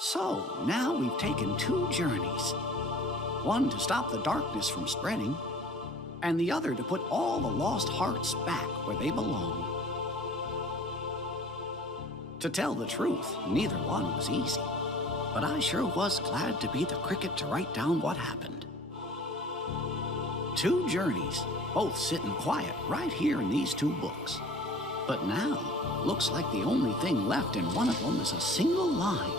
So, now we've taken 2 journeys. One to stop the darkness from spreading, and the other to put all the lost hearts back where they belong. To tell the truth, neither one was easy, but I sure was glad to be the cricket to write down what happened. 2 journeys, both sitting quiet right here in these 2 books. But now, looks like the only thing left in one of them is a single line.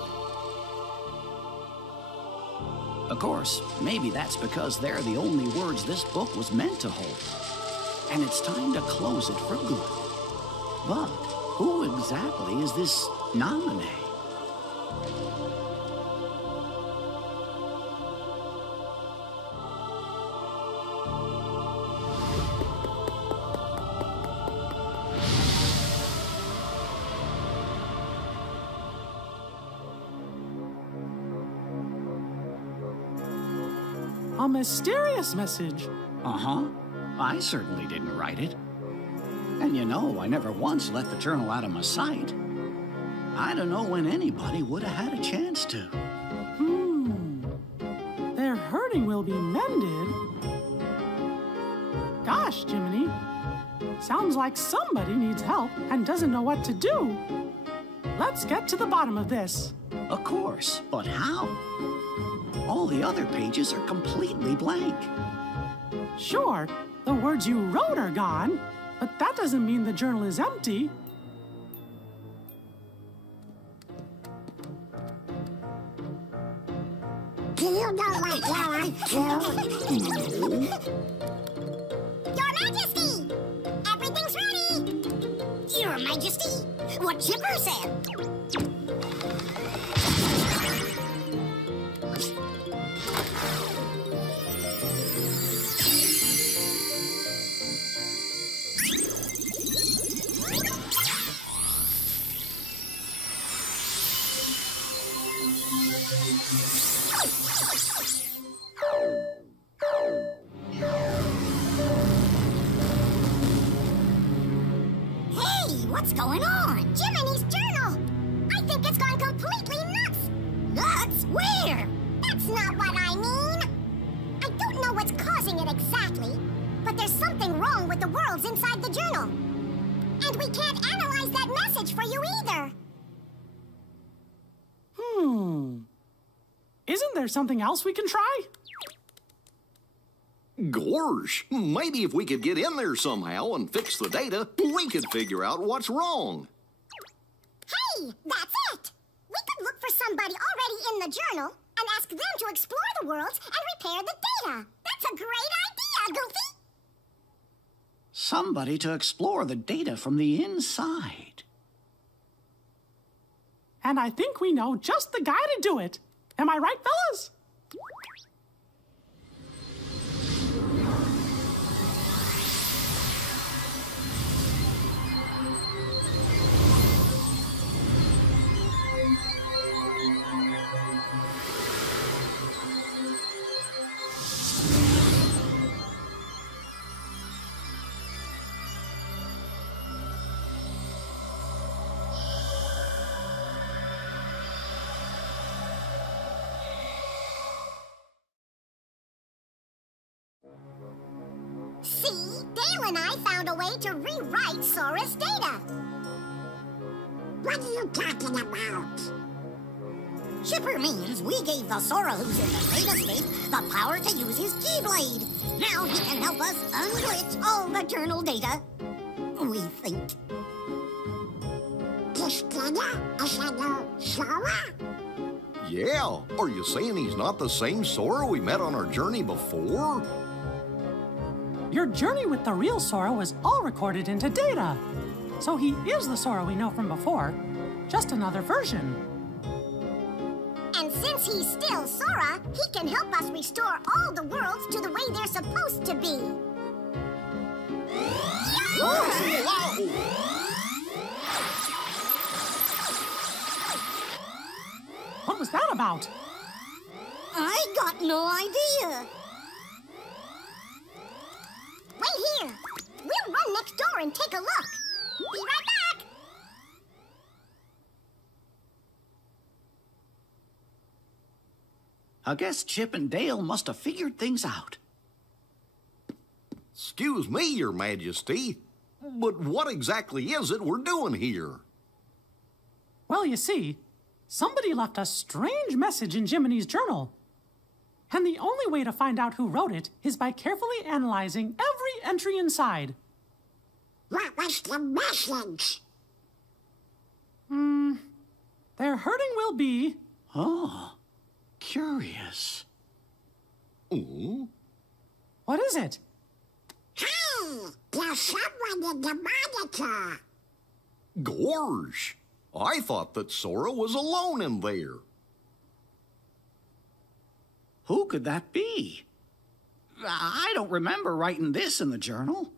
Of course, maybe that's because they're the only words this book was meant to hold. And it's time to close it for good. But who exactly is this nominee? A mysterious message. Uh-huh. I certainly didn't write it. And you know, I never once let the journal out of my sight. I don't know when anybody would have had a chance to. Their hurting will be mended. Gosh, Jiminy. Sounds like somebody needs help and doesn't know what to do. Let's get to the bottom of this. Of course, but how? All the other pages are completely blank. Sure, the words you wrote are gone, but that doesn't mean the journal is empty. Do you know what you're up to? Your Majesty! Everything's ready! Your Majesty, what Chipper said. What's going on? Jiminy's journal! I think it's gone completely nuts! Nuts? Where? That's not what I mean! I don't know what's causing it exactly, but there's something wrong with the worlds inside the journal. And we can't analyze that message for you either. Isn't there something else we can try? Gorsh, maybe if we could get in there somehow and fix the data, we could figure out what's wrong. Hey, that's it! We could look for somebody already in the journal and ask them to explore the worlds and repair the data. That's a great idea, Goofy! Somebody to explore the data from the inside. And I think we know just the guy to do it. Am I right, fellas? See, Dale and I found a way to rewrite Sora's data. What are you talking about? Chipper means we gave the Sora who's in the data state the power to use his Keyblade. Now he can help us unglitch all the journal data. We think. This data is a new Sora? Yeah, are you saying he's not the same Sora we met on our journey before? Your journey with the real Sora was all recorded into data. So he is the Sora we know from before, just another version. And since he's still Sora, he can help us restore all the worlds to the way they're supposed to be. What was that about? I got no idea. Wait here. We'll run next door and take a look. Be right back. I guess Chip and Dale must have figured things out. Excuse me, Your Majesty, but what exactly is it we're doing here? Well, you see, somebody left a strange message in Jiminy's journal. And the only way to find out who wrote it is by carefully analyzing every entry inside. What was the message? Their hurting will be... Oh, curious. Ooh. What is it? Hey, there's someone in the monitor. Gorge, I thought that Sora was alone in there. Who could that be? I don't remember writing this in the journal.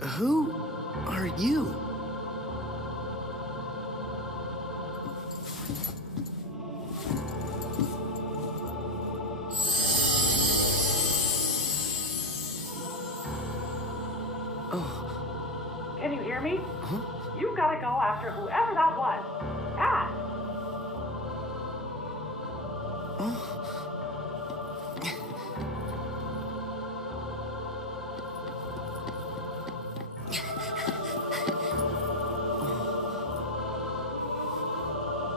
Who are you? Can you hear me? You've got to go after whoever that was. Fast!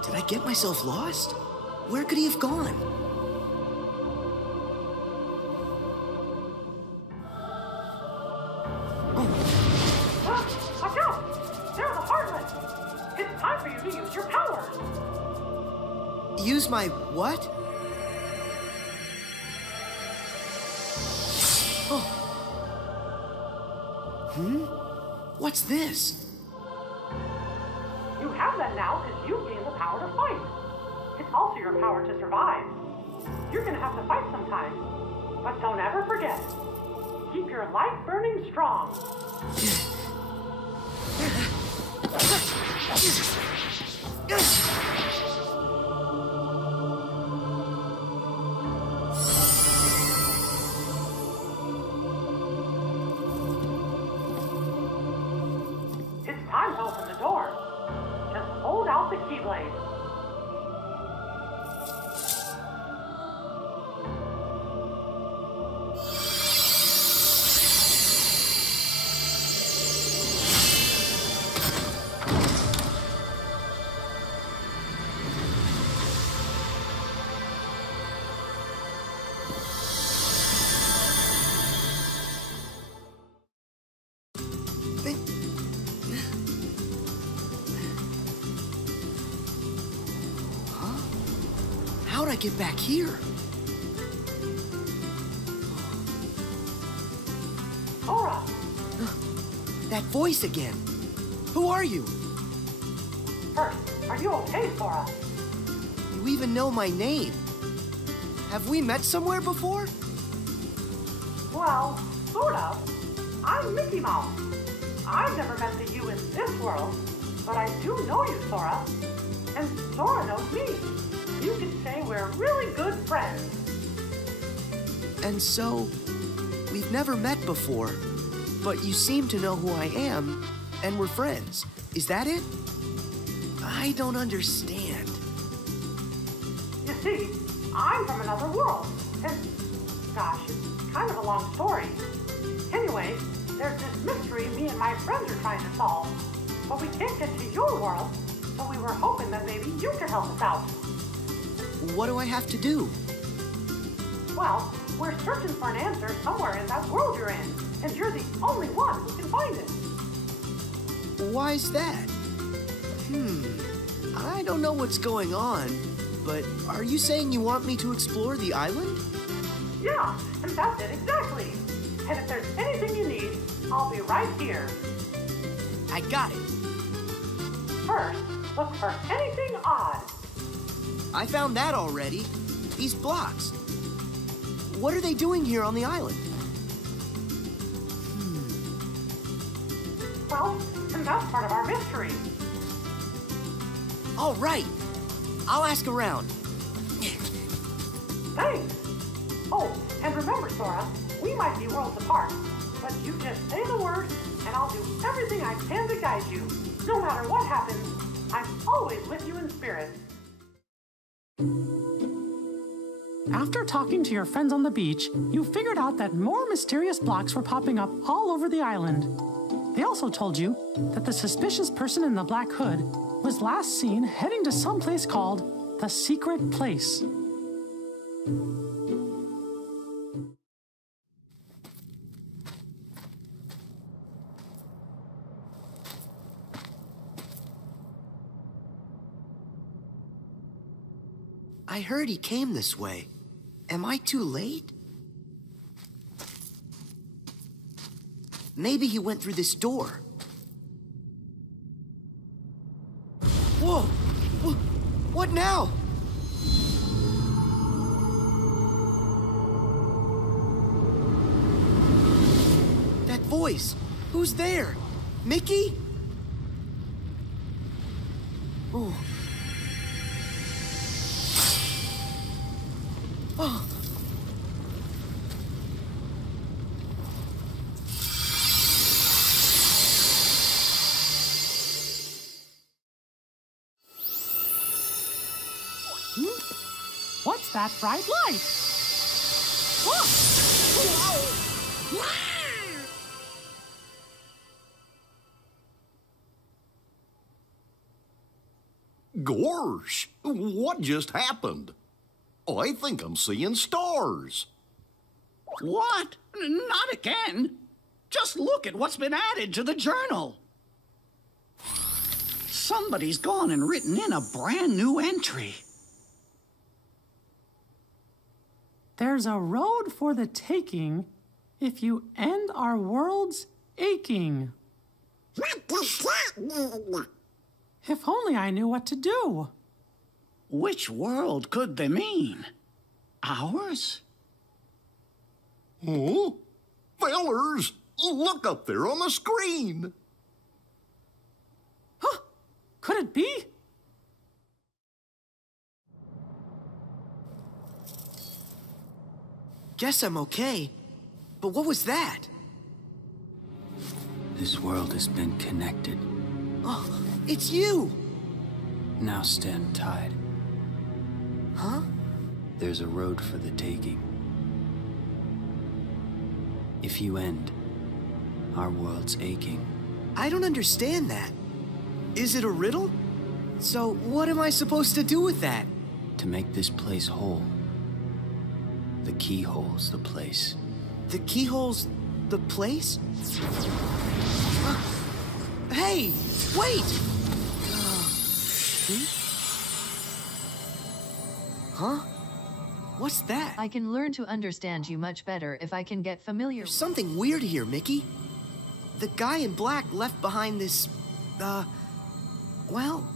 Did I get myself lost? Where could he have gone? Watch out! They're the Heartless! It's time for you to use your powers! Use my what? Oh. What's this? You have that now because you gained the power to fight. It's also your power to survive. You're gonna have to fight sometime. But don't ever forget, keep your light burning strong. It's time to open the door. Just hold out the keyblade. How'd I get back here? Sora! That voice again. Who are you? First, are you okay, Sora? You even know my name. Have we met somewhere before? Well, sort of. I'm Mickey Mouse. I've never met the you in this world, but I do know you, Sora. And Sora knows me. You could say we're really good friends. And so, we've never met before, but you seem to know who I am, and we're friends. Is that it? I don't understand. You see, I'm from another world, and gosh, it's kind of a long story. Anyway, there's this mystery me and my friends are trying to solve, but we can't get to your world, so we were hoping that maybe you could help us out. What do I have to do? Well, we're searching for an answer somewhere in that world you're in, and you're the only one who can find it. Why's that? I don't know what's going on, but are you saying you want me to explore the island? Yeah, and that's it exactly. And if there's anything you need, I'll be right here. I got it. First, look for anything odd. I found that already. These blocks. What are they doing here on the island? Well, and that's part of our mystery. All right. I'll ask around. Thanks. Oh, and remember, Sora, we We might be worlds apart, but you just say the word, and I'll do everything I can to guide you. No matter what happens, I'm always with you in spirit. After talking to your friends on the beach, you figured out that more mysterious blocks were popping up all over the island. They also told you that the suspicious person in the black hood was last seen heading to some place called the Secret Place. I heard he came this way. Am I too late? Maybe he went through this door. Whoa! What now? That voice! Who's there? Mickey? Oh. Oh. What's that bright light? Gorsh, what just happened? I think I'm seeing stars. What? Not again. Just look at what's been added to the journal. Somebody's gone and written in a brand new entry. There's a road for the taking if you end our world's aching. What does that mean? If only I knew what to do. Which world could they mean? Ours? Oh, fellers, look up there on the screen. Huh? Could it be? Guess I'm okay. But what was that? This world has been connected. Oh, it's you! Now stand tied. Huh? There's a road for the taking. If you end, our world's aching. I don't understand that. Is it a riddle? So what am I supposed to do with that? To make this place whole. The keyhole's the place. The keyhole's the place? Hey, wait! Huh? What's that? I can learn to understand you much better if I can get familiar. There's something weird here, Mickey. The guy in black left behind this, well,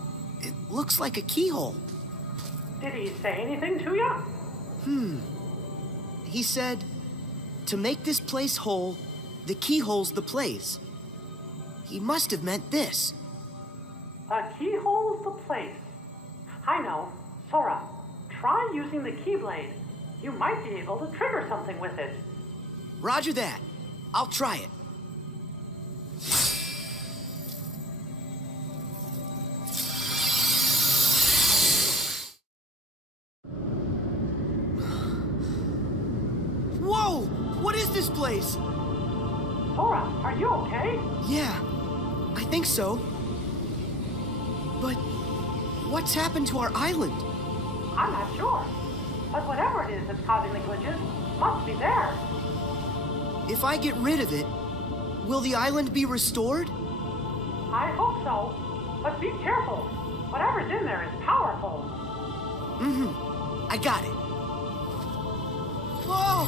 it looks like a keyhole. Did he say anything to you? He said, to make this place whole, the keyhole's the place. He must have meant this. A keyhole's the place. I know. Sora, try using the Keyblade. You might be able to trigger something with it. Roger that. I'll try it. Whoa! What is this place? Sora, are you okay? Yeah, I think so. But what's happened to our island? I'm not sure. But whatever it is that's causing the glitches must be there. If I get rid of it, will the island be restored? I hope so. But be careful. Whatever's in there is powerful. I got it. Whoa!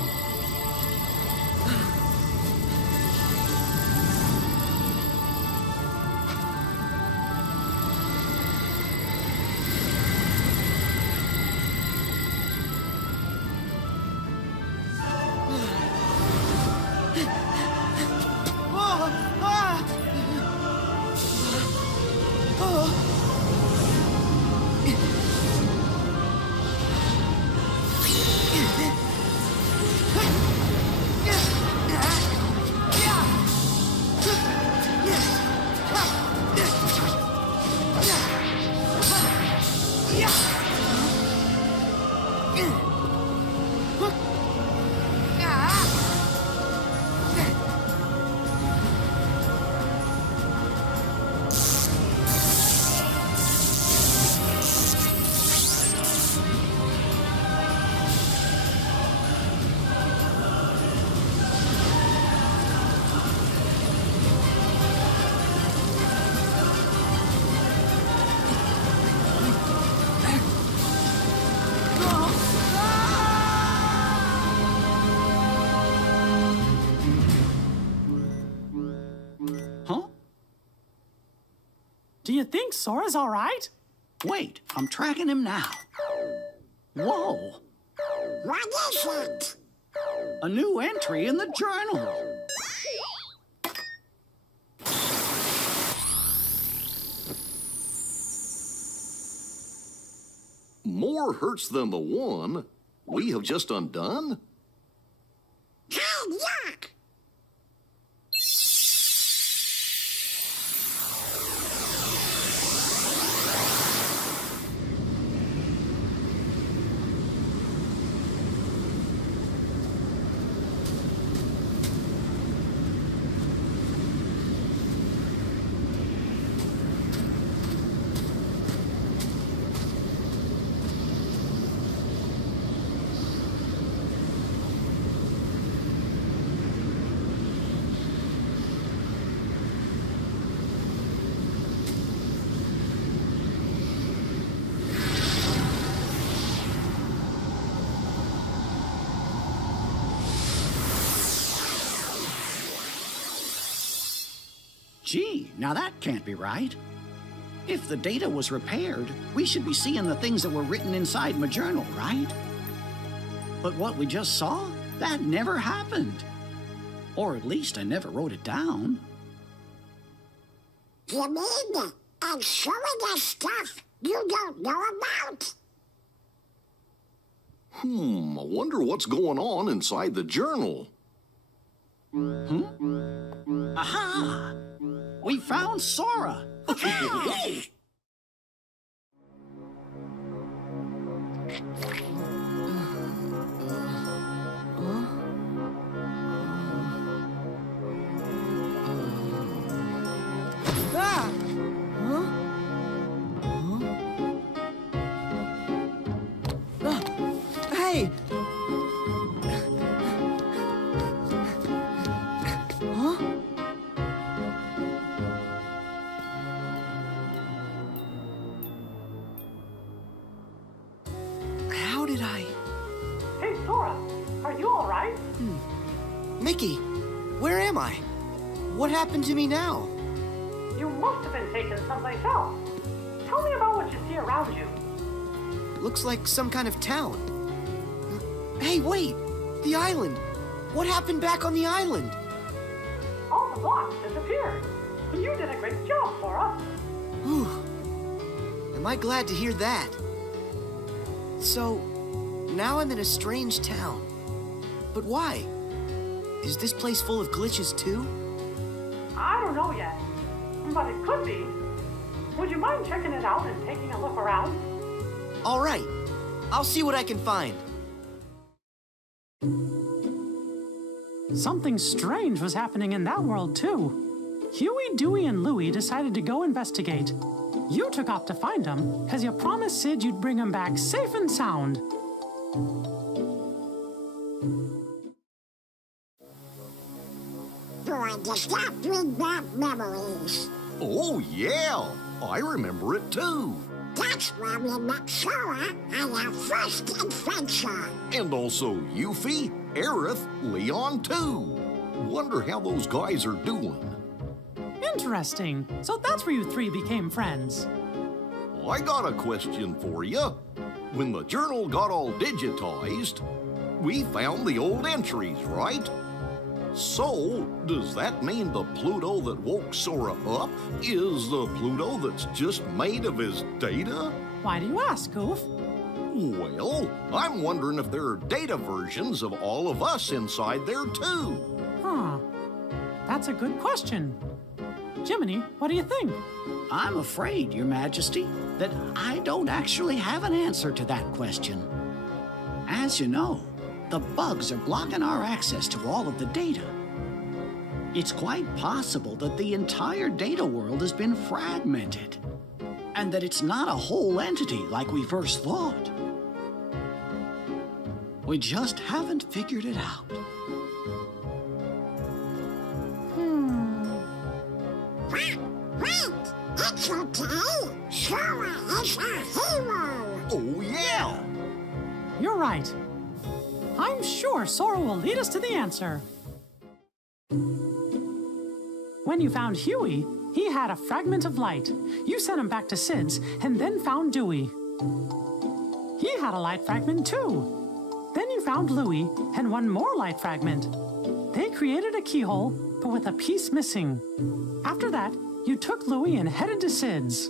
Do you think Sora's all right? Wait, I'm tracking him now. Whoa! What is it? A new entry in the journal. More hurts than the one we have just undone? Hey, look! Gee, now that can't be right. If the data was repaired, we should be seeing the things that were written inside my journal, right? But what we just saw, that never happened. Or at least I never wrote it down. You mean and showing us stuff you don't know about? I wonder what's going on inside the journal. Aha! We found Sora! Ah! Huh? Hey! Huh? How did I... Hey, Sora, are you all right? Mickey, where am I? What happened to me now? You must have been taken someplace else. Tell me about what you see around you. Looks like some kind of town. Hey, wait! The island! What happened back on the island? All the blocks disappeared. You did a great job, Sora. Whew. Am I glad to hear that? So, now I'm in a strange town. But why? Is this place full of glitches too? I don't know yet, but it could be. Would you mind checking it out and taking a look around? All right. I'll see what I can find. Something strange was happening in that world, too. Huey, Dewey, and Louie decided to go investigate. You took off to find them, because you promised Sid you'd bring them back safe and sound. Boy, does that bring back memories. Oh, yeah. I remember it too. That's where we met Sora on our first adventure. And also Yuffie, Aerith, Leon too. Wonder how those guys are doing. Interesting. So that's where you three became friends. I got a question for you. When the journal got all digitized, we found the old entries, right? So, does that mean the Pluto that woke Sora up is the Pluto that's just made of his data? Why do you ask, Goof? Well, I'm wondering if there are data versions of all of us inside there too. Huh. That's a good question. Jiminy, what do you think? I'm afraid, Your Majesty, that I don't actually have an answer to that question. As you know, the bugs are blocking our access to all of the data. It's quite possible that the entire data world has been fragmented, and that it's not a whole entity like we first thought. We just haven't figured it out. Wait, it's okay. Sora is a hero. Oh, yeah! You're right. I'm sure Sora will lead us to the answer. When you found Huey, He had a fragment of light. You sent him back to Sid's and then found Dewey. He had a light fragment too. Then you found Louie and one more light fragment. They created a keyhole, but with a piece missing. After that, you took Louie and headed to Sid's.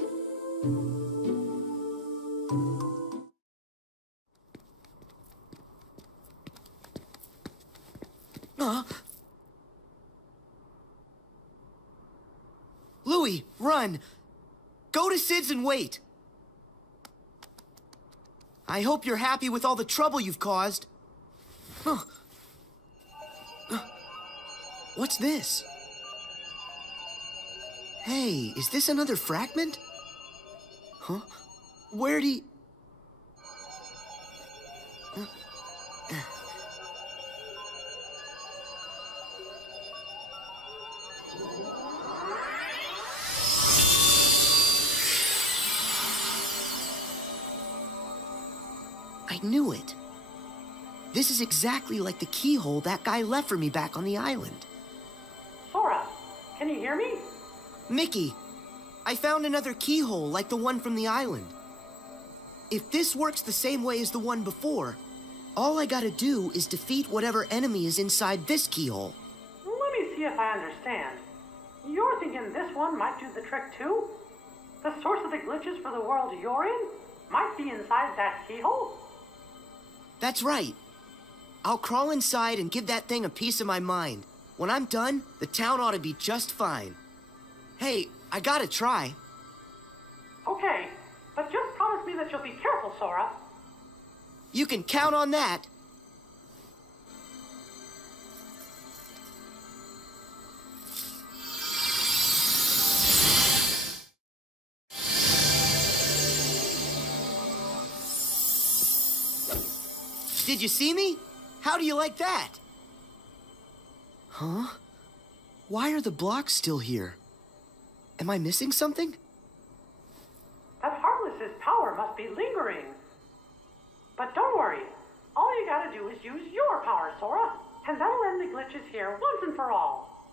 Louie, run! Go to Sid's and wait! I hope you're happy with all the trouble you've caused. What's this? Hey, is this another fragment? Huh? Where'd he... I knew it. This is exactly like the keyhole that guy left for me back on the island. Sora, can you hear me? Mickey, I found another keyhole like the one from the island. If this works the same way as the one before, all I gotta do is defeat whatever enemy is inside this keyhole. Let me see if I understand. You're thinking this one might do the trick too? The source of the glitches for the world you're in might be inside that keyhole? That's right. I'll crawl inside and give that thing a piece of my mind. When I'm done, the town ought to be just fine. Hey, I gotta try. Okay, but just promise me that you'll be careful, Sora. You can count on that. Did you see me? How do you like that? Huh? Why are the blocks still here? Am I missing something? That Heartless's power must be lingering. But don't worry. All you gotta do is use your power, Sora, and that'll end the glitches here once and for all.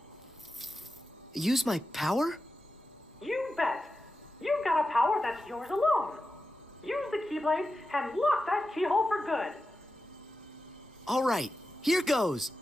Use my power? You bet. You've got a power that's yours alone. Use the Keyblade and lock that keyhole for good. All right, here goes.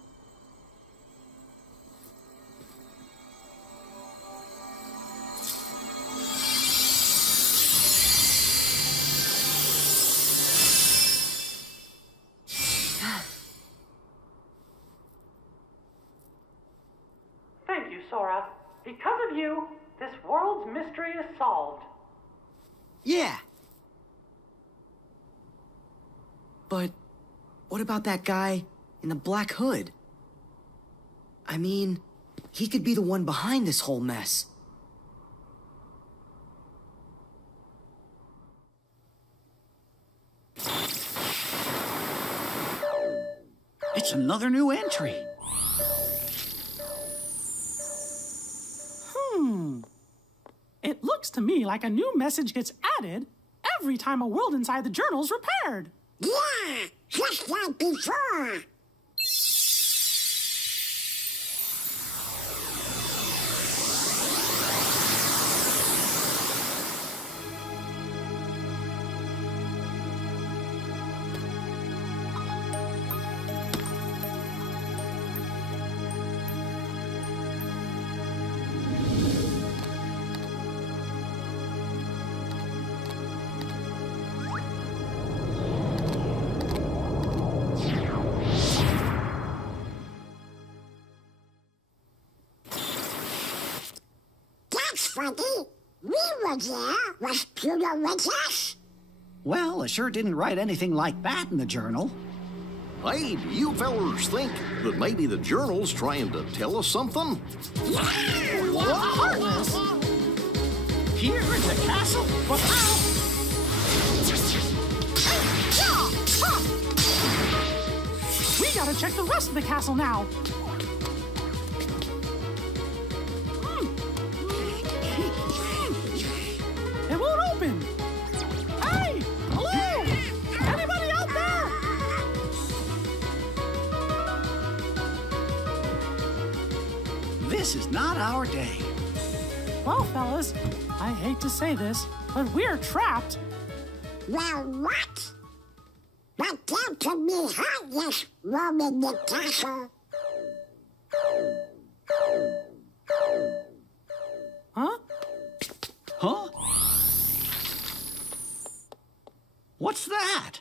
Thank you, Sora. Because of you, this world's mystery is solved. Yeah. But what about that guy in the black hood? I mean, he could be the one behind this whole mess. It's another new entry. It looks to me like a new message gets added every time a world inside the journal's repaired. Yeah, just like before. Frankie, we were there. Was Pluto with us? Well, I sure didn't write anything like that in the journal. Hey, do you fellers think that maybe the journal's trying to tell us something? What? Heartless? Here in the castle? But how? We gotta check the rest of the castle now. It won't open. Hey! Hello! Anybody out there? This is not our day. Well, fellas, I hate to say this, but we're trapped. Well, what? But down to me heartless roaming the castle. Huh? Huh? What's that?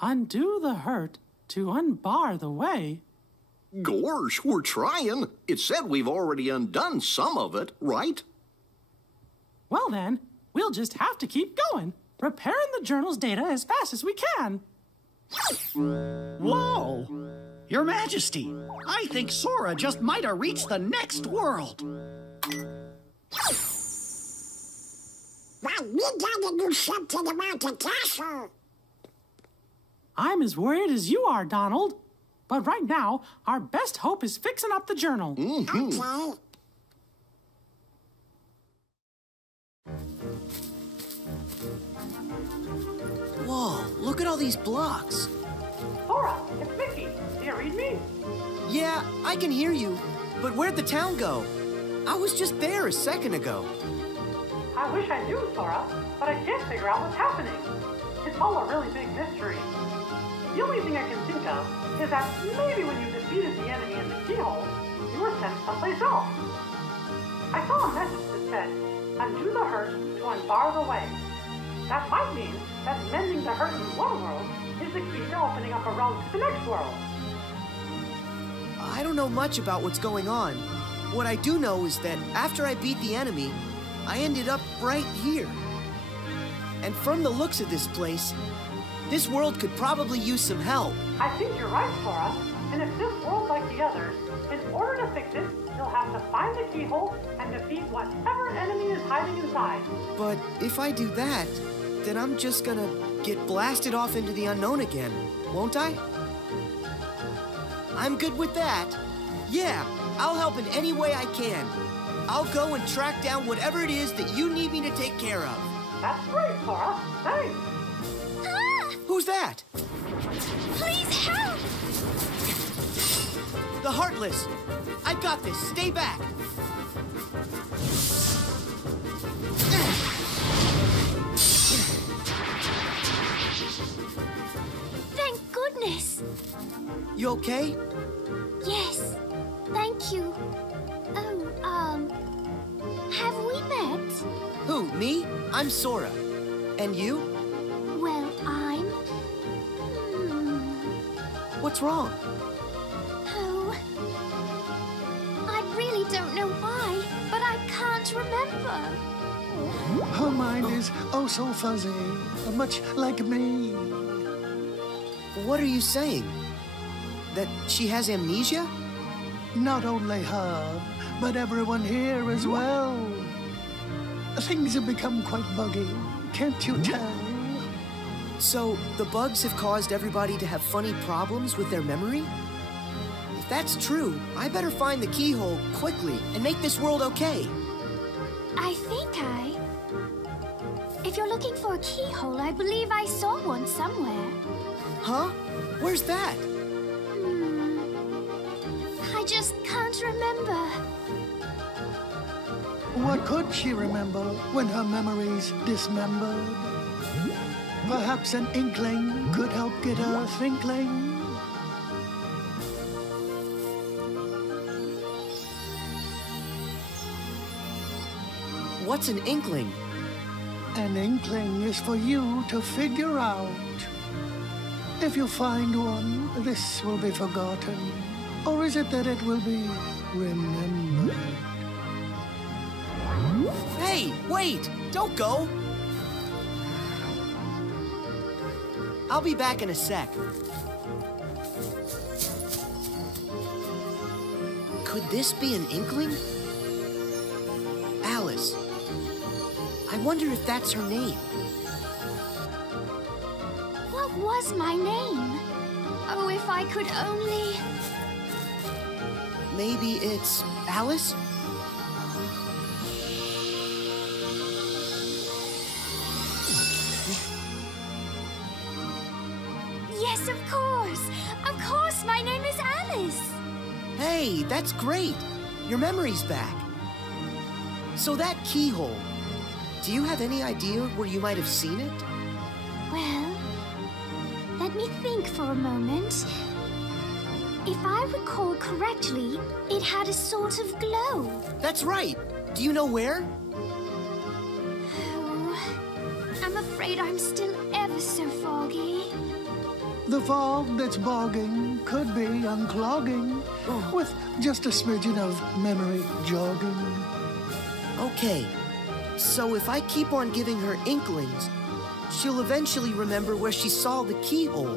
Undo the hurt to unbar the way. Gorge, we're trying. It said we've already undone some of it, right? Well then, we'll just have to keep going, repairing the journal's data as fast as we can. Whoa! Your Majesty, I think Sora just might have reached the next world. Well, we gotta do something about the castle. I'm as worried as you are, Donald. But right now, our best hope is fixing up the journal. Okay. Whoa, look at all these blocks. Sora, it's Mickey. Do you read me? Yeah, I can hear you. But where'd the town go? I was just there a second ago. I wish I knew, Sora, but I can't figure out what's happening. It's all a really big mystery. The only thing I can think of is that maybe when you defeated the enemy in the keyhole, you were sent someplace else. I saw a message that said, undo the hurt to unbar the way. That might mean that mending the hurt in one world is the key to opening up a road to the next world. I don't know much about what's going on. What I do know is that after I beat the enemy, I ended up right here. And from the looks of this place, this world could probably use some help. I think you're right, Sora. And if this world's like the others, in order to fix it, you'll have to find the keyhole and defeat whatever enemy is hiding inside. But if I do that, then I'm just gonna get blasted off into the unknown again, won't I? I'm good with that. Yeah, I'll help in any way I can. I'll go and track down whatever it is that you need me to take care of. That's great, Sora. Thanks. Ah! Who's that? Please help! The Heartless. I've got this. Stay back. Thank goodness. You okay? Yes, thank you. Oh, have we met? Who, me? I'm Sora. And you? Well, I'm... What's wrong? Oh, I really don't know why, but I can't remember. Her mind is oh so fuzzy, much like me. What are you saying? That she has amnesia? Not only her, but everyone here as well. Things have become quite buggy, can't you tell? So, the bugs have caused everybody to have funny problems with their memory? If that's true, I better find the keyhole quickly and make this world okay. I think If you're looking for a keyhole, I believe I saw one somewhere. Huh? Where's that? I just can't remember. What could she remember when her memory's dismembered? Perhaps an inkling could help get her thinkling. What's an inkling? An inkling is for you to figure out. If you find one, this will be forgotten. Or is it that it will be remembered? Hey, wait! Don't go! I'll be back in a sec. Could this be an inkling? Alice. I wonder if that's her name. What was my name? Oh, if I could only... Maybe it's Alice? Yes, of course! Of course, my name is Alice! Hey, that's great! Your memory's back. So that keyhole, do you have any idea where you might have seen it? Well, let me think for a moment. If I recall correctly, it had a sort of glow. That's right. Do you know where? Oh, I'm afraid I'm still ever so foggy. The fog that's bogging could be unclogging with just a smidgen of memory jogging. Okay, so if I keep on giving her inklings, she'll eventually remember where she saw the keyhole.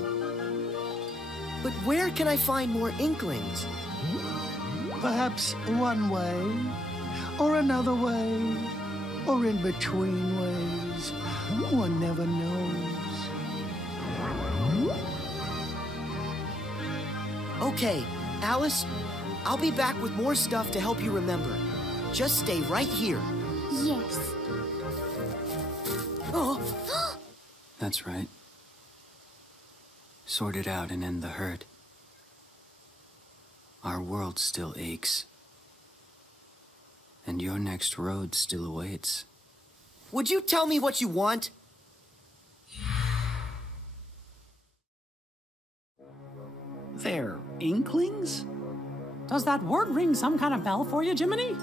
But where can I find more inklings? Perhaps one way, or another way, or in between ways. One never knows. Okay, Alice, I'll be back with more stuff to help you remember. Just stay right here. Yes. Oh. That's right. Sort it out and end the hurt. Our world still aches. And your next road still awaits. Would you tell me what you want? They're inklings? Does that word ring some kind of bell for you, Jiminy?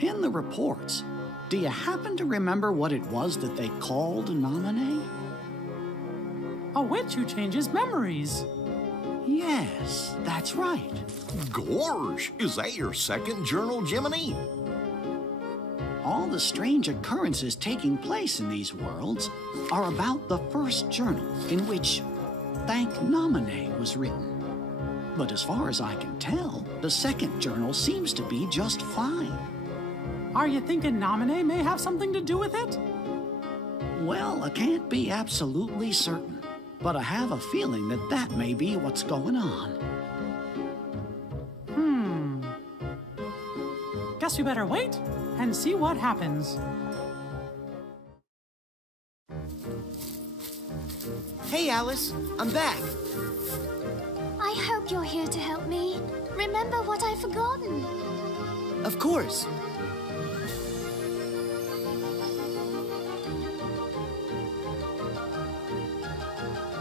In the reports, do you happen to remember what it was that they called Nominee? A witch who changes memories. Yes, that's right. Gorge, is that your second journal, Jiminy? All the strange occurrences taking place in these worlds are about the first journal in which Thank Nominee was written. But as far as I can tell, the second journal seems to be just fine. Are you thinking Nominee may have something to do with it? Well, I can't be absolutely certain, but I have a feeling that that may be what's going on. Guess we better wait and see what happens. Hey, Alice, I'm back. I hope you're here to help me. Remember what I've forgotten. Of course.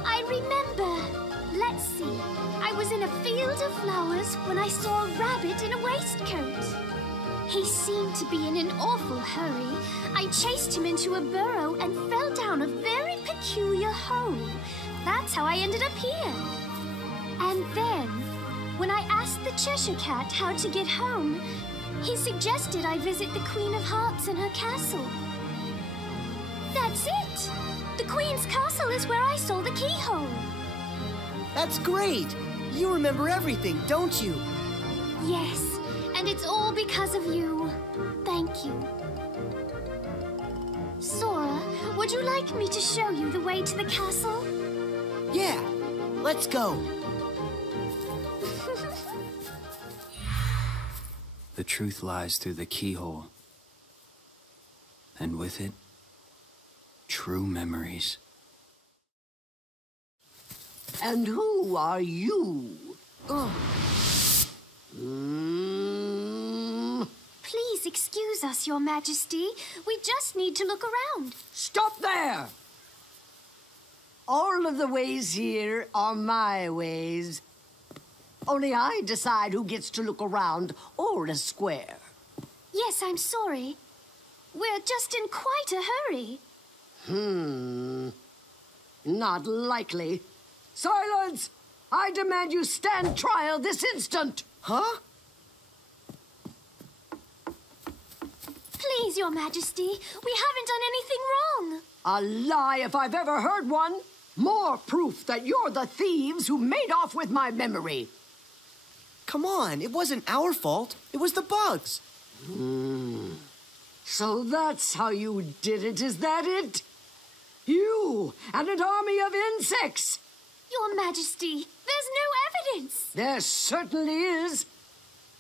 I remember. Let's see. I was in a field of flowers when I saw a rabbit in a waistcoat. He seemed to be in an awful hurry. I chased him into a burrow and fell down a very peculiar hole. That's how I ended up here. And then, when I asked the Cheshire Cat how to get home, he suggested I visit the Queen of Hearts in her castle. That's it! The Queen's castle is where I saw the keyhole. That's great. You remember everything, don't you? Yes, and it's all because of you. Thank you. Sora, would you like me to show you the way to the castle? Yeah, let's go. The truth lies through the keyhole. And with it, true memories. And who are you? Please excuse us, Your Majesty. We just need to look around. Stop there! All of the ways here are my ways. Only I decide who gets to look around or a square. Yes, I'm sorry. We're just in quite a hurry. Not likely. Silence! I demand you stand trial this instant! Huh? Please, Your Majesty, we haven't done anything wrong. A lie if I've ever heard one. More proof that you're the thieves who made off with my memory. Come on, it wasn't our fault. It was the bugs. So that's how you did it, is that it? You and an army of insects! Your Majesty, there's no evidence. There certainly is.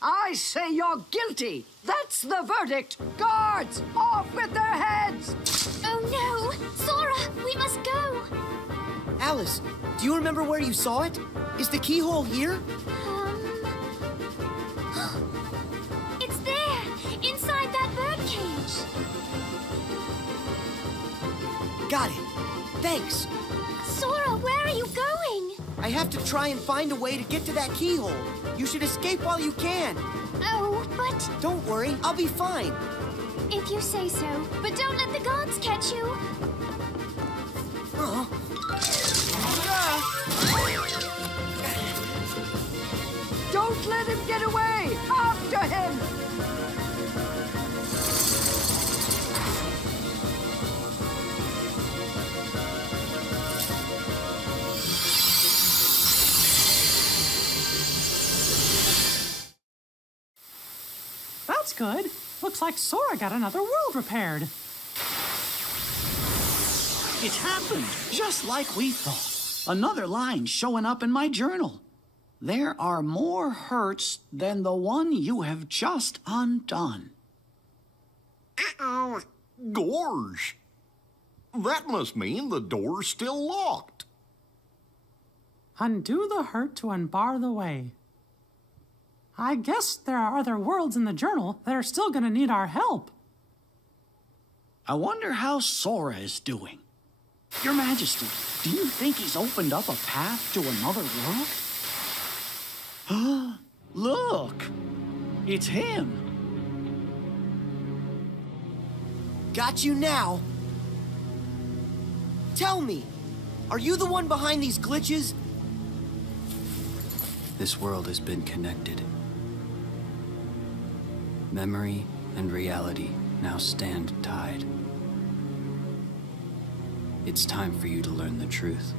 I say you're guilty. That's the verdict. Guards, off with their heads! Oh no! Sora, we must go! Alice, do you remember where you saw it? Is the keyhole here? It's there! Inside that bird Got it. Thanks. Sora, where are you going? I have to try and find a way to get to that keyhole. You should escape while you can. Oh, but... Don't worry, I'll be fine. If you say so. But don't let the gods catch you. Don't let him get away! After him! That's good. Looks like Sora got another world repaired. It happened, just like we thought. Another line showing up in my journal. There are more hurts than the one you have just undone. Uh-oh. Gorge. That must mean the door's still locked. Undo the hurt to unbar the way. I guess there are other worlds in the journal that are still gonna need our help. I wonder how Sora is doing. Your Majesty, do you think he's opened up a path to another world? Look! It's him! Got you now. Tell me, are you the one behind these glitches? This world has been connected. Memory and reality now stand tied. It's time for you to learn the truth.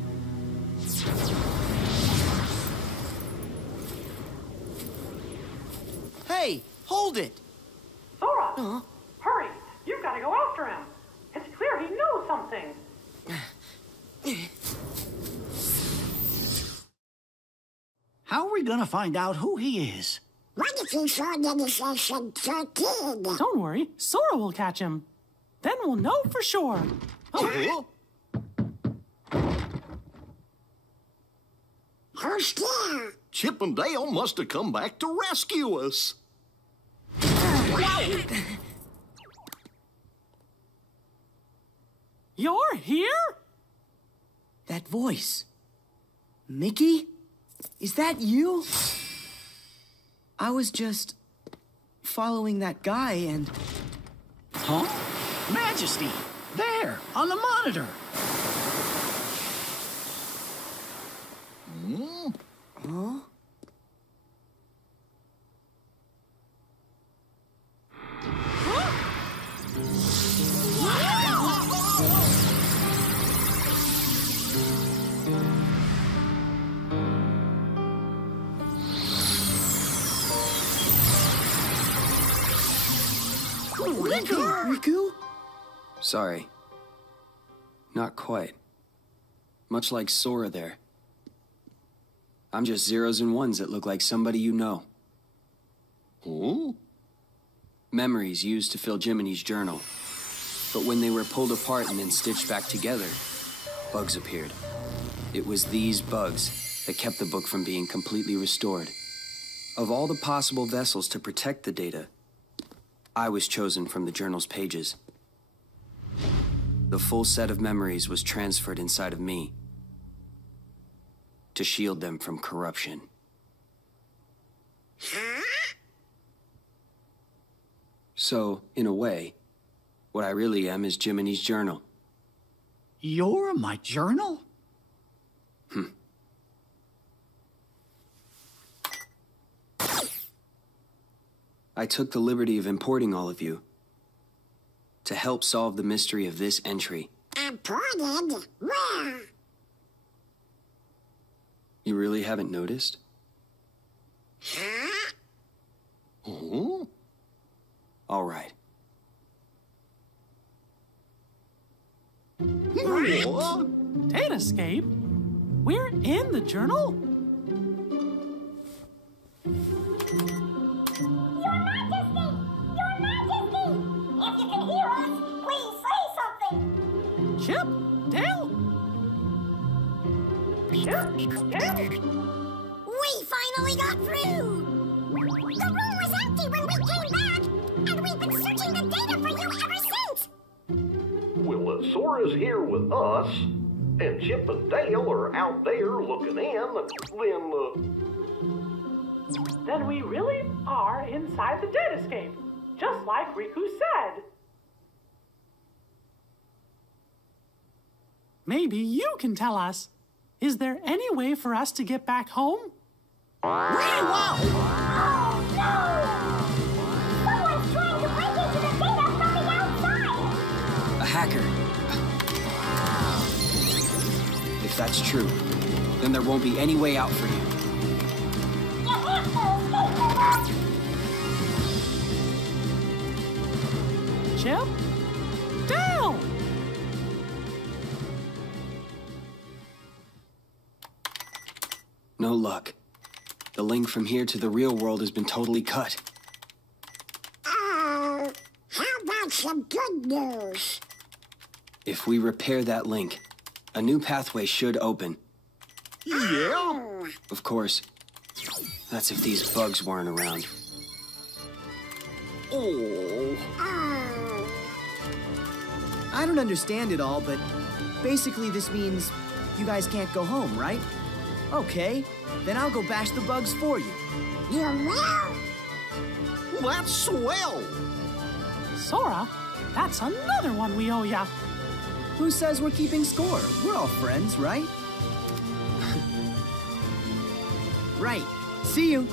Hey, hold it! Sora! Hurry! You've got to go after him! It's clear he knows something! How are we gonna find out who he is? What if you saw that kid? Don't worry, Sora will catch him. Then we'll know for sure. Oh. Who's there? Chip and Dale must have come back to rescue us. You're here? That voice. Mickey? Is that you? I was just following that guy and... Huh? Majesty! There, on the monitor! Huh? Riku? Sorry. Not quite. Much like Sora there. I'm just zeros and ones that look like somebody you know. Huh? Memories used to fill Jiminy's journal. But when they were pulled apart and then stitched back together, bugs appeared. It was these bugs that kept the book from being completely restored. Of all the possible vessels to protect the data, I was chosen from the journal's pages. The full set of memories was transferred inside of me to shield them from corruption. So, in a way, what I really am is Jiminy's journal. You're my journal? I took the liberty of importing all of you to help solve the mystery of this entry. Imported? Where? You really haven't noticed? Huh? Huh? All right. What? Data escape? We're in the journal? Your Majesty! Your Majesty! If you can hear us, please say something! Chip? Dale? We finally got through! The room was empty when we came back, and we've been searching the data for you ever since! Well, Sora Sora's here with us, and Chip and Dale are out there looking in, Then we really are inside the Dead Escape, just like Riku said. Maybe you can tell us. Is there any way for us to get back home? Oh, no! Someone's trying to break into the data from the outside! A hacker. If that's true, then there won't be any way out for you. You have to escape the Chip? Dale! No luck. The link from here to the real world has been totally cut. Oh, how about some good news? If we repair that link, a new pathway should open. Yeah? Of course, that's if these bugs weren't around. Oh. I don't understand it all, but basically this means you guys can't go home, right? Okay, then I'll go bash the bugs for you. You will? That's swell. Sora, that's another one we owe ya. Who says we're keeping score? We're all friends, right? Right. See you.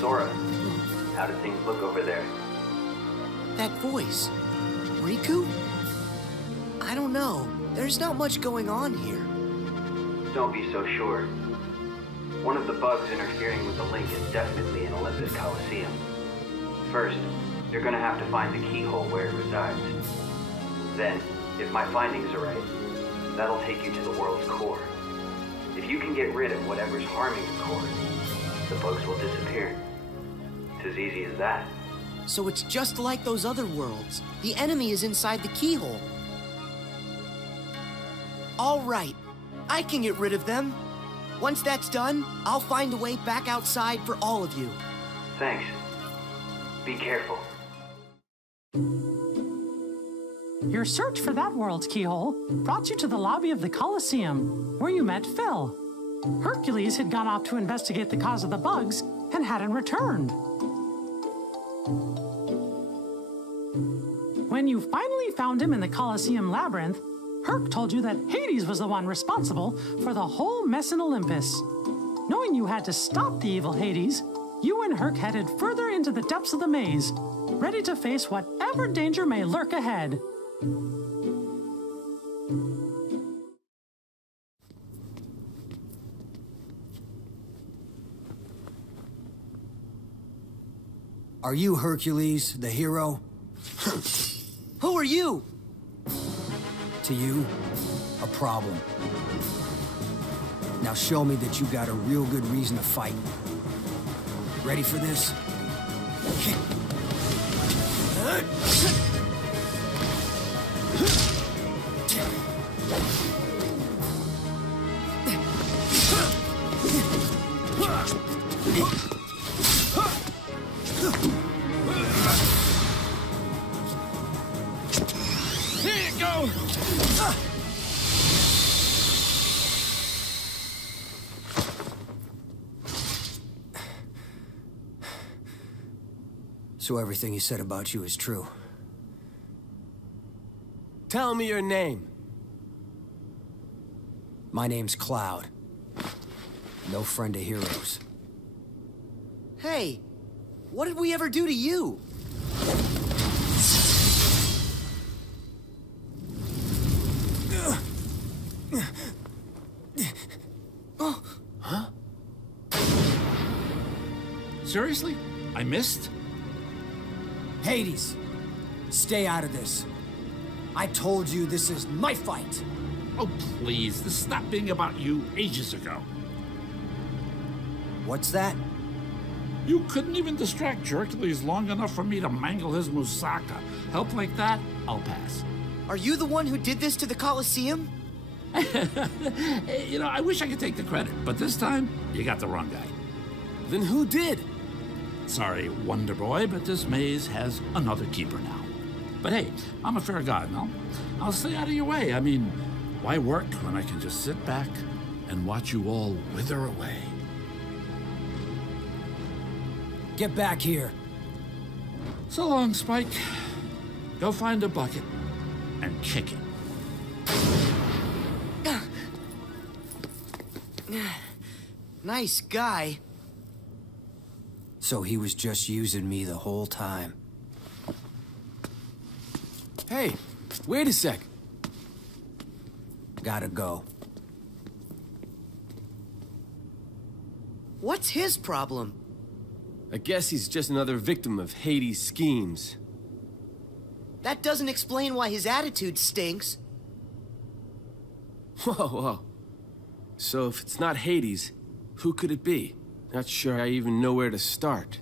Sora, how do things look over there? That voice. Riku? I don't know. There's not much going on here. Don't be so sure. One of the bugs interfering with the link is definitely in Olympus Coliseum. First, you're gonna have to find the keyhole where it resides. Then, if my findings are right, that'll take you to the world's core. If you can get rid of whatever's harming the core, the bugs will disappear. It's as easy as that. So it's just like those other worlds. The enemy is inside the keyhole. All right. I can get rid of them. Once that's done, I'll find a way back outside for all of you. Thanks. Be careful. Your search for that world's keyhole brought you to the lobby of the Colosseum, where you met Phil. Hercules had gone off to investigate the cause of the bugs and hadn't returned. When you finally found him in the Colosseum labyrinth, Herc told you that Hades was the one responsible for the whole mess in Olympus. Knowing you had to stop the evil Hades, you and Herc headed further into the depths of the maze, ready to face whatever danger may lurk ahead. Are you Hercules, the hero? Who are you? To you, a problem. Now show me that you got a real good reason to fight. Ready for this? Here you go! So everything he said about you is true. Tell me your name. My name's Cloud. No friend of heroes. Hey, what did we ever do to you? Huh? Seriously? I missed? Hades, stay out of this. I told you this is my fight. Oh, please. This stopped being about you ages ago. What's that? You couldn't even distract Hercules long enough for me to mangle his moussaka. Help like that, I'll pass. Are you the one who did this to the Colosseum? You know, I wish I could take the credit, but this time, you got the wrong guy. Then who did? Sorry, Wonder Boy, but this maze has another keeper now. But hey, I'm a fair guy, no? I'll stay out of your way. I mean, why work when I can just sit back and watch you all wither away? Get back here. So long, Spike. Go find a bucket and kick it. Nice guy. So he was just using me the whole time. Hey, wait a sec. Gotta go. What's his problem? I guess he's just another victim of Hades' schemes. That doesn't explain why his attitude stinks. Whoa. So if it's not Hades, who could it be? Not sure I even know where to start.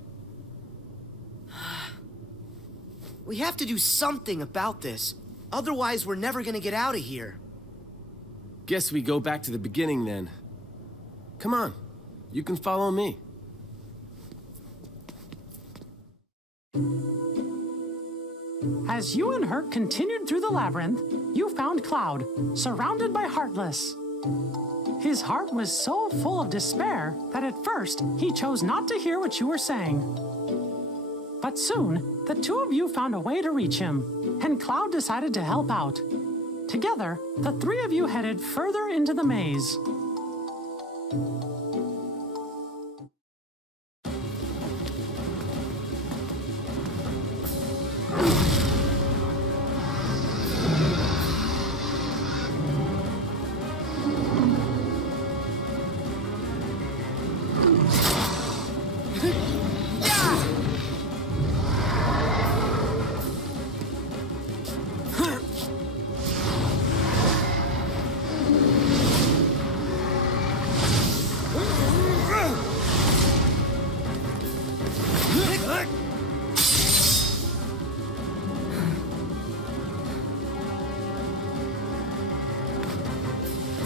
We have to do something about this. Otherwise, we're never gonna get out of here. Guess we go back to the beginning then. Come on, you can follow me. As you and Herc continued through the labyrinth, you found Cloud, surrounded by Heartless. His heart was so full of despair that at first he chose not to hear what you were saying. But soon, the two of you found a way to reach him, and Cloud decided to help out. Together, the three of you headed further into the maze.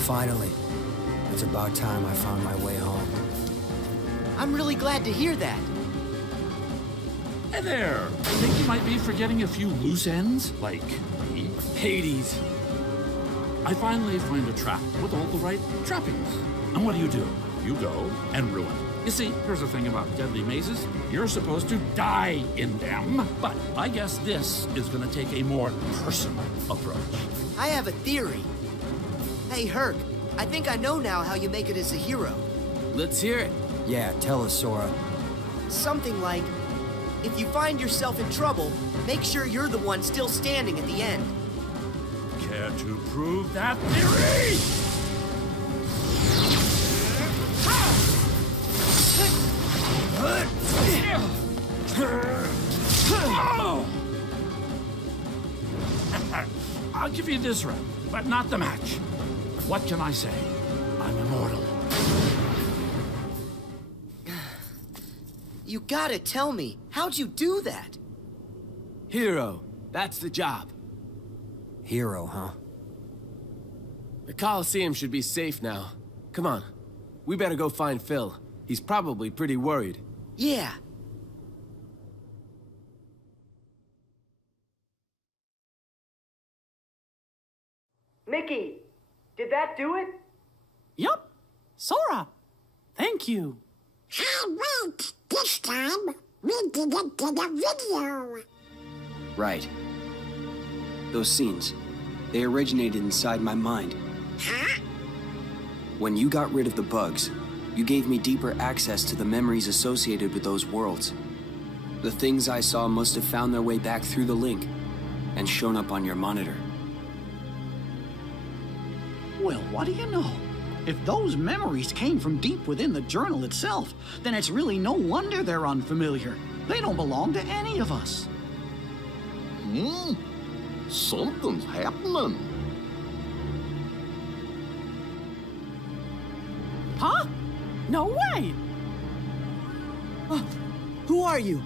Finally. It's about time I found my way home. I'm really glad to hear that. Hey there! I think you might be forgetting a few loose ends, like me. Hades! I finally find a trap with all the right trappings. And what do? You go and ruin it. You see, here's the thing about deadly mazes. You're supposed to die in them. But I guess this is gonna take a more personal approach. I have a theory. Hey, Herc, I think I know now how you make it as a hero. Let's hear it. Yeah, tell us, Sora. Something like, if you find yourself in trouble, make sure you're the one still standing at the end. Care to prove that theory? I'll give you this round, but not the match. What can I say? I'm immortal. You gotta tell me, how'd you do that? Hero, that's the job. Hero, huh? The Coliseum should be safe now. Come on, we better go find Phil. He's probably pretty worried. Yeah. Mickey, did that do it? Yup. Sora, thank you. Hey, wait! This time, we didn't get a video. Right. Those scenes, they originated inside my mind. Huh? When you got rid of the bugs, you gave me deeper access to the memories associated with those worlds. The things I saw must have found their way back through the link and shown up on your monitor. Well, what do you know? If those memories came from deep within the journal itself, then it's really no wonder they're unfamiliar. They don't belong to any of us. Something's happening. Huh? No way! Who are you?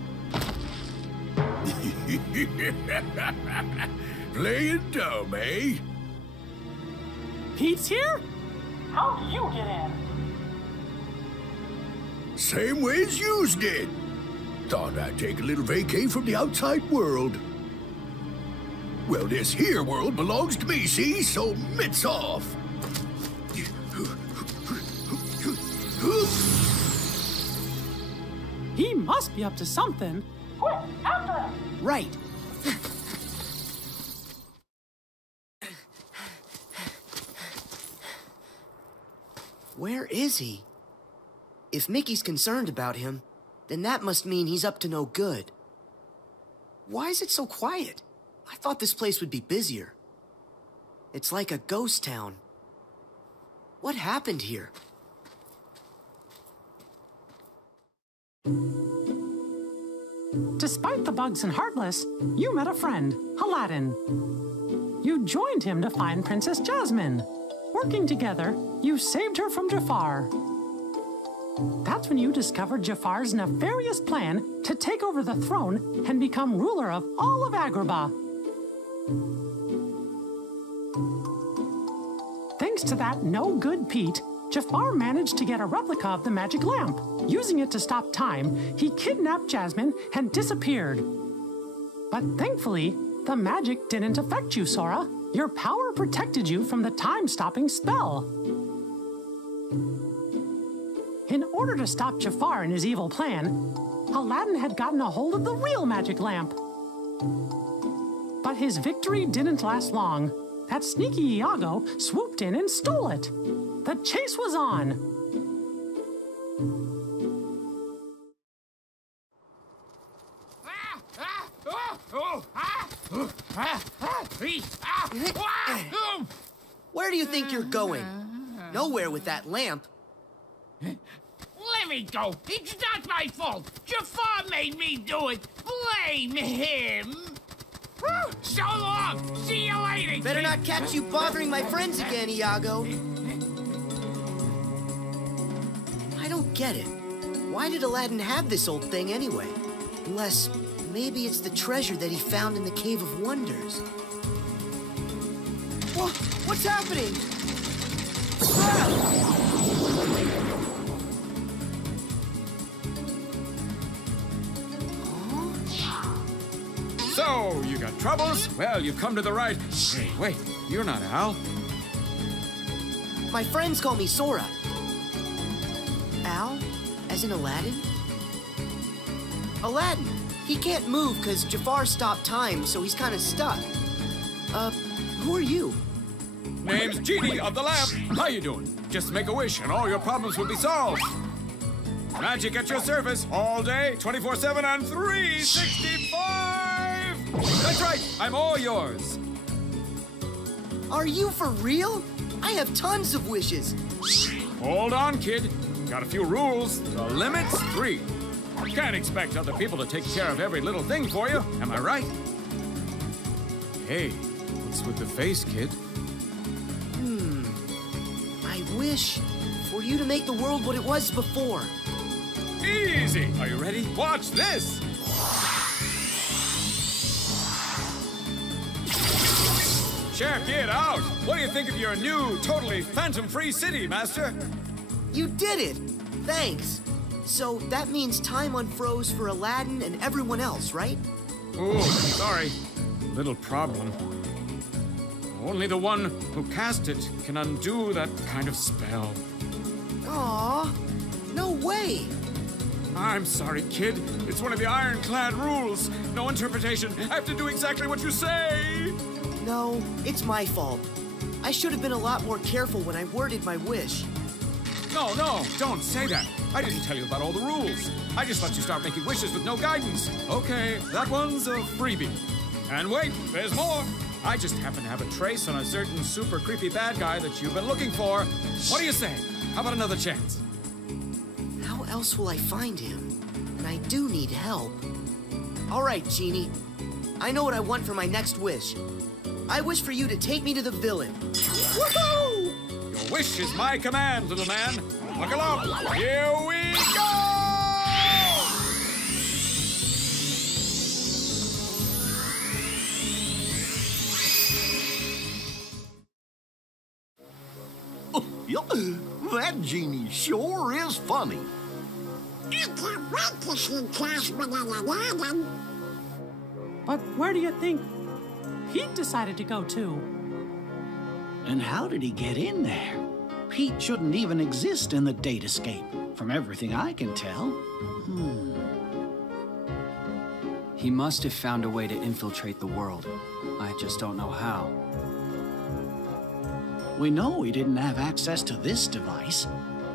Playing dumb, eh? Pete's here? How do you get in? Same way as yous did. Thought I'd take a little vacay from the outside world. Well, this here world belongs to me, see? So mitts off. He must be up to something. Quick, after him! Right. Where is he? If Mickey's concerned about him, then that must mean he's up to no good. Why is it so quiet? I thought this place would be busier. It's like a ghost town. What happened here? Despite the bugs and Heartless, you met a friend, Aladdin. You joined him to find Princess Jasmine. Working together, you saved her from Jafar. That's when you discovered Jafar's nefarious plan to take over the throne and become ruler of all of Agrabah. Thanks to that no-good Pete, Jafar managed to get a replica of the magic lamp. Using it to stop time, he kidnapped Jasmine and disappeared. But thankfully, the magic didn't affect you, Sora. Your power protected you from the time-stopping spell. In order to stop Jafar in his evil plan, Aladdin had gotten a hold of the real magic lamp. But his victory didn't last long. That sneaky Iago swooped in and stole it. The chase was on. Where do you think you're going? Nowhere with that lamp. Let me go. It's not my fault. Jafar made me do it. Blame him. So long. See you later. Better not catch you bothering my friends again, Iago. I don't get it. Why did Aladdin have this old thing anyway? Unless maybe it's the treasure that he found in the Cave of Wonders. What's happening? So, you got troubles? Well, you've come to the right... Hey, wait, you're not Al. My friends call me Sora. Al? As in Aladdin? Aladdin. He can't move because Jafar stopped time, so he's kind of stuck. Who are you? Name's Genie of the Lamp. How you doing? Just make a wish and all your problems will be solved. Magic at your service all day, 24/7 and 365! That's right, I'm all yours. Are you for real? I have tons of wishes. Hold on, kid. Got a few rules. The limit's 3. Can't expect other people to take care of every little thing for you, am I right? Hey, what's with the face, kid? I wish for you to make the world what it was before. Easy! Are you ready? Watch this! Check it out! What do you think of your new, totally phantom-free city, Master? You did it! Thanks. So that means time unfroze for Aladdin and everyone else, right? Oh, sorry. Little problem. Only the one who cast it can undo that kind of spell. Aw, no way! I'm sorry, kid. It's one of the ironclad rules. No interpretation. I have to do exactly what you say. No, it's my fault. I should have been a lot more careful when I worded my wish. No, don't say that. I didn't tell you about all the rules. I just let you start making wishes with no guidance. Okay, that one's a freebie. And wait, there's more. I just happen to have a trace on a certain super creepy bad guy that you've been looking for. What do you say? How about another chance? How else will I find him? And I do need help. All right, Genie. I know what I want for my next wish. I wish for you to take me to the villain. Woohoo! Your wish is my command, little man. Buckle up. Here we go! Yup, that genie sure is funny. I can't wait to see Jasmine in Aladdin. But where do you think Pete decided to go to? And how did he get in there? Pete shouldn't even exist in the datascape, from everything I can tell. He must have found a way to infiltrate the world. I just don't know how. We know he didn't have access to this device,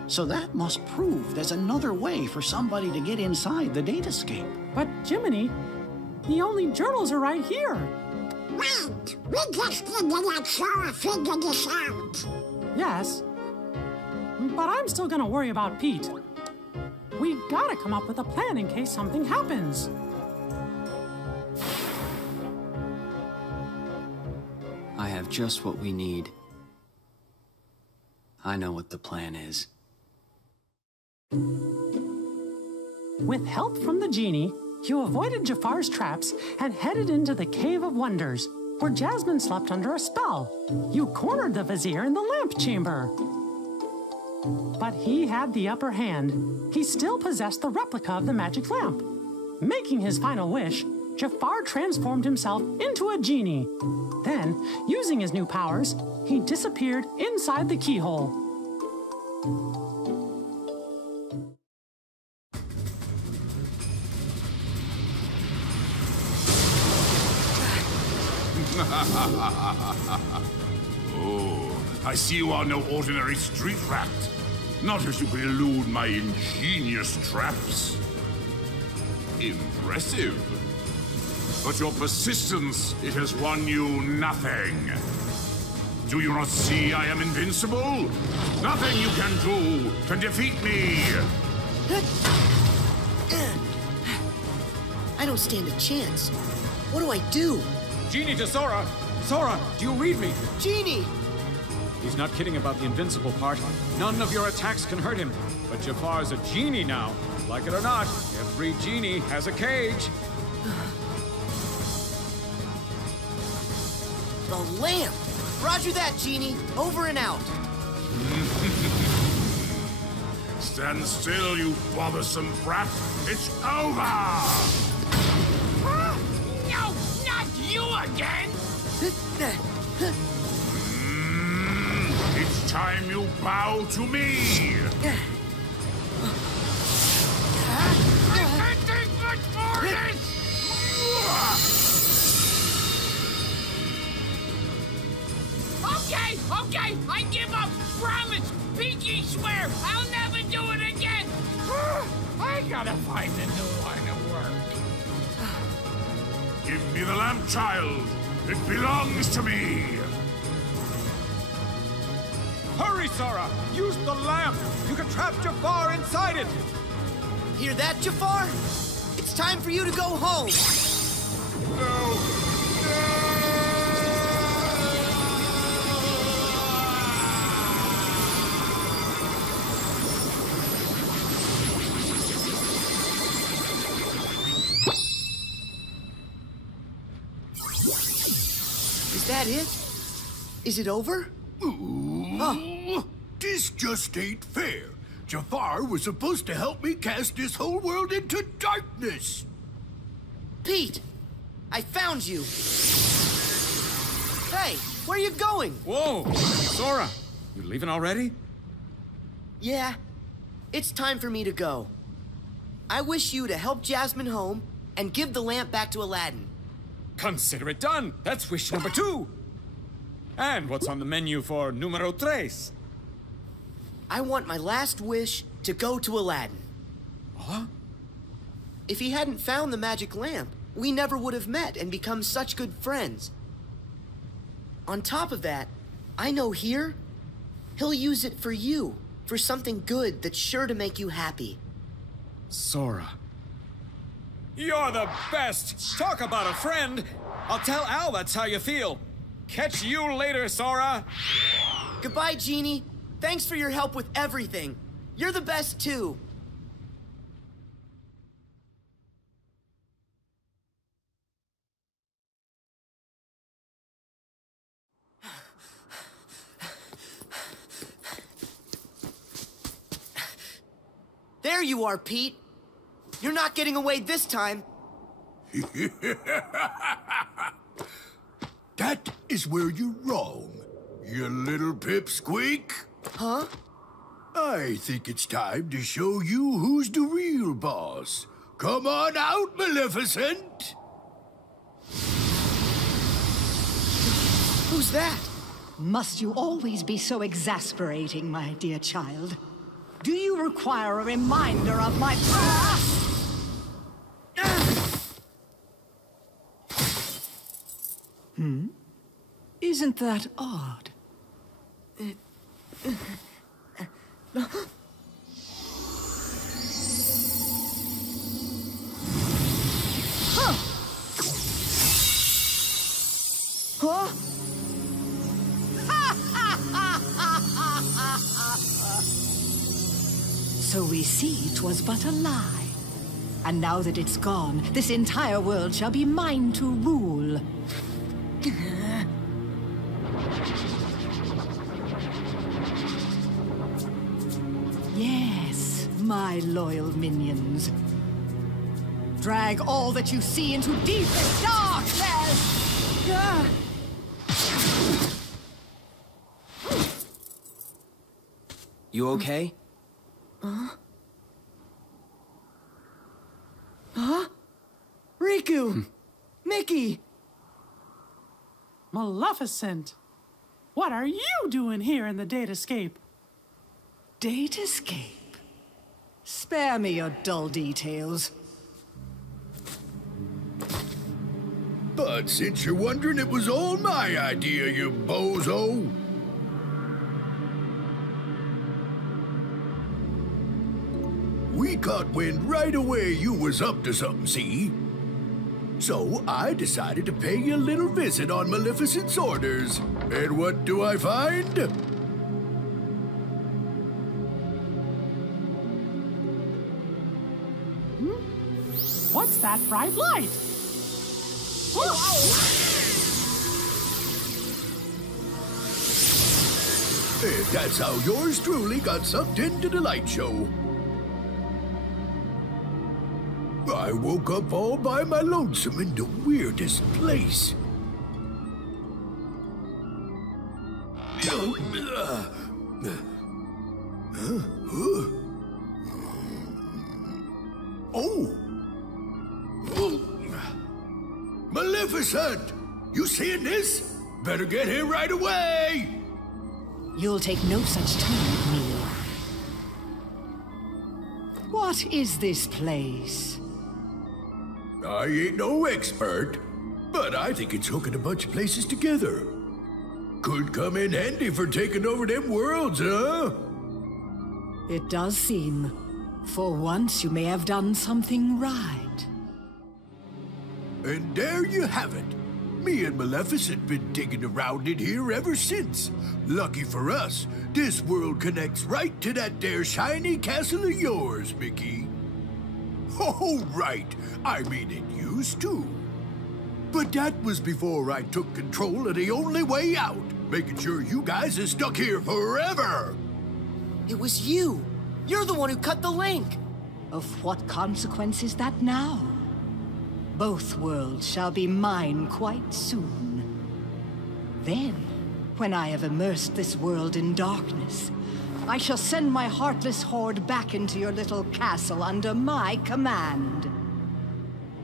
so that must prove there's another way for somebody to get inside the datascape. But Jiminy, the only journals are right here. Wait, we just need to let Sora figure this out. Yes, but I'm still gonna worry about Pete. We gotta come up with a plan in case something happens. I have just what we need. I know what the plan is. With help from the genie, you avoided Jafar's traps and headed into the Cave of Wonders, where Jasmine slept under a spell. You cornered the Vizier in the lamp chamber. But he had the upper hand. He still possessed the replica of the magic lamp. Making his final wish, Jafar transformed himself into a genie. Then, using his new powers, he disappeared inside the keyhole. Oh, I see you are no ordinary street rat. Not as you can elude my ingenious traps. Impressive. But your persistence, it has won you nothing. Do you not see I am invincible? Nothing you can do can defeat me. I don't stand a chance. What do I do? Genie to Sora! Sora, do you read me? Genie! He's not kidding about the invincible part. None of your attacks can hurt him. But Jafar's a genie now. Like it or not, every genie has a cage. The lamp! Roger that, Genie. Over and out. Stand still, you bothersome brat. It's over! No, not you again! It's time you bow to me! I can't take much more of this! Okay, I give up! Promise! Pinky swear! I'll never do it again! I gotta find a new line of work. Give me the lamp, child! It belongs to me! Hurry, Sora! Use the lamp! You can trap Jafar inside it! Hear that, Jafar? It's time for you to go home! No! Is that it? Is it over? Ooh, this just ain't fair. Jafar was supposed to help me cast this whole world into darkness. Pete! I found you! Hey, where are you going? Whoa! Sora, you leaving already? Yeah, it's time for me to go. I wish you to help Jasmine home and give the lamp back to Aladdin. Consider it done. That's wish number 2. And what's on the menu for numero 3? I want my last wish to go to Aladdin. Huh? If he hadn't found the magic lamp, we never would have met and become such good friends. On top of that, I know here, he'll use it for you, for something good that's sure to make you happy. Sora. You're the best! Talk about a friend! I'll tell Al that's how you feel. Catch you later, Sora! Goodbye, Genie. Thanks for your help with everything. You're the best, too. There you are, Pete. You're not getting away this time. That is where you're wrong, you little pipsqueak. Huh? I think it's time to show you who's the real boss. Come on out, Maleficent! Who's that? Must you always be so exasperating, my dear child? Do you require a reminder of my past? Isn't that odd? Huh? So we see 'twas but a lie. And now that it's gone, this entire world shall be mine to rule. Yes, my loyal minions. Drag all that you see into deepest darkness! You okay? Huh? Riku! Mickey! Maleficent! What are you doing here in the Datascape? Datascape? Spare me your dull details. But since you're wondering, it was all my idea, you bozo. We caught wind right away you was up to something, see? So I decided to pay you a little visit on Maleficent's orders. And what do I find? What's that bright light? And that's how yours truly got sucked into the light show. I woke up all by my lonesome in the weirdest place. Oh! Maleficent! You seeing this? Better get here right away! You'll take no such time with me. What is this place? I ain't no expert, but I think it's hooking a bunch of places together. Could come in handy for taking over them worlds, huh? It does seem. For once you may have done something right. And there you have it. Me and Maleficent been digging around in here ever since. Lucky for us, this world connects right to that there shiny castle of yours, Mickey. Oh, right. I mean, it used to. But that was before I took control of the only way out, making sure you guys are stuck here forever. It was you. You're the one who cut the link. Of what consequence is that now? Both worlds shall be mine quite soon. Then, when I have immersed this world in darkness, I shall send my heartless horde back into your little castle under my command.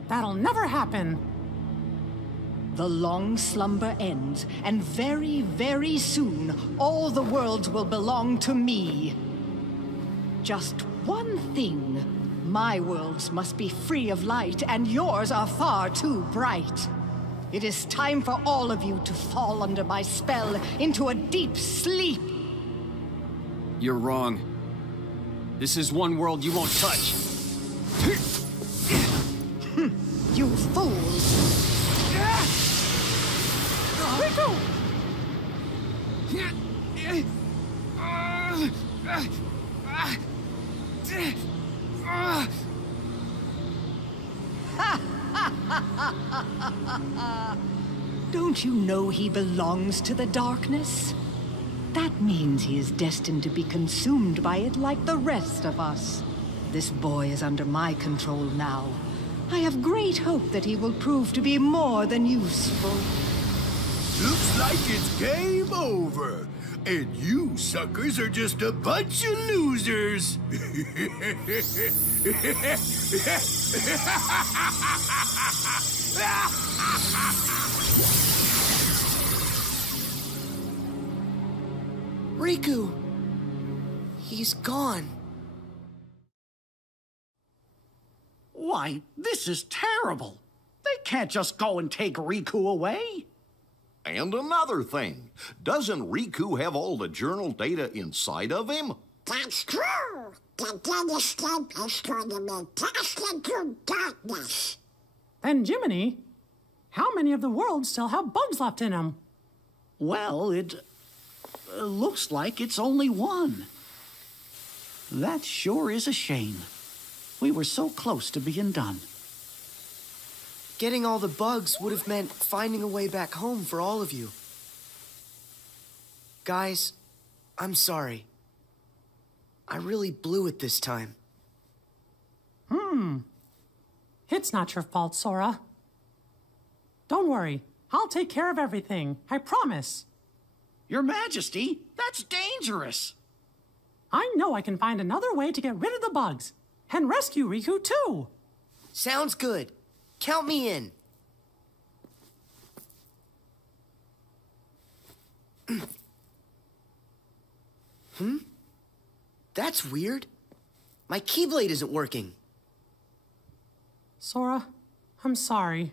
That'll never happen. The long slumber ends, and very, very soon, all the worlds will belong to me. Just one thing. My worlds must be free of light, and yours are far too bright. It is time for all of you to fall under my spell into a deep sleep. You're wrong. This is one world you won't touch. You fools! Riku! Don't you know he belongs to the darkness? That means he is destined to be consumed by it like the rest of us. this boy is under my control now. I have great hope that he will prove to be more than useful. Looks like it's game over. And you suckers are just a bunch of losers. Riku! He's gone. Why, this is terrible. They can't just go and take Riku away. And another thing, doesn't Riku have all the journal data inside of him? That's true. The data escape is going to be tossed into darkness. Then, Jiminy, how many of the worlds still have bugs left in them? Well, it looks like it's only one. That sure is a shame. We were so close to being done. Getting all the bugs would have meant finding a way back home for all of you. Guys, I'm sorry. I really blew it this time. It's not your fault, Sora. Don't worry. I'll take care of everything. I promise. Your Majesty, that's dangerous. I know I can find another way to get rid of the bugs. And rescue Riku, too. Sounds good. Count me in. That's weird. My Keyblade isn't working. Sora, I'm sorry.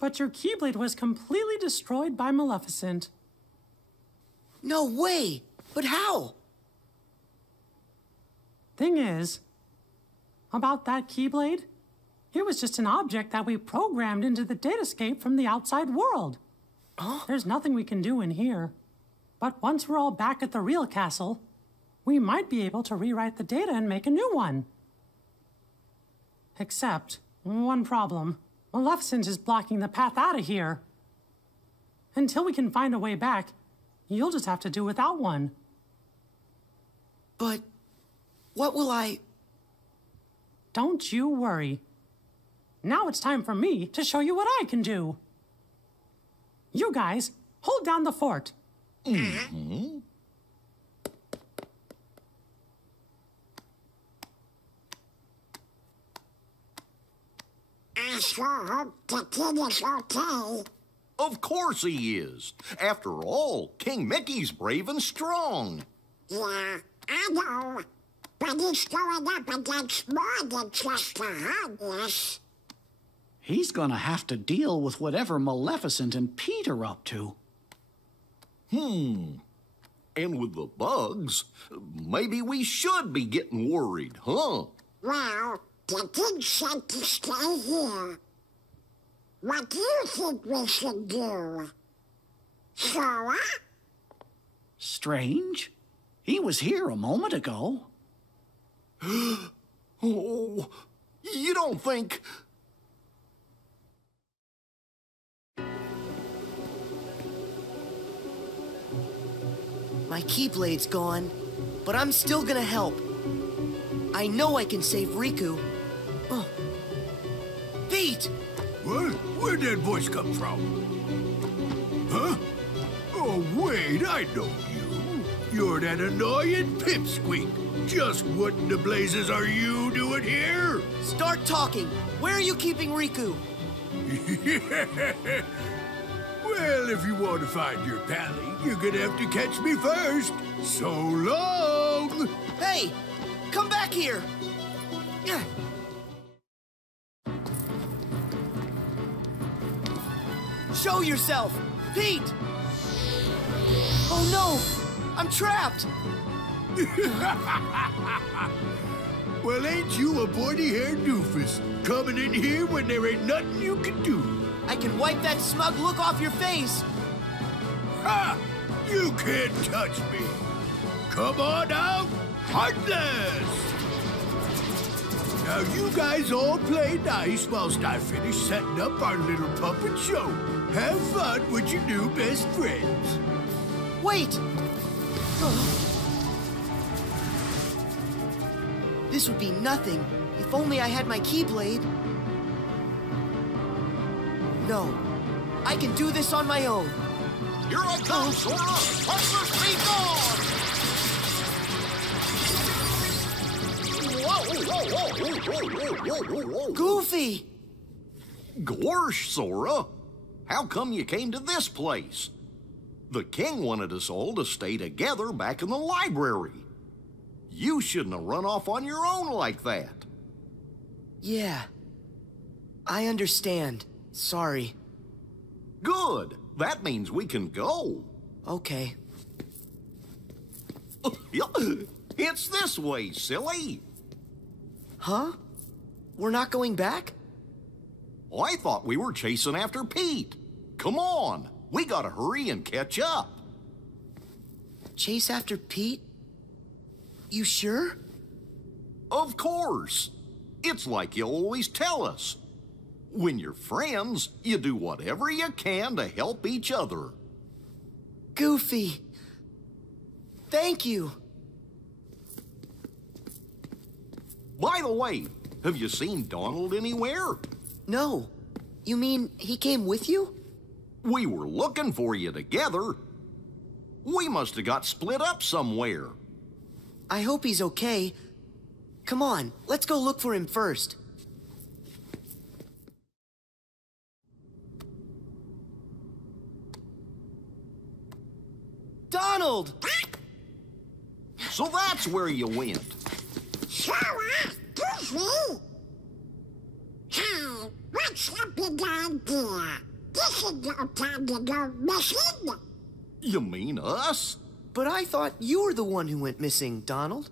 But your Keyblade was completely destroyed by Maleficent. No way! But how? Thing is, about that Keyblade, it was just an object that we programmed into the datascape from the outside world. There's nothing we can do in here. But once we're all back at the real castle, we might be able to rewrite the data and make a new one. Except, one problem. Maleficent is blocking the path out of here. Until we can find a way back, you'll just have to do without one. But what will I... Don't you worry. Now it's time for me to show you what I can do. You guys, hold down the fort. I sure hope the kid is okay. Of course he is. After all, King Mickey's brave and strong. Yeah, I know. But he's going up against more than just the harmless. He's gonna have to deal with whatever Maleficent and Pete are up to. And with the bugs, maybe we should be getting worried, huh? Well, the king said to stay here. What do you think we should do? Sora? Strange. He was here a moment ago. Oh, you don't think... My Keyblade's gone, but I'm still gonna help. I know I can save Riku. Oh. Pete! What? Where'd that voice come from? Huh? Oh, wait, I know you. You're that annoying pipsqueak. Just what in the blazes are you doing here? Start talking. Where are you keeping Riku? Well, if you want to find your pally, you're gonna have to catch me first. So long! Hey! Come back here! Show yourself! Pete! Oh no! I'm trapped! Well, ain't you a pointy-haired doofus coming in here when there ain't nothing you can do? I can wipe that smug look off your face! Ha! You can't touch me! Come on out, Heartless! Now you guys all play nice whilst I finish setting up our little puppet show. Have fun with your new best friends. Wait! This would be nothing if only I had my Keyblade. No, I can do this on my own. Here I come, Sora! Partners be gone! Whoa. Goofy! Gorsh, Sora! How come you came to this place? The king wanted us all to stay together back in the library. You shouldn't have run off on your own like that. Yeah. I understand. Sorry. Good. That means we can go. Okay. It's this way, silly. Huh? We're not going back? I thought we were chasing after Pete. Come on. We gotta hurry and catch up. Chase after Pete? You sure? Of course. It's like you always tell us. When you're friends, you do whatever you can to help each other. Goofy. Thank you. By the way, have you seen Donald anywhere? No. You mean he came with you? We were looking for you together. We must have got split up somewhere. I hope he's okay. Come on, let's go look for him first. Donald! So that's where you went. Sora, Goofy! Hey, what's the big idea? This is no time to go missing. You mean us? But I thought you were the one who went missing, Donald.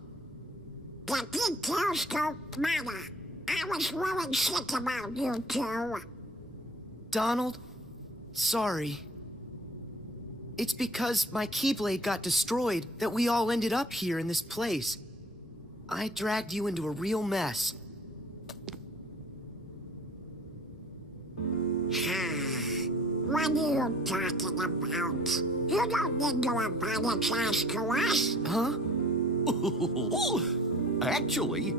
The details don't matter. I was really sick about you two. Donald, sorry. It's because my Keyblade got destroyed that we all ended up here in this place. I dragged you into a real mess. What are you talking about? You don't need to apologize to us. Huh? Actually,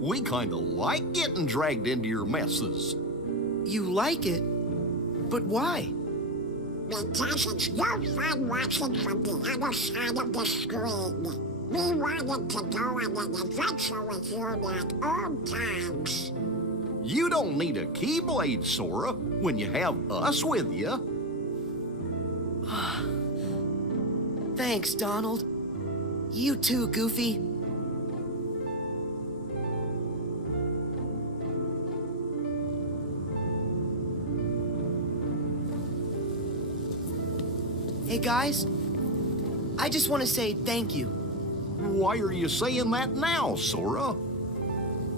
we kinda like getting dragged into your messes. You like it? But why? Because it's no fun watching from the other side of the screen. We wanted to go on an adventure with you at all times. You don't need a Keyblade, Sora, when you have us with you. Thanks, Donald. You too, Goofy. Hey, guys. I just want to say thank you. Why are you saying that now, Sora?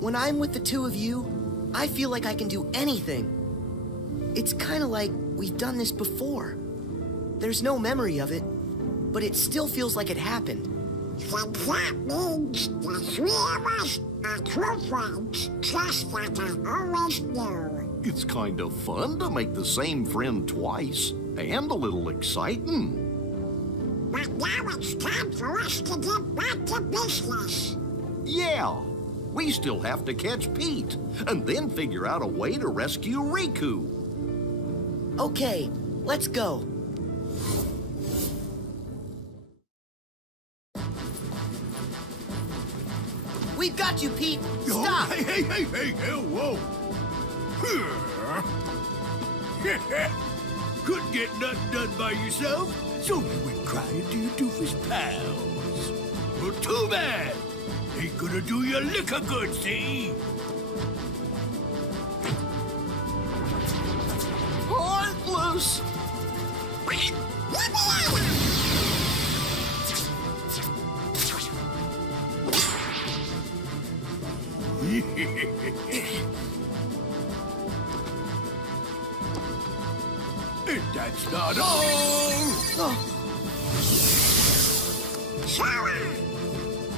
When I'm with the two of you, I feel like I can do anything. It's kind of like we've done this before. There's no memory of it, but it still feels like it happened. So that means the three of us are true friends, just like I always knew. It's kind of fun to make the same friend twice, and a little exciting. But now it's time for us to get back to business. Yeah, we still have to catch Pete, and then figure out a way to rescue Riku. Okay, let's go. We've got you, Pete! Stop! Oh, hey, whoa! Couldn't get nothing done by yourself, so you went crying to your doofus pals. Well, too bad! Ain't gonna do you a lick of good, see? Heartless! And that's not all!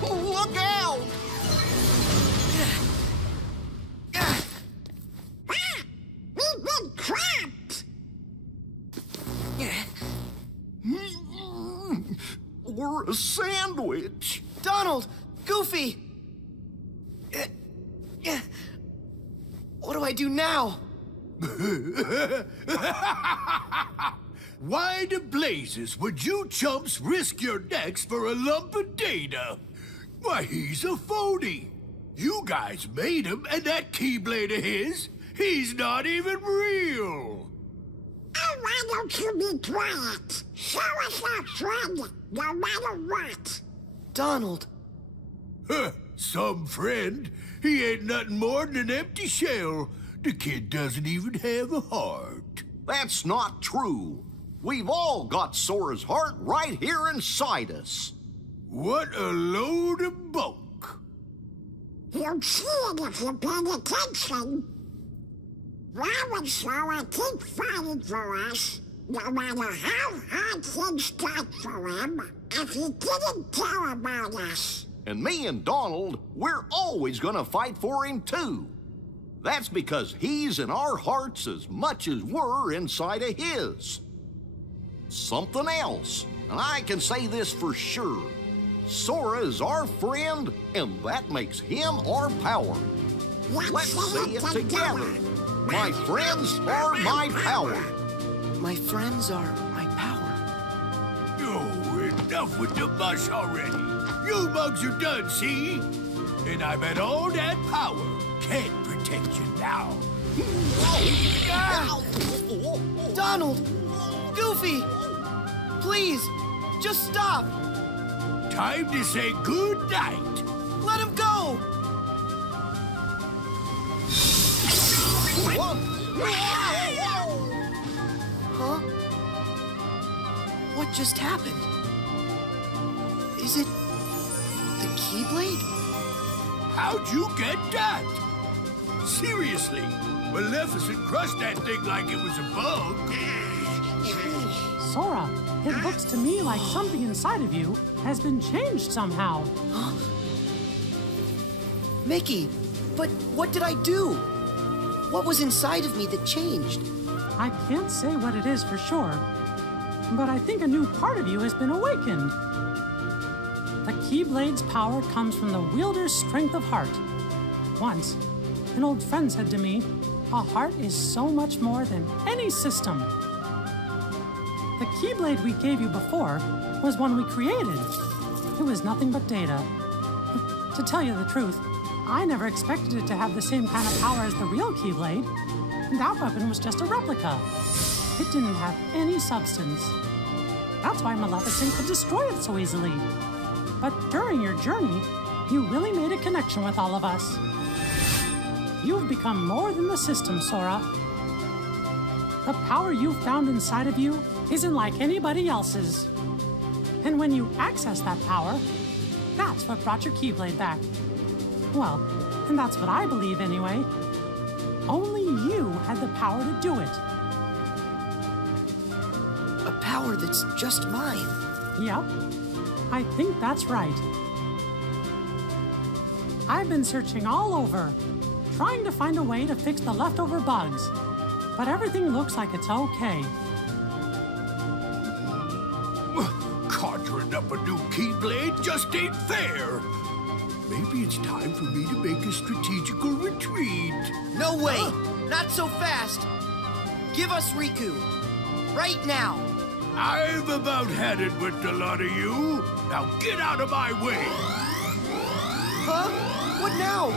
Look out! We've been trapped! We're a sandwich. Donald! Goofy! What do I do now? Why the blazes would you chumps risk your necks for a lump of data? Why, he's a phony. You guys made him, and that Keyblade of his, he's not even real. Oh, why don't you be quiet? Show us our friend, no matter what. Donald. Huh, some friend. He ain't nothing more than an empty shell. The kid doesn't even have a heart. That's not true. We've all got Sora's heart right here inside us. What a load of bunk. You'll see it if you pay attention. Why would Sora keep fighting for us, no matter how hard things got for him, if he didn't care about us? And me and Donald, we're always gonna fight for him too. That's because he's in our hearts as much as we're inside of his. Something else, and I can say this for sure. Sora is our friend, and that makes him our power. Let's say it together. My friends are my power. My friends are my power. Oh, enough with the mush already. You mugs are done, see? And I bet all that power can't protect you now. Donald! Goofy! Please, just stop! Time to say good night. Let him go! Huh? What just happened? Is it the Keyblade? How'd you get that? Seriously, Maleficent crushed that thing like it was a bug. Sora, it looks to me like something inside of you has been changed somehow. Mickey, but what did I do? What was inside of me that changed? I can't say what it is for sure, but I think a new part of you has been awakened. The Keyblade's power comes from the wielder's strength of heart. Once, an old friend said to me, a heart is so much more than any system. The Keyblade we gave you before was one we created. It was nothing but data. To tell you the truth, I never expected it to have the same kind of power as the real Keyblade. That weapon was just a replica. It didn't have any substance. That's why Maleficent could destroy it so easily. But during your journey, you really made a connection with all of us. You've become more than the system, Sora. The power you've found inside of you isn't like anybody else's. And when you access that power, that's what brought your Keyblade back. Well, and that's what I believe anyway. Only you had the power to do it. A power that's just mine. Yep, I think that's right. I've been searching all over, trying to find a way to fix the leftover bugs, but everything looks like it's okay. Conjuring up a new Keyblade just ain't fair. Maybe it's time for me to make a strategical retreat. No way! Not so fast! Give us Riku. Right now. I've about had it with the lot of you. Now get out of my way! Huh? What now?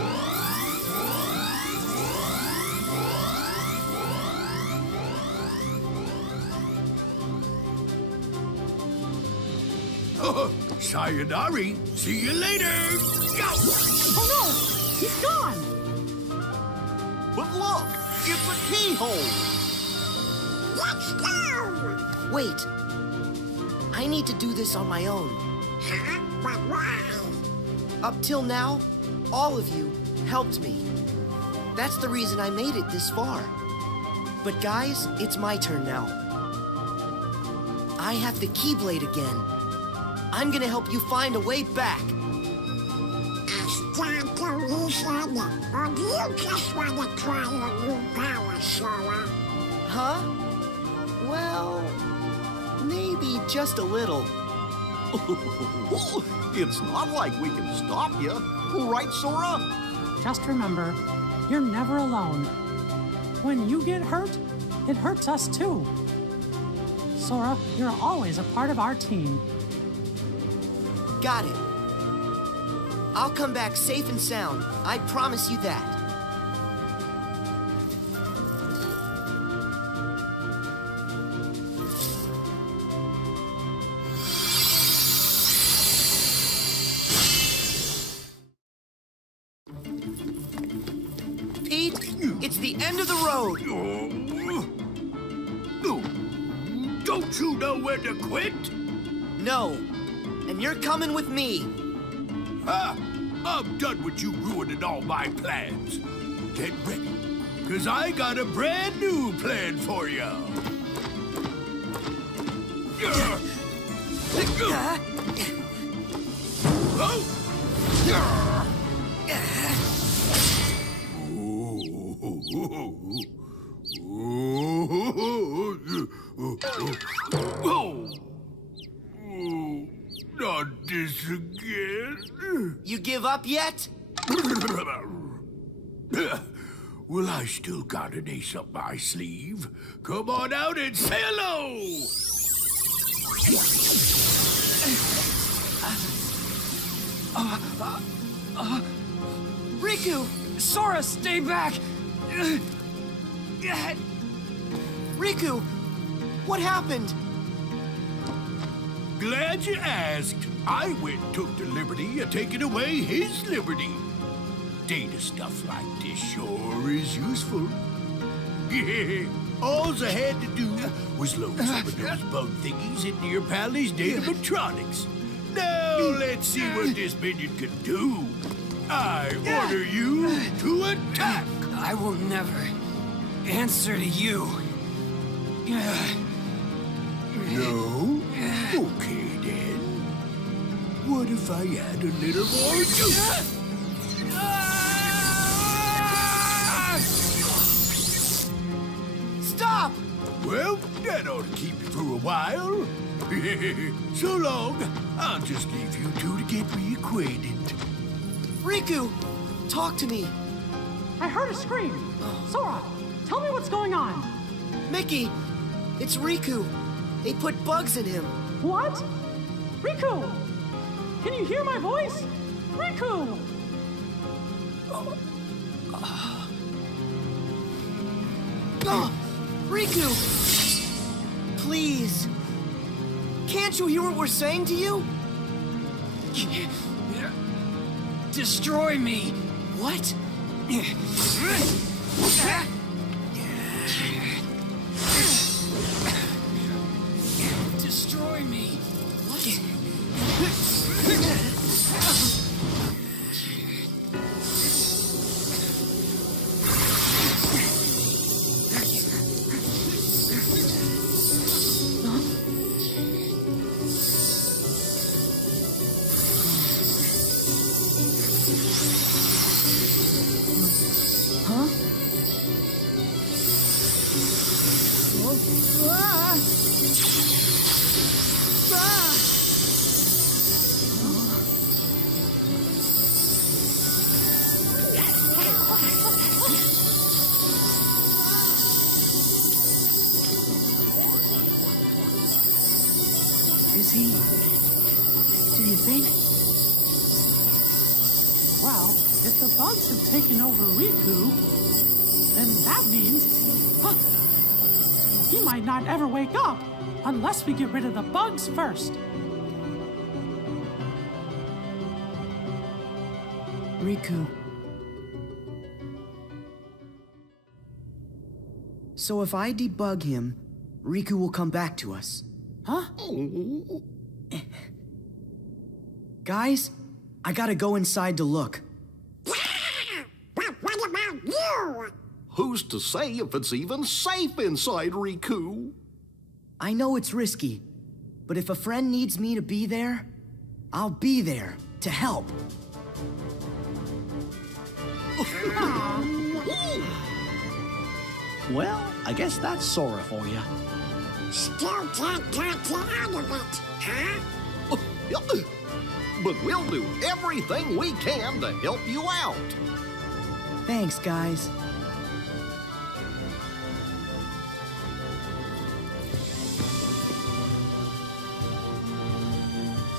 Sayonari. See you later. Go! Oh no! He's gone! But look! It's a keyhole! Let's go! Wait. I need to do this on my own. Huh? But why? Up till now, all of you helped me. That's the reason I made it this far. But guys, it's my turn now. I have the Keyblade again. I'm gonna help you find a way back. Or do you just want to try your new power, Sora? Huh? Well, maybe just a little. It's not like we can stop you. Right, Sora? Just remember, you're never alone. When you get hurt, it hurts us too. Sora, you're always a part of our team. Got it. I'll come back safe and sound. I promise you that. Pete, it's the end of the road. Don't you know when to quit? No, and you're coming with me. Ah, I'm done with you ruining all my plans. Get ready, because I got a brand new plan for you. Not this again. You give up yet? Well, I still got an ace up my sleeve. Come on out and say hello! Riku! Sora, stay back! Riku! What happened? Glad you asked. I went and took the liberty of taking away his liberty. Data stuff like this sure is useful. Yeah, all I had to do was load some of those bug thingies into your pally's datatronics. Now let's see what this minion can do. I order you to attack. I will never answer to you. No? Okay, then. What if I add a little more juice? Stop! Well, that ought to keep you for a while. So long. I'll just leave you two to get reacquainted. Riku! Talk to me. I heard a scream. Sora, tell me what's going on. Mickey, it's Riku. They put bugs in him. What? Riku! Can you hear my voice? Riku! Riku! Please. Can't you hear what we're saying to you? Destroy me! What? Destroy me! Is he? Do you think? Well, if the bugs have taken over Riku, then that means he might not ever wake up unless we get rid of the bugs first. Riku. So if I debug him, Riku will come back to us. Huh? Guys, I gotta go inside to look. But what about you? Who's to say if it's even safe inside Riku? I know it's risky, but if a friend needs me to be there, I'll be there to help. Well, I guess that's Sora for you. Still can't talk you out of it, huh? But we'll do everything we can to help you out. Thanks, guys.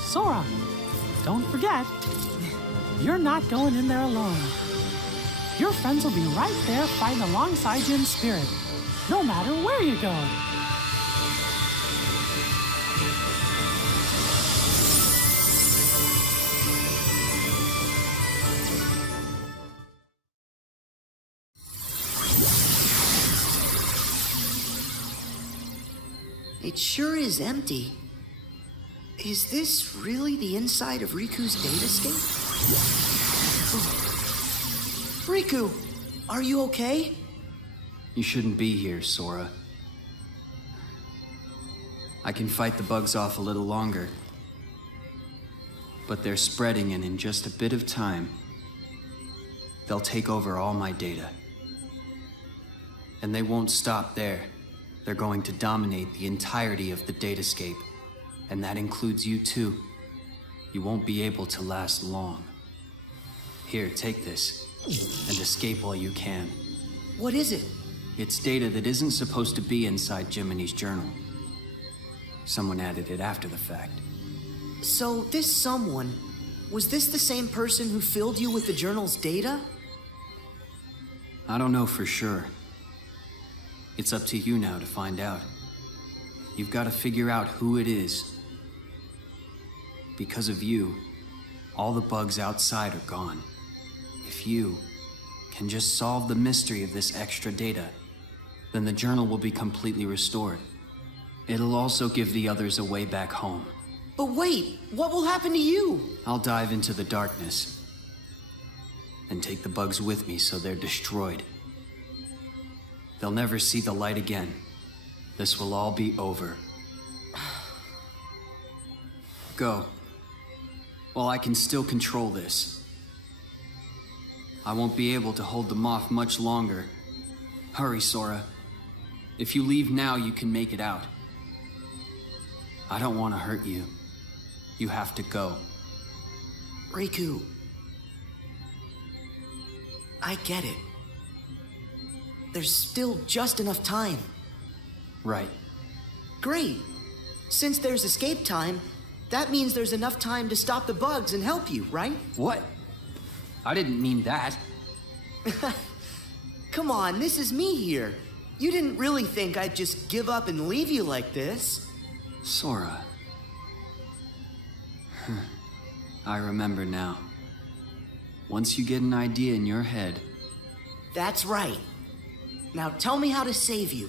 Sora, don't forget, you're not going in there alone. Your friends will be right there fighting alongside you in spirit, no matter where you go. It sure is empty. Is this really the inside of Riku's datascape? Riku, are you okay? You shouldn't be here, Sora. I can fight the bugs off a little longer. But they're spreading, and in just a bit of time, they'll take over all my data. And they won't stop there. They're going to dominate the entirety of the datascape. And that includes you too. You won't be able to last long. Here, take this, and escape while you can. What is it? It's data that isn't supposed to be inside Jiminy's journal. Someone added it after the fact. So, this someone, was this the same person who filled you with the journal's data? I don't know for sure. It's up to you now to find out. You've got to figure out who it is. Because of you, all the bugs outside are gone. If you can just solve the mystery of this extra data, then the journal will be completely restored. It'll also give the others a way back home. But wait, what will happen to you? I'll dive into the darkness and take the bugs with me so they're destroyed. They'll never see the light again. This will all be over. Go. While I can still control this. I won't be able to hold them off much longer. Hurry, Sora. If you leave now, you can make it out. I don't want to hurt you. You have to go. Riku, I get it. There's still just enough time. Right. Great. Since there's escape time, that means there's enough time to stop the bugs and help you, right? What? I didn't mean that. Come on, this is me here. You didn't really think I'd just give up and leave you like this. Sora. I remember now. Once you get an idea in your head... That's right. Now tell me how to save you.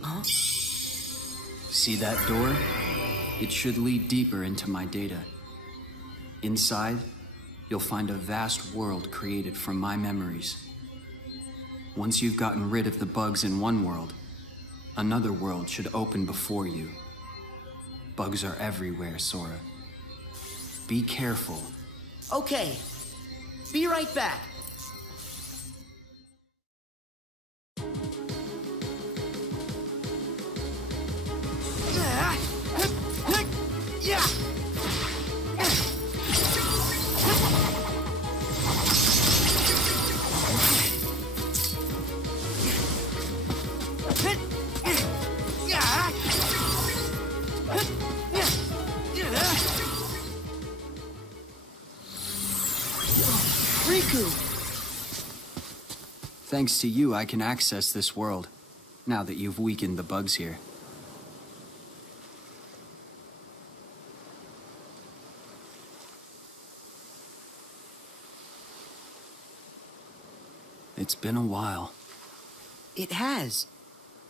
Huh? See that door? It should lead deeper into my data. Inside, you'll find a vast world created from my memories. Once you've gotten rid of the bugs in one world, another world should open before you. Bugs are everywhere, Sora. Be careful. Okay. Be right back. Yeah. Riku! Thanks to you, I can access this world, now that you've weakened the bugs here. It's been a while. It has.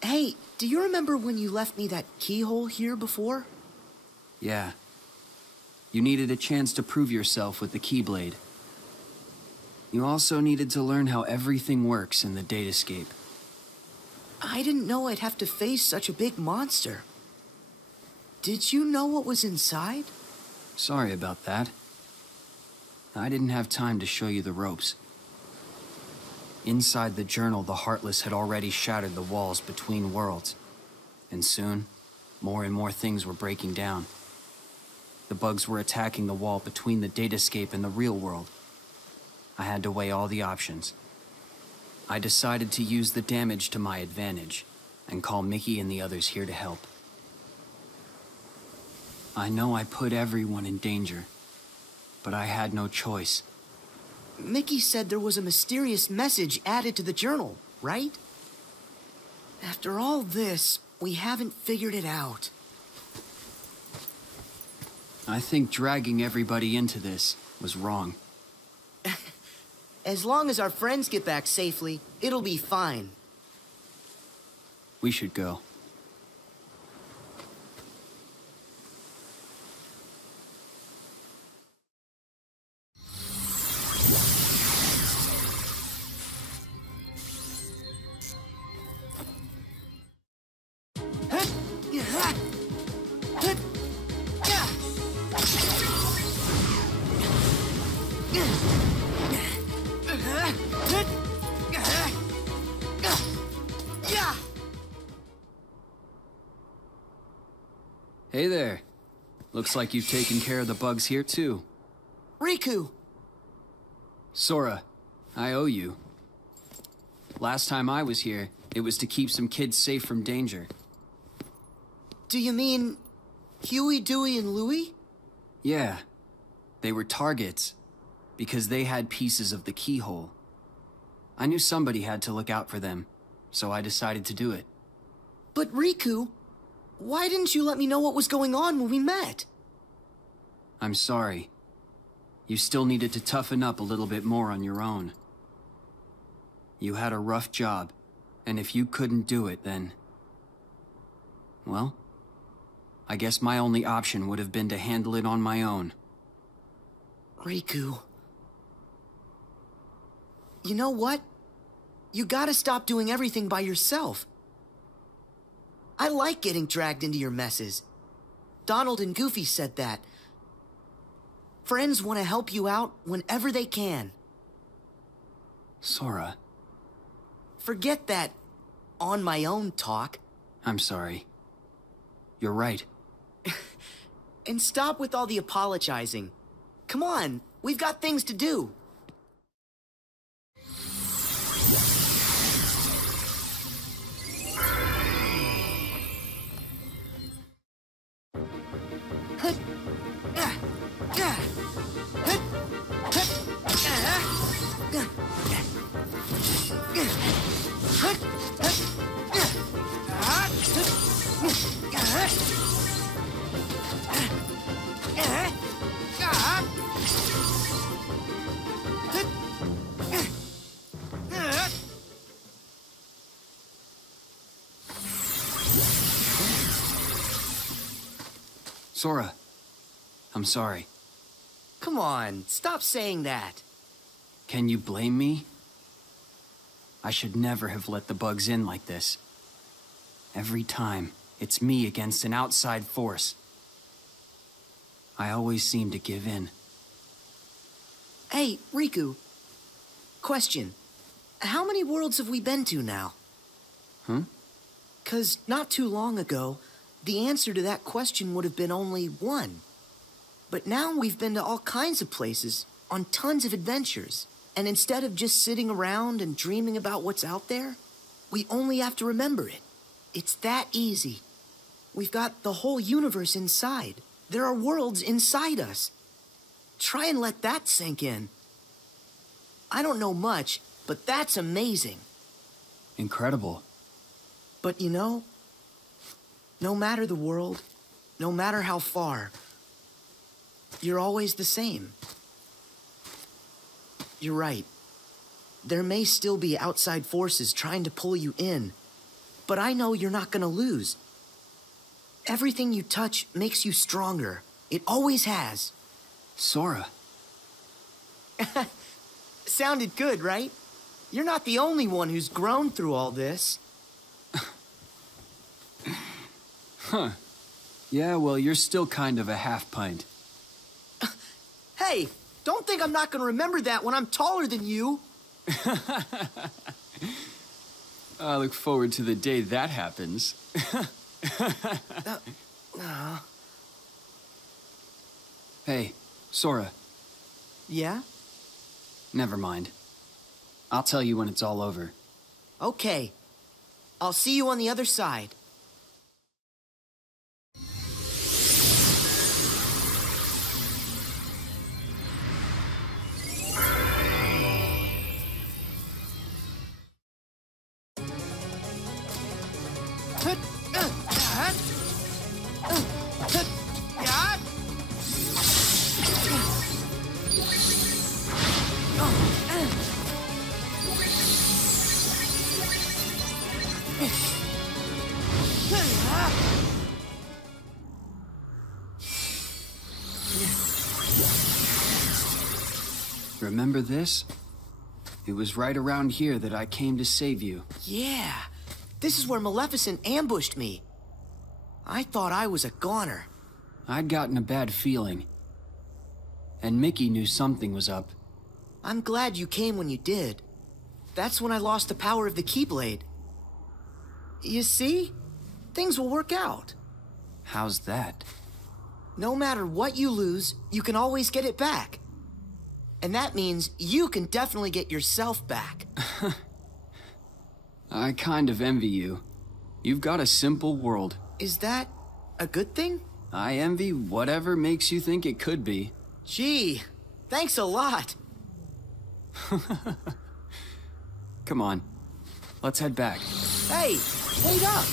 Hey, do you remember when you left me that keyhole here before? Yeah. You needed a chance to prove yourself with the Keyblade. You also needed to learn how everything works in the datascape. I didn't know I'd have to face such a big monster. Did you know what was inside? Sorry about that. I didn't have time to show you the ropes. Inside the journal, the Heartless had already shattered the walls between worlds. And soon, more and more things were breaking down. The bugs were attacking the wall between the datascape and the real world. I had to weigh all the options. I decided to use the damage to my advantage and call Mickey and the others here to help. I know I put everyone in danger, but I had no choice. Mickey said there was a mysterious message added to the journal, right? After all this, we haven't figured it out. I think dragging everybody into this was wrong. As long as our friends get back safely, it'll be fine. We should go. Hey there. Looks like you've taken care of the bugs here too. Riku! Sora, I owe you. Last time I was here, it was to keep some kids safe from danger. Do you mean Huey, Dewey, and Louie? Yeah. They were targets, because they had pieces of the keyhole. I knew somebody had to look out for them, so I decided to do it. But Riku, why didn't you let me know what was going on when we met? I'm sorry. You still needed to toughen up a little bit more on your own. You had a rough job, and if you couldn't do it, then... well, I guess my only option would have been to handle it on my own. Riku... you know what? You gotta stop doing everything by yourself. I like getting dragged into your messes. Donald and Goofy said that. Friends want to help you out whenever they can. Sora. Forget that on my own talk. I'm sorry. You're right. And stop with all the apologizing. Come on, we've got things to do. Sora, I'm sorry. Come on, stop saying that. Can you blame me? I should never have let the bugs in like this. Every time, it's me against an outside force. I always seem to give in. Hey, Riku. Question. How many worlds have we been to now? Huh? 'Cause not too long ago, the answer to that question would have been only one. But now we've been to all kinds of places, on tons of adventures. And instead of just sitting around and dreaming about what's out there, we only have to remember it. It's that easy. We've got the whole universe inside. There are worlds inside us. Try and let that sink in. I don't know much, but that's amazing. Incredible. But you know, no matter the world, no matter how far, you're always the same. You're right. There may still be outside forces trying to pull you in, but I know you're not gonna lose. Everything you touch makes you stronger. It always has. Sora. Sounded good, right? You're not the only one who's grown through all this. Huh. Yeah, well, you're still kind of a half-pint. Hey, don't think I'm not gonna remember that when I'm taller than you. I look forward to the day that happens. Hey, Sora. Yeah? Never mind. I'll tell you when it's all over. Okay. I'll see you on the other side. Remember this? It was right around here that I came to save you. Yeah. This is where Maleficent ambushed me. I thought I was a goner. I'd gotten a bad feeling. And Mickey knew something was up. I'm glad you came when you did. That's when I lost the power of the Keyblade. You see? Things will work out. How's that? No matter what you lose, you can always get it back. And that means you can definitely get yourself back. I kind of envy you. You've got a simple world. Is that a good thing? I envy whatever makes you think it could be. Gee, thanks a lot. Come on, let's head back. Hey, wait up!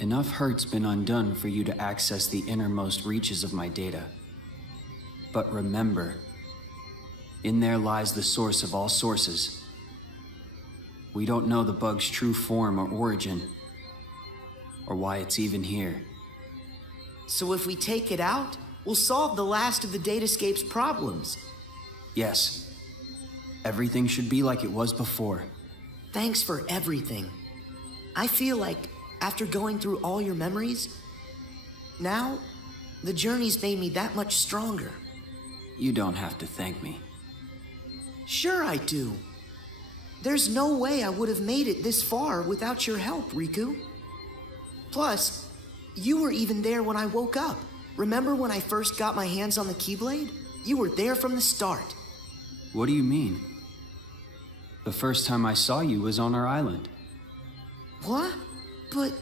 Enough hurt's been undone for you to access the innermost reaches of my data. But remember, in there lies the source of all sources. We don't know the bug's true form or origin, or why it's even here. So if we take it out, we'll solve the last of the Datascape's problems. Yes. Everything should be like it was before. Thanks for everything. I feel like, after going through all your memories, now, the journey's made me that much stronger. You don't have to thank me. Sure I do. There's no way I would have made it this far without your help, Riku. Plus, you were even there when I woke up. Remember when I first got my hands on the Keyblade? You were there from the start. What do you mean? The first time I saw you was on our island. What? But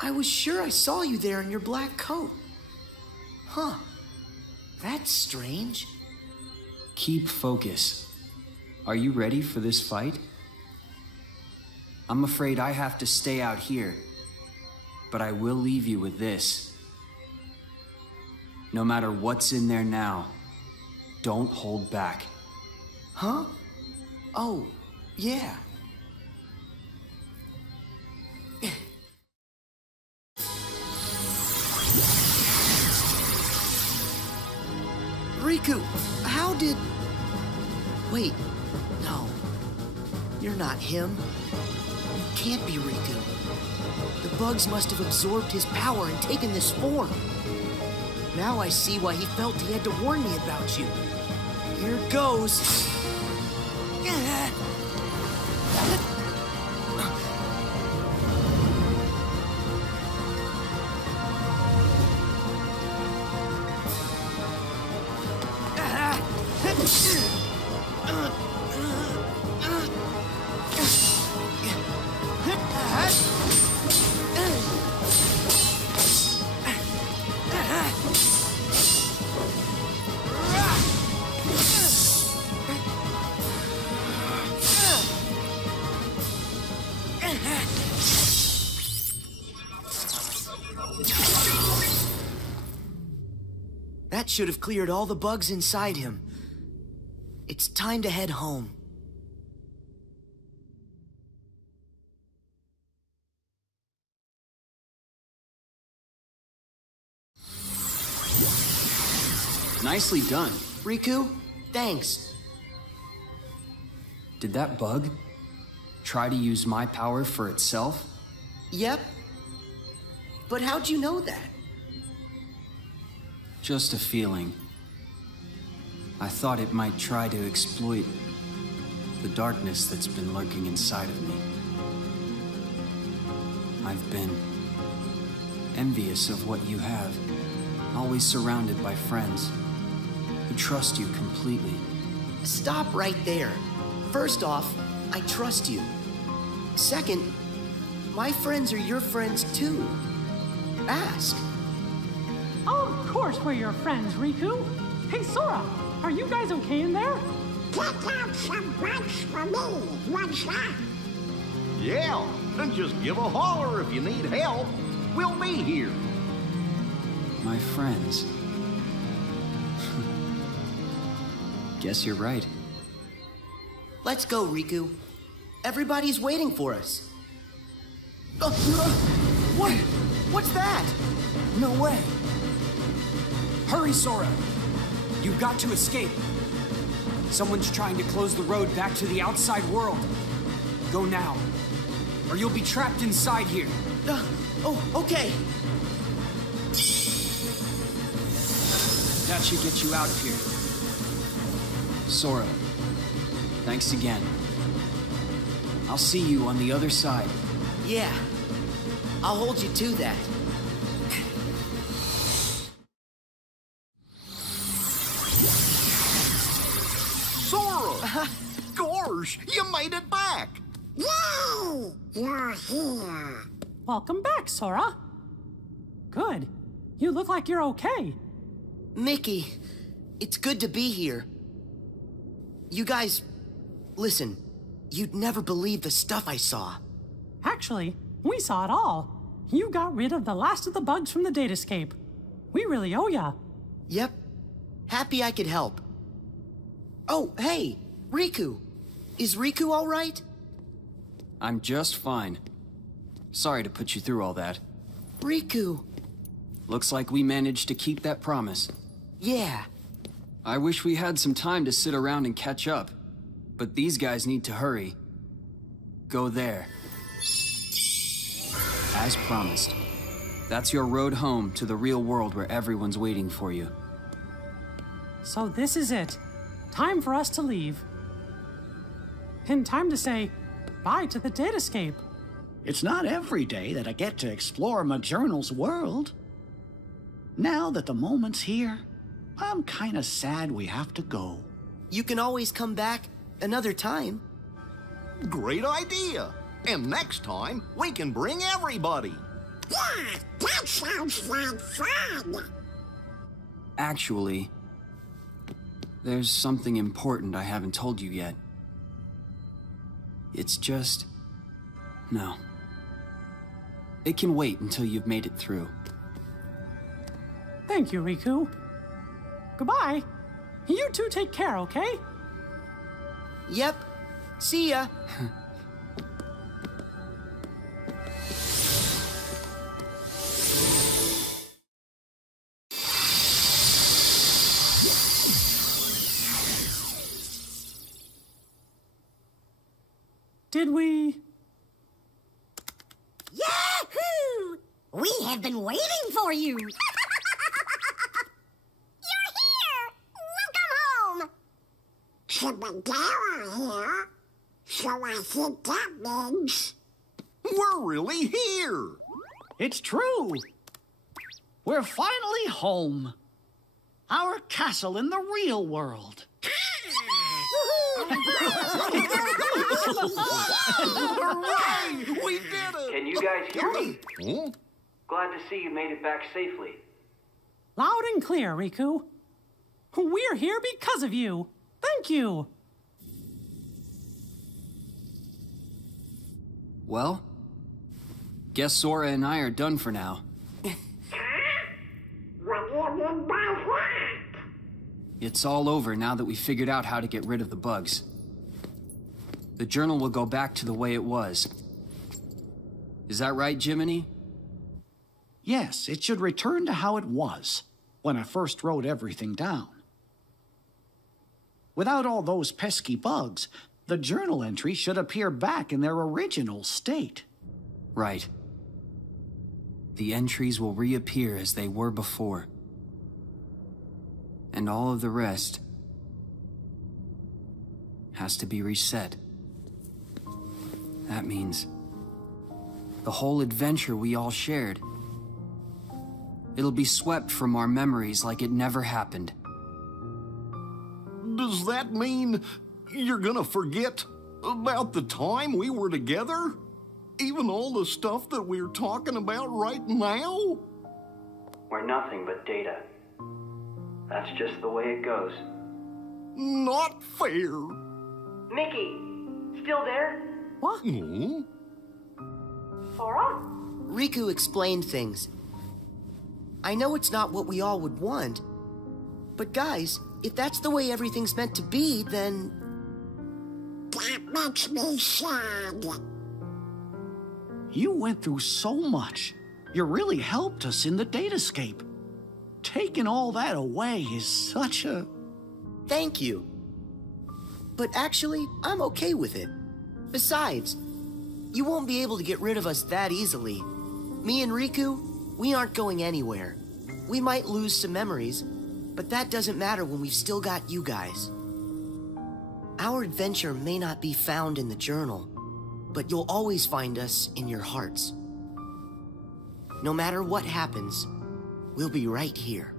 I was sure I saw you there in your black coat. Huh. That's strange. Keep focus. Are you ready for this fight? I'm afraid I have to stay out here, but I will leave you with this. No matter what's in there now, don't hold back. Huh? Oh, yeah. Riku, how did... Wait, no. You're not him. You can't be Riku. The bugs must have absorbed his power and taken this form. Now I see why he felt he had to warn me about you. Here goes. That should have cleared all the bugs inside him. It's time to head home. Nicely done. Riku, thanks. Did that bug try to use my power for itself? Yep. But how'd you know that? Just a feeling. I thought it might try to exploit the darkness that's been lurking inside of me. I've been envious of what you have. Always surrounded by friends who trust you completely. Stop right there. First off, I trust you. Second, my friends are your friends too. Ask. Of course we're your friends, Riku. Hey, Sora, are you guys okay in there? Pick out some bugs for me, what's that? Yeah, and just give a holler if you need help. We'll be here. My friends. Guess you're right. Let's go, Riku. Everybody's waiting for us. What? What's that? No way. Hurry, Sora. You've got to escape. Someone's trying to close the road back to the outside world. Go now, or you'll be trapped inside here. Okay. That should get you out of here. Sora, thanks again. I'll see you on the other side. Yeah. I'll hold you to that. Sora! Gosh, you made it back! Yay! You're here. Welcome back, Sora. Good. You look like you're okay. Mickey, it's good to be here. You guys, listen, you'd never believe the stuff I saw. Actually, we saw it all. You got rid of the last of the bugs from the datascape. We really owe ya. Yep. Happy I could help. Oh, hey, Riku. Is Riku all right? I'm just fine. Sorry to put you through all that. Riku. Looks like we managed to keep that promise. Yeah. I wish we had some time to sit around and catch up, but these guys need to hurry. Go there. As promised. That's your road home to the real world where everyone's waiting for you. So this is it. Time for us to leave. And time to say bye to the datascape. It's not every day that I get to explore Majournal's world. Now that the moment's here, I'm kinda sad we have to go. You can always come back another time. Great idea! And next time, we can bring everybody. Yeah, that sounds like fun. Actually, there's something important I haven't told you yet. It's just... no. It can wait until you've made it through. Thank you, Riku. Goodbye. You two take care, okay? Yep. See ya. Did we? Yahoo! We have been waiting for you. You're here! Welcome home! Chippadella here. So I think that means... We're really here! It's true! We're finally home. Our castle in the real world. Hooray! We did it! Can you guys hear me? Huh? Glad to see you made it back safely. Loud and clear, Riku. We're here because of you. Thank you. Well, guess Sora and I are done for now. What do you mean by that? It's all over now that we figured out how to get rid of the bugs. The journal will go back to the way it was. Is that right, Jiminy? Yes, it should return to how it was when I first wrote everything down. Without all those pesky bugs, the journal entries should appear back in their original state. Right. The entries will reappear as they were before. And all of the rest has to be reset. That means the whole adventure we all shared It'll be swept from our memories like it never happened. Does that mean you're gonna forget about the time we were together? Even all the stuff that we're talking about right now? We're nothing but data. That's just the way it goes. Not fair. Mickey, still there? What? Hmm? Sora? Riku explained things. I know it's not what we all would want, but guys, if that's the way everything's meant to be, then... That makes me sad. You went through so much. You really helped us in the datascape. Taking all that away is such a... Thank you. But actually, I'm okay with it. Besides, you won't be able to get rid of us that easily. Me and Riku, we aren't going anywhere. We might lose some memories, but that doesn't matter when we've still got you guys. Our adventure may not be found in the journal, but you'll always find us in your hearts. No matter what happens, we'll be right here.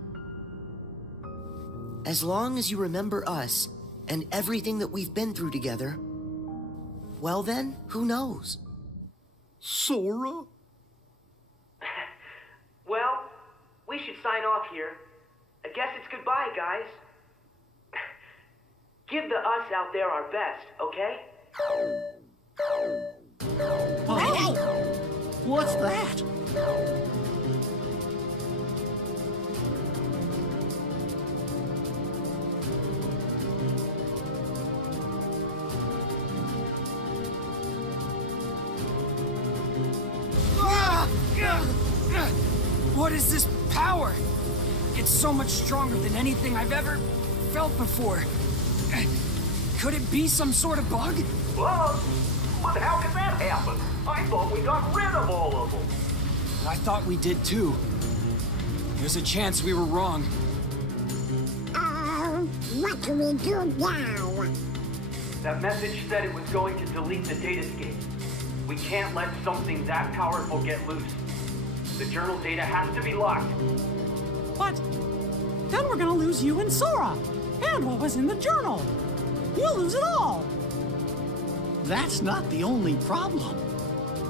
As long as you remember us and everything that we've been through together, well then, who knows? Sora? Well, we should sign off here. I guess it's goodbye, guys. Give the us out there our best, okay? Oh. What's that? What is this power? It's so much stronger than anything I've ever felt before. Could it be some sort of bug? Bug? But how could that happen? I thought we got rid of all of them. I thought we did too. There's a chance we were wrong. What do we do now? That message said it was going to delete the datascape. We can't let something that powerful get loose. The journal data has to be locked. But then we're gonna lose you and Sora, and what was in the journal. We'll lose it all. That's not the only problem.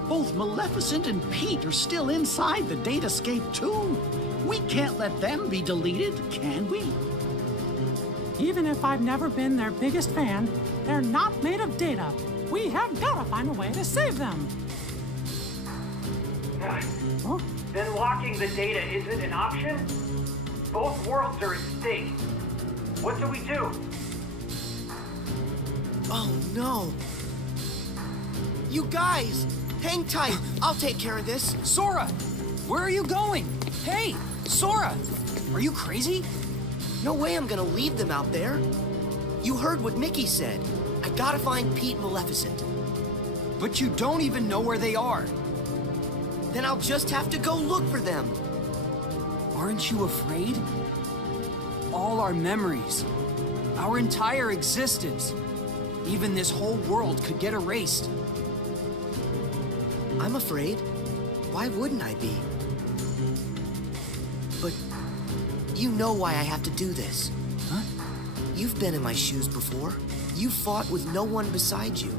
Both Maleficent and Pete are still inside the datascape too. We can't let them be deleted, can we? Even if I've never been their biggest fan, they're not made of data. We have gotta find a way to save them. Huh? Then locking the data isn't an option? Both worlds are at stake. What do we do? Oh no. You guys, hang tight. I'll take care of this. Sora, where are you going? Hey, Sora, are you crazy? No way I'm gonna leave them out there. You heard what Mickey said. I gotta find Pete and Maleficent. But you don't even know where they are. Then I'll just have to go look for them. Aren't you afraid? All our memories, our entire existence, even this whole world could get erased. I'm afraid. Why wouldn't I be? But you know why I have to do this. Huh? You've been in my shoes before. You fought with no one beside you.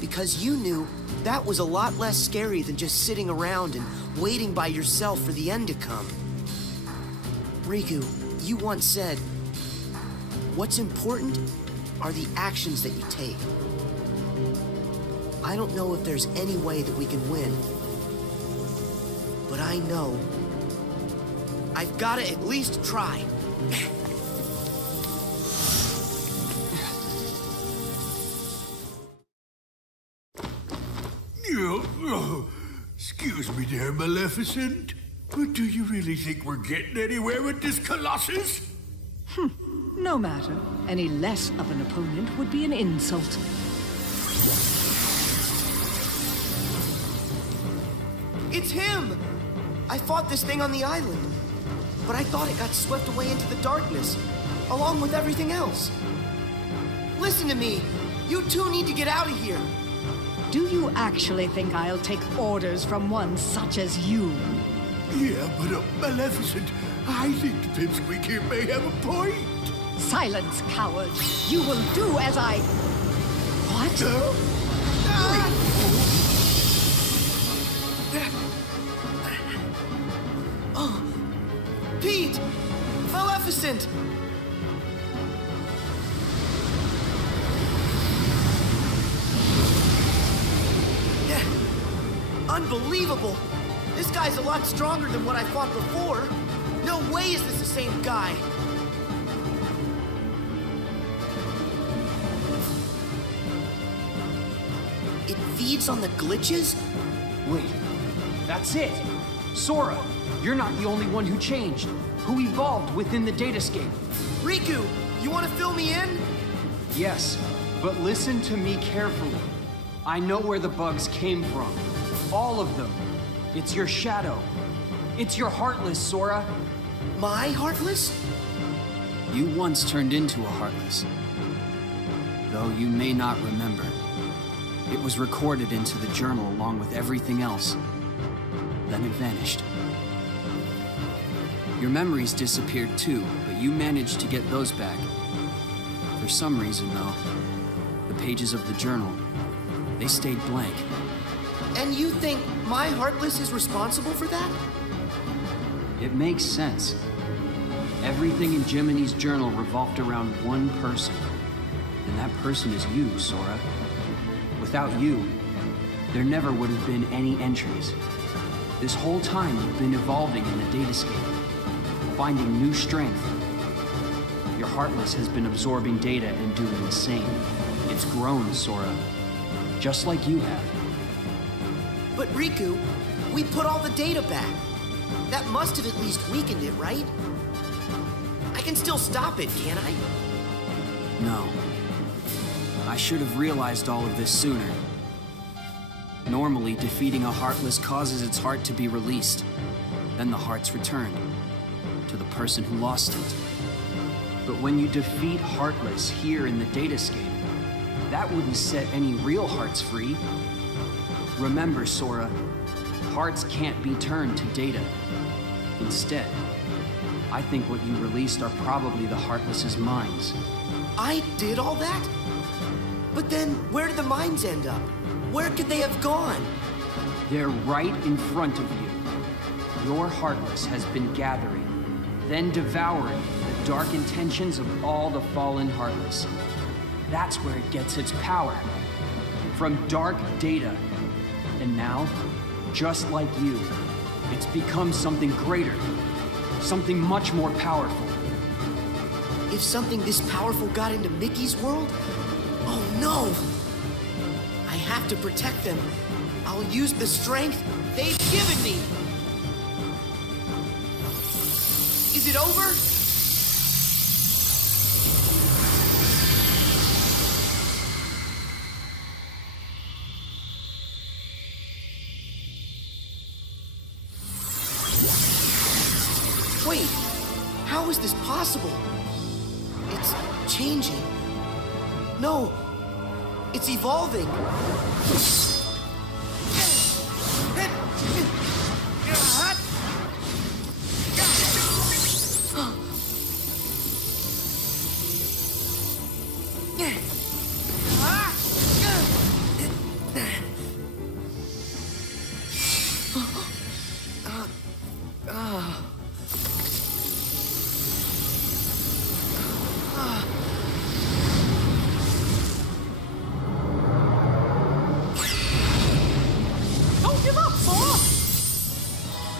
Because you knew that was a lot less scary than just sitting around and waiting by yourself for the end to come. Riku, you once said, what's important are the actions that you take. I don't know if there's any way that we can win, but I know I've got to at least try. Excuse me there, Maleficent, but do you really think we're getting anywhere with this Colossus? No matter. Any less of an opponent would be an insult. It's him! I fought this thing on the island, but I thought it got swept away into the darkness, along with everything else. Listen to me. You two need to get out of here. Do you actually think I'll take orders from one such as you? Yeah, but Maleficent, I think the pipsqueak here may have a point. Silence, coward. You will do as I... What? Oh, Pete! Maleficent! Unbelievable! This guy's a lot stronger than what I fought before. No way is this the same guy. It feeds on the glitches? Wait, that's it! Sora, you're not the only one who changed, who evolved within the datascape. Riku, you want to fill me in? Yes, but listen to me carefully. I know where the bugs came from. All of them. It's your shadow. It's your Heartless, Sora. My Heartless? You once turned into a Heartless. Though you may not remember. It was recorded into the journal along with everything else. Then it vanished. Your memories disappeared too, but you managed to get those back. For some reason, though, the pages of the journal, they stayed blank. And you think my Heartless is responsible for that? It makes sense. Everything in Jiminy's journal revolved around one person. And that person is you, Sora. Without you, there never would have been any entries. This whole time you've been evolving in the datascape, finding new strength. Your Heartless has been absorbing data and doing the same. It's grown, Sora. Just like you have. But Riku, we put all the data back. That must have at least weakened it, right? I can still stop it, can't I? No. I should have realized all of this sooner. Normally, defeating a Heartless causes its heart to be released. Then the heart's returned to the person who lost it. But when you defeat Heartless here in the datascape, that wouldn't set any real hearts free. Remember, Sora, hearts can't be turned to data. Instead, I think what you released are probably the Heartless's minds. I did all that? But then, where did the minds end up? Where could they have gone? They're right in front of you. Your Heartless has been gathering, then devouring the dark intentions of all the fallen Heartless. That's where it gets its power. From dark data. And now, just like you, it's become something greater. Something much more powerful. If something this powerful got into Mickey's world? Oh no! I have to protect them. I'll use the strength they've given me. Is it over? Wait, how is this possible? It's changing. No, it's evolving.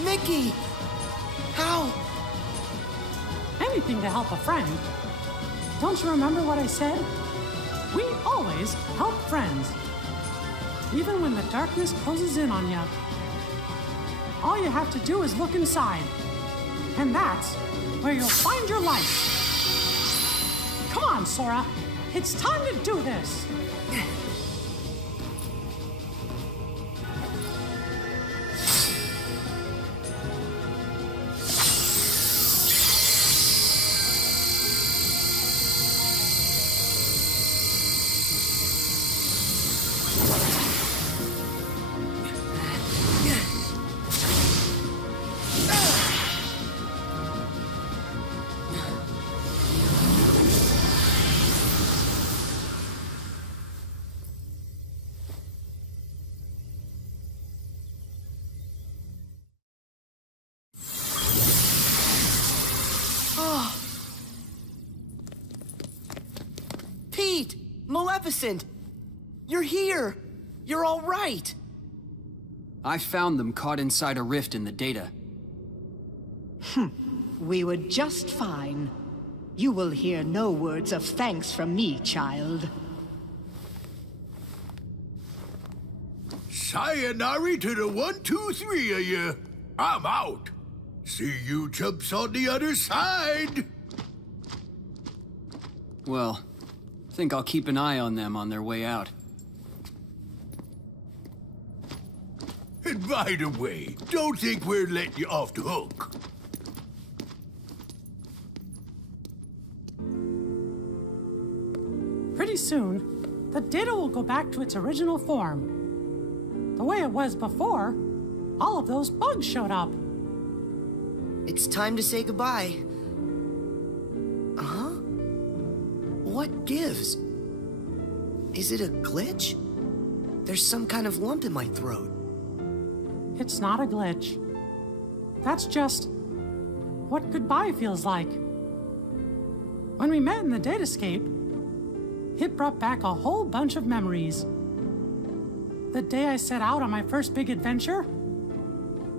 Mickey! How? Anything to help a friend. Don't you remember what I said? We always help friends. Even when the darkness closes in on you. All you have to do is look inside. And that's where you'll find your light. Come on, Sora. It's time to do this. Maleficent! You're here! You're all right! I found them caught inside a rift in the data. We were just fine. You will hear no words of thanks from me, child. Sayonara to the 1, 2, 3 of you. I'm out. See you chumps on the other side. Well, think I'll keep an eye on them on their way out. And by the way, don't think we're letting you off the hook. Pretty soon, the data will go back to its original form. The way it was before, all of those bugs showed up. It's time to say goodbye. Huh? What gives? Is it a glitch? There's some kind of lump in my throat. It's not a glitch. That's just what goodbye feels like. When we met in the datascape, it brought back a whole bunch of memories. The day I set out on my first big adventure,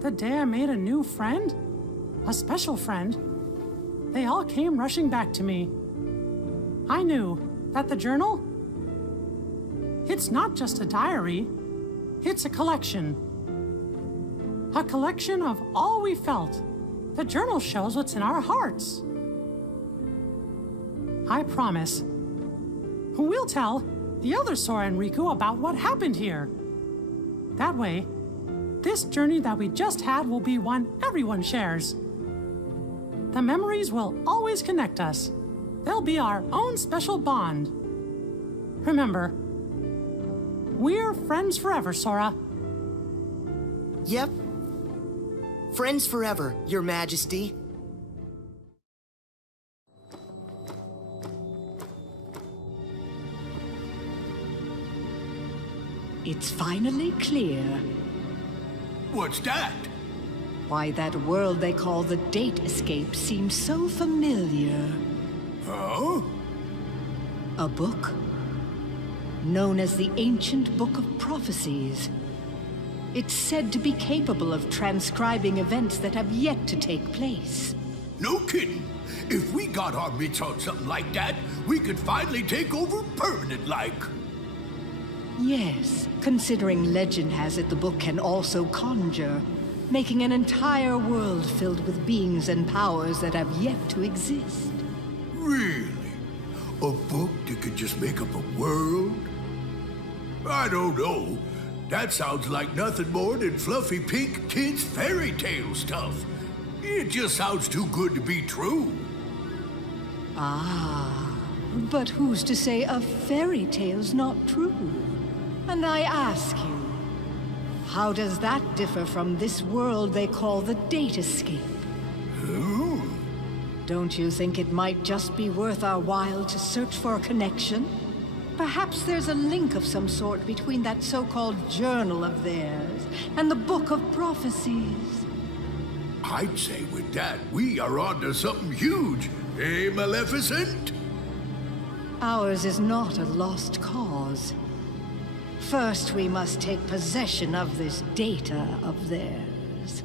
the day I made a new friend, a special friend, they all came rushing back to me. I knew that the journal, it's not just a diary, it's a collection. A collection of all we felt. The journal shows what's in our hearts. I promise, we'll tell the other Sora and Riku about what happened here. That way, this journey that we just had will be one everyone shares. The memories will always connect us. They'll be our own special bond. Remember, we're friends forever, Sora. Yep. Friends forever, Your Majesty. It's finally clear. What's that? Why that world they call the Date Escape seems so familiar. Huh? A book? Known as the Ancient Book of Prophecies. It's said to be capable of transcribing events that have yet to take place. No kidding. If we got our mitts on something like that, we could finally take over permanent-like. Yes, considering legend has it the book can also conjure, making an entire world filled with beings and powers that have yet to exist. Really? A book that could just make up a world? I don't know. That sounds like nothing more than fluffy pink kids' fairy tale stuff. It just sounds too good to be true. Ah, but who's to say a fairy tale's not true? And I ask you, how does that differ from this world they call the Date Escape? Ooh. Don't you think it might just be worth our while to search for a connection? Perhaps there's a link of some sort between that so-called journal of theirs and the Book of Prophecies. I'd say with that, we are onto something huge. Eh, Maleficent? Ours is not a lost cause. First, we must take possession of this data of theirs.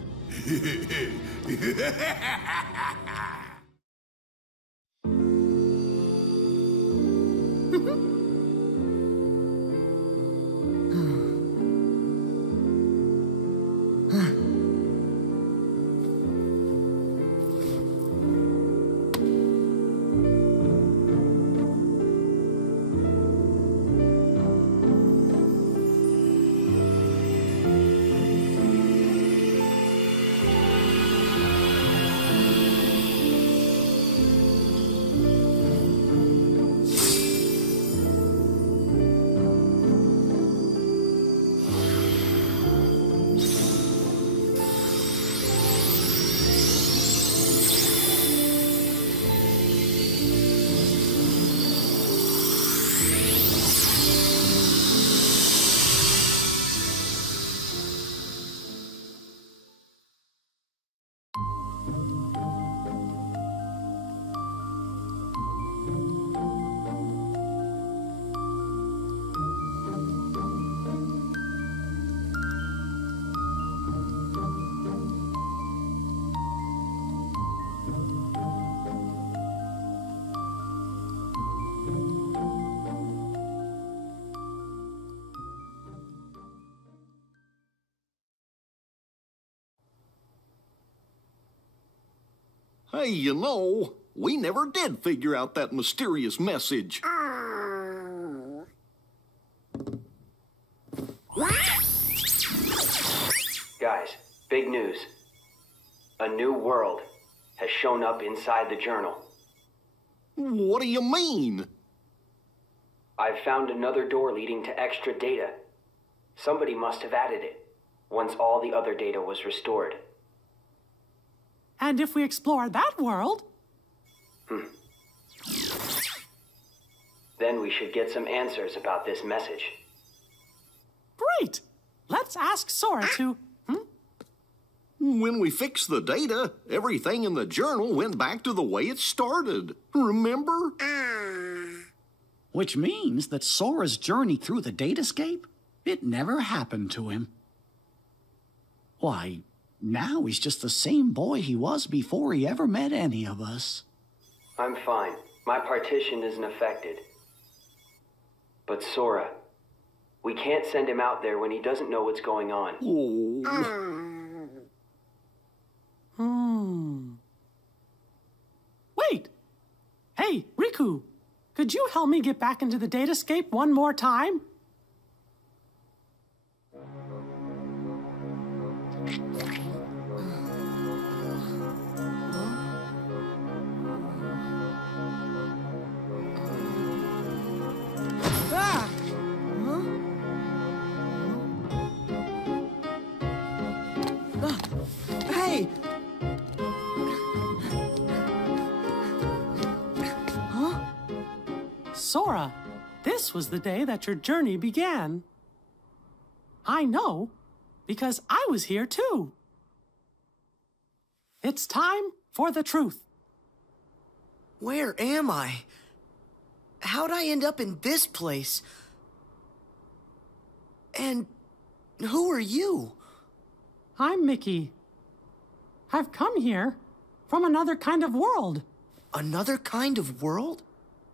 Hey, you know, we never did figure out that mysterious message. Guys, big news. A new world has shown up inside the journal. What do you mean? I've found another door leading to extra data. Somebody must have added it, once all the other data was restored. And if we explore that world... Then we should get some answers about this message. Great! Let's ask Sora to... When we fixed the data, everything in the journal went back to the way it started. Remember? Which means that Sora's journey through the datascape, it never happened to him. Why, now he's just the same boy he was before he ever met any of us. I'm fine. My partition isn't affected. But Sora, we can't send him out there when he doesn't know what's going on. Wait! Hey, Riku, could you help me get back into the datascape one more time? Ah! Hey! Sora, this was the day that your journey began. I know, because I was here too. It's time for the truth. Where am I? How'd I end up in this place? And who are you? I'm Mickey. I've come here from another kind of world. Another kind of world?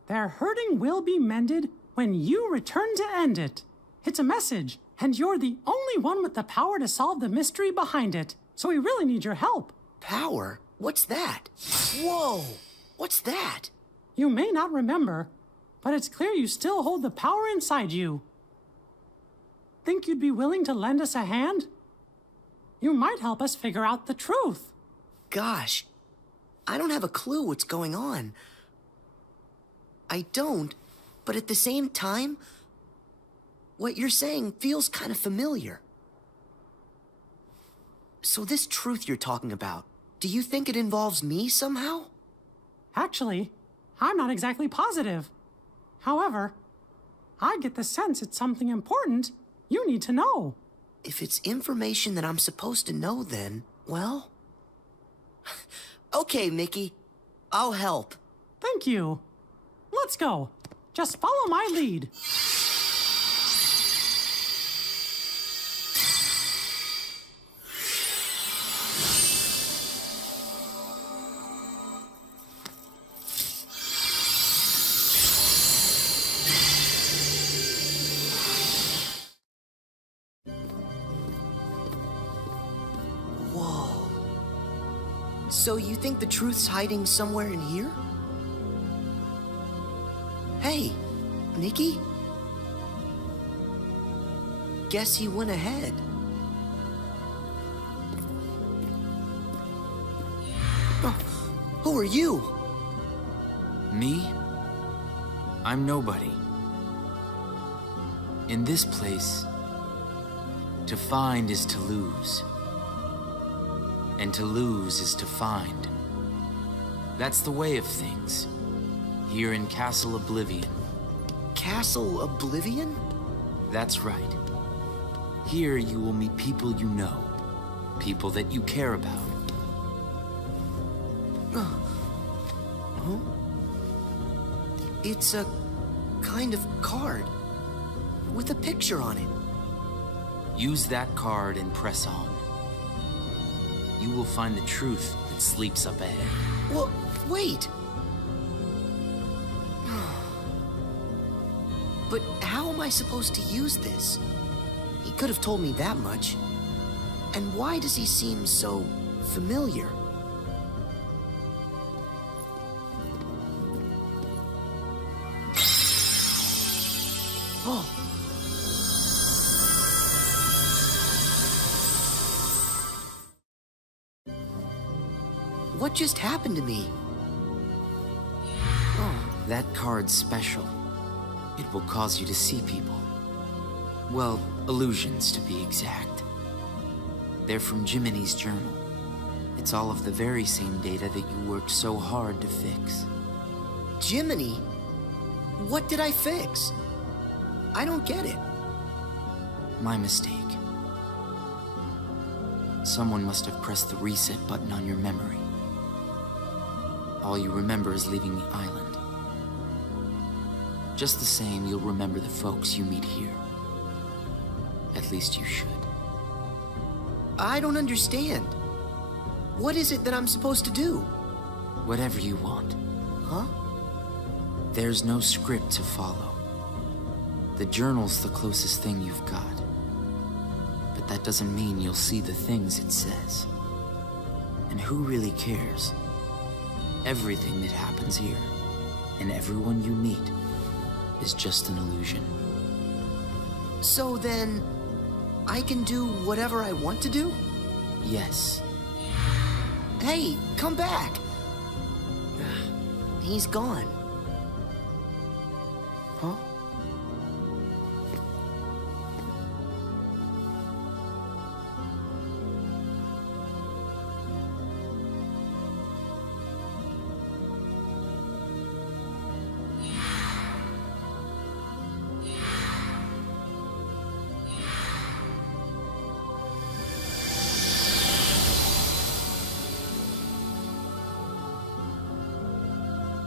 Their hurting will be mended when you return to end it. It's a message, and you're the only one with the power to solve the mystery behind it. So we really need your help. Power? What's that? Whoa! What's that? You may not remember, but it's clear you still hold the power inside you. Think you'd be willing to lend us a hand? You might help us figure out the truth. Gosh, I don't have a clue what's going on. I don't, but at the same time, what you're saying feels kind of familiar. So this truth you're talking about, do you think it involves me somehow? Actually, I'm not exactly positive. However, I get the sense it's something important you need to know. If it's information that I'm supposed to know, then, well... Okay, Mickey. I'll help. Thank you. Let's go. Just follow my lead. Whoa. So you think the truth's hiding somewhere in here? Hey, Mickey? Guess he went ahead. Oh, who are you? Me? I'm nobody. In this place, to find is to lose. And to lose is to find. That's the way of things. Here in Castle Oblivion. Castle Oblivion? That's right. Here you will meet people you know. People that you care about. Huh? It's a kind of card with a picture on it. Use that card and press on. You will find the truth that sleeps up ahead. Well, wait! But how am I supposed to use this? He could have told me that much. And why does he seem so familiar? What just happened to me? Oh, that card's special. It will cause you to see people. Well, illusions to be exact. They're from Jiminy's journal. It's all of the very same data that you worked so hard to fix. Jiminy? What did I fix? I don't get it. My mistake. Someone must have pressed the reset button on your memory. All you remember is leaving the island. Just the same, you'll remember the folks you meet here. At least you should. I don't understand. What is it that I'm supposed to do? Whatever you want. Huh? There's no script to follow. The journal's the closest thing you've got. But that doesn't mean you'll see the things it says. And who really cares? Everything that happens here, and everyone you meet, is just an illusion. So then, I can do whatever I want to do? Yes. Hey, come back! He's gone. Huh?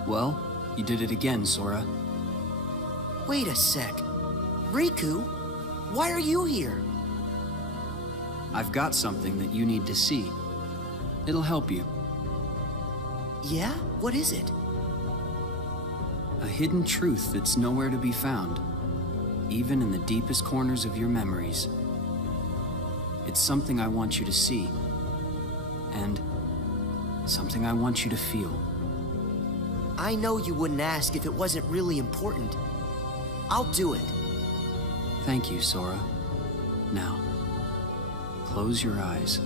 Well, you did it again, Sora. Wait a sec. Riku, why are you here? I've got something that you need to see. It'll help you. Yeah? What is it? A hidden truth that's nowhere to be found, even in the deepest corners of your memories. It's something I want you to see, and something I want you to feel. I know you wouldn't ask if it wasn't really important. I'll do it. Thank you, Sora. Now, close your eyes.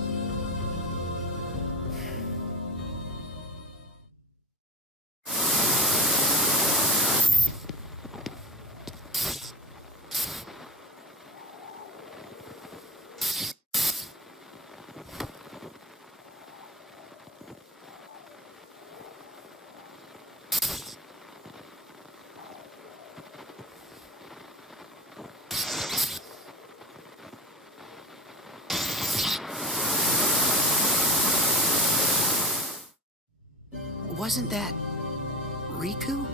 Wasn't that Riku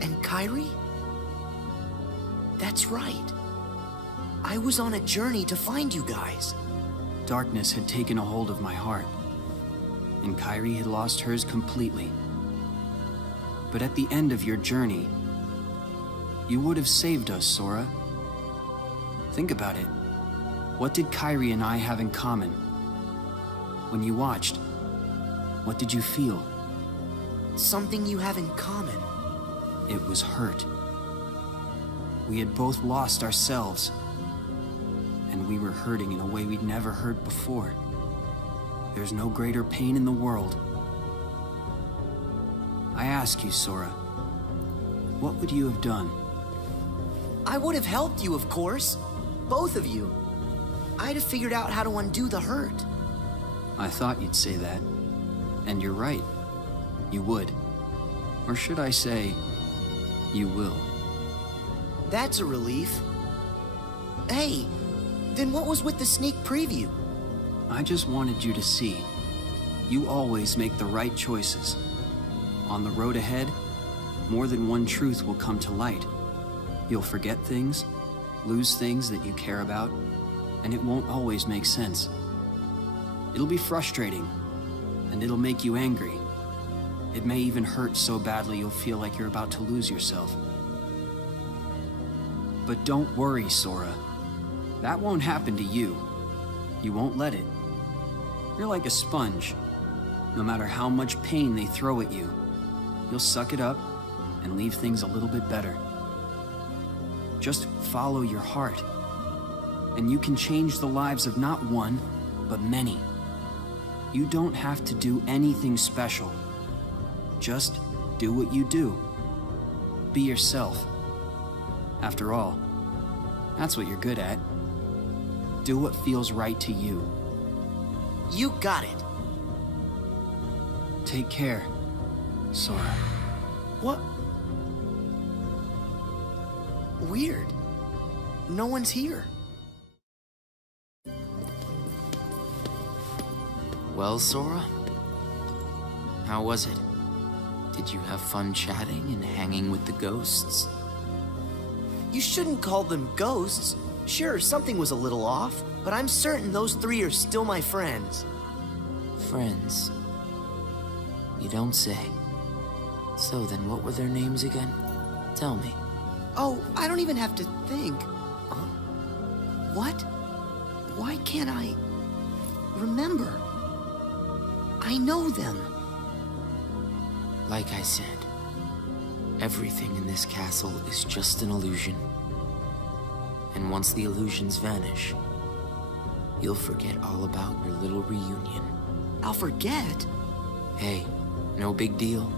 and Kairi? That's right. I was on a journey to find you guys. Darkness had taken a hold of my heart, and Kairi had lost hers completely. But at the end of your journey, you would have saved us, Sora. Think about it. What did Kairi and I have in common? When you watched, what did you feel? Something you have in common. It was hurt. We had both lost ourselves, and we were hurting in a way we'd never hurt before. There's no greater pain in the world. I ask you, Sora, what would you have done? I would have helped you, of course. Both of you. I'd have figured out how to undo the hurt. I thought you'd say that. And you're right. You would. Or should I say, you will. That's a relief. Hey, then what was with the sneak preview? I just wanted you to see. You always make the right choices. On the road ahead, more than one truth will come to light. You'll forget things, lose things that you care about, and it won't always make sense. It'll be frustrating, and it'll make you angry. It may even hurt so badly you'll feel like you're about to lose yourself. But don't worry, Sora. That won't happen to you. You won't let it. You're like a sponge. No matter how much pain they throw at you, you'll suck it up and leave things a little bit better. Just follow your heart, and you can change the lives of not one, but many. You don't have to do anything special. Just do what you do. Be yourself. After all, that's what you're good at. Do what feels right to you. You got it. Take care, Sora. What? Weird. No one's here. Well, Sora? How was it? Did you have fun chatting and hanging with the ghosts? You shouldn't call them ghosts. Sure, something was a little off, but I'm certain those three are still my friends. Friends? You don't say. So then what were their names again? Tell me. Oh, I don't even have to think. What? Why can't I remember? I know them. Like I said, everything in this castle is just an illusion. And once the illusions vanish, you'll forget all about your little reunion. I'll forget? Hey, no big deal.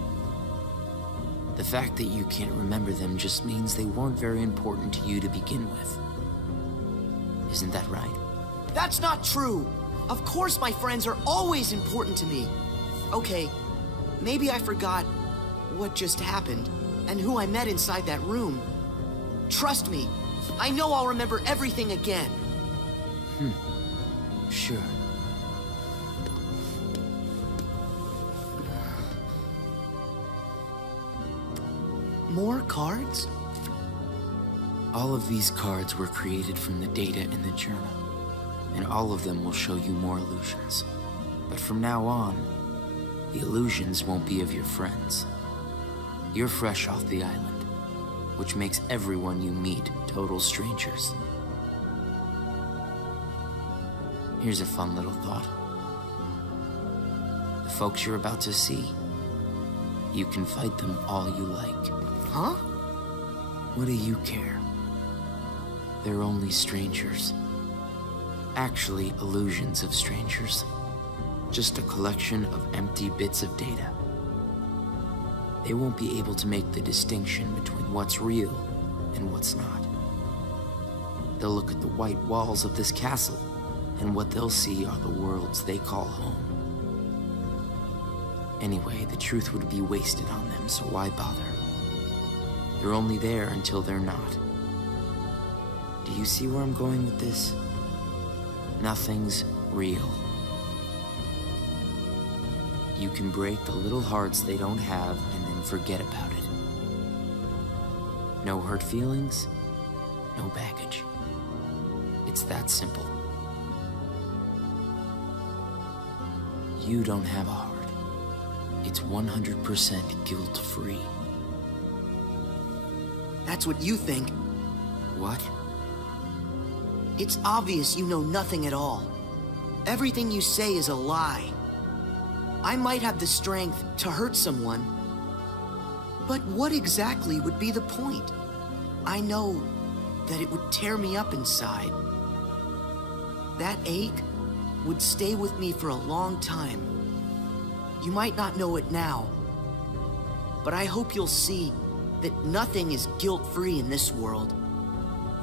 The fact that you can't remember them just means they weren't very important to you to begin with. Isn't that right? That's not true! Of course my friends are always important to me. Okay, maybe I forgot what just happened and who I met inside that room. Trust me, I know I'll remember everything again. Sure. More cards? All of these cards were created from the data in the journal, and all of them will show you more illusions. But from now on, the illusions won't be of your friends. You're fresh off the island, which makes everyone you meet total strangers. Here's a fun little thought. The folks you're about to see, you can fight them all you like. Huh? What do you care? They're only strangers. Actually, illusions of strangers. Just a collection of empty bits of data. They won't be able to make the distinction between what's real and what's not. They'll look at the white walls of this castle, and what they'll see are the worlds they call home. Anyway, the truth would be wasted on them, so why bother? They're only there until they're not. Do you see where I'm going with this? Nothing's real. You can break the little hearts they don't have and then forget about it. No hurt feelings, no baggage. It's that simple. You don't have a heart. It's 100% guilt-free. That's what you think. What? It's obvious you know nothing at all. Everything you say is a lie. I might have the strength to hurt someone, but what exactly would be the point? I know that it would tear me up inside. That ache would stay with me for a long time. You might not know it now, but I hope you'll see that nothing is guilt-free in this world.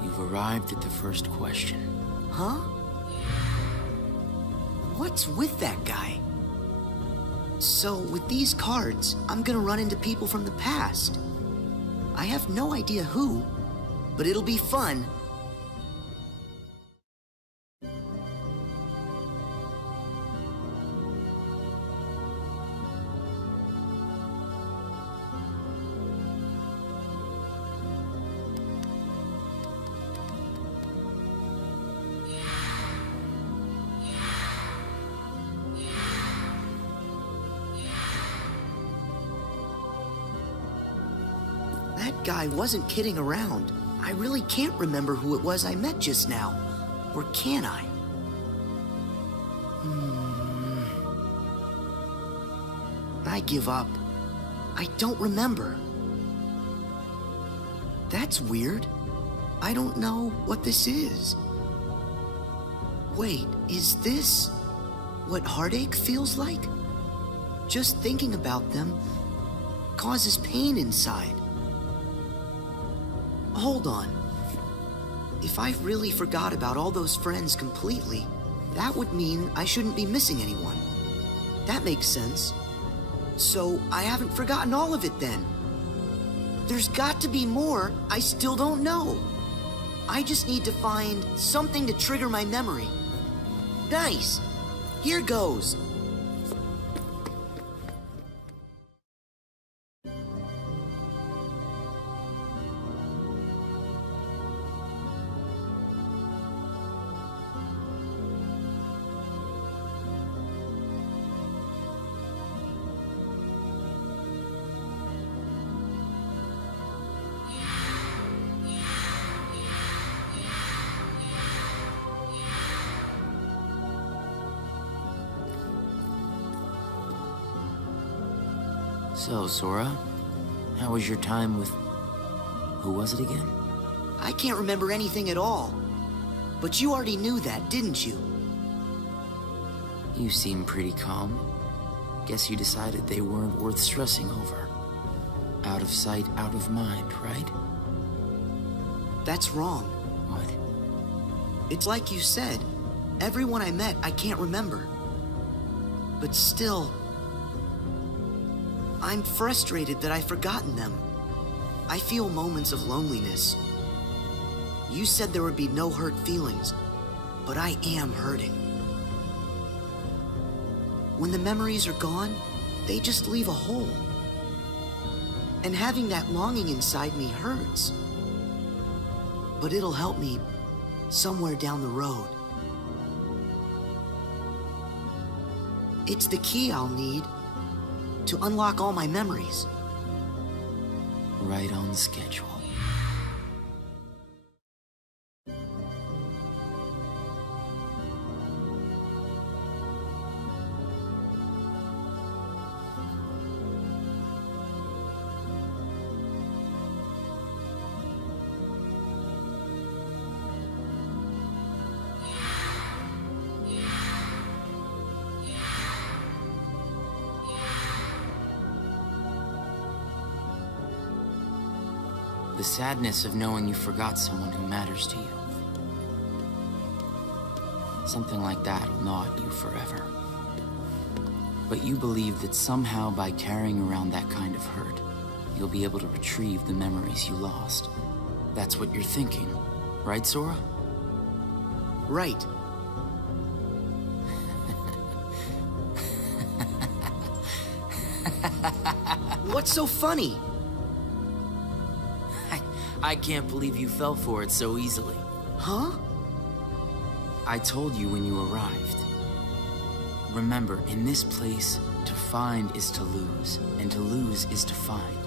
You've arrived at the first question. Huh? What's with that guy? So, with these cards, I'm gonna run into people from the past. I have no idea who, but it'll be fun. That guy wasn't kidding around. I really can't remember who it was I met just now. Or can I? I give up. I don't remember. That's weird. I don't know what this is. Wait, is this what heartache feels like? Just thinking about them causes pain inside. Hold on. If I really forgot about all those friends completely, that would mean I shouldn't be missing anyone. That makes sense. So I haven't forgotten all of it then. There's got to be more I still don't know. I just need to find something to trigger my memory. Nice. Here goes. So, Sora, how was your time with... who was it again? I can't remember anything at all. But you already knew that, didn't you? You seem pretty calm. Guess you decided they weren't worth stressing over. Out of sight, out of mind, right? That's wrong. What? It's like you said. Everyone I met, I can't remember. But still... I'm frustrated that I've forgotten them. I feel moments of loneliness. You said there would be no hurt feelings, but I am hurting. When the memories are gone, they just leave a hole. And having that longing inside me hurts. But it'll help me somewhere down the road. It's the key I'll need to unlock all my memories. Right on schedule. The sadness of knowing you forgot someone who matters to you. Something like that will gnaw at you forever. But you believe that somehow by carrying around that kind of hurt, you'll be able to retrieve the memories you lost. That's what you're thinking, right, Sora? Right. What's so funny? I can't believe you fell for it so easily. Huh? I told you when you arrived. Remember, in this place, to find is to lose, and to lose is to find.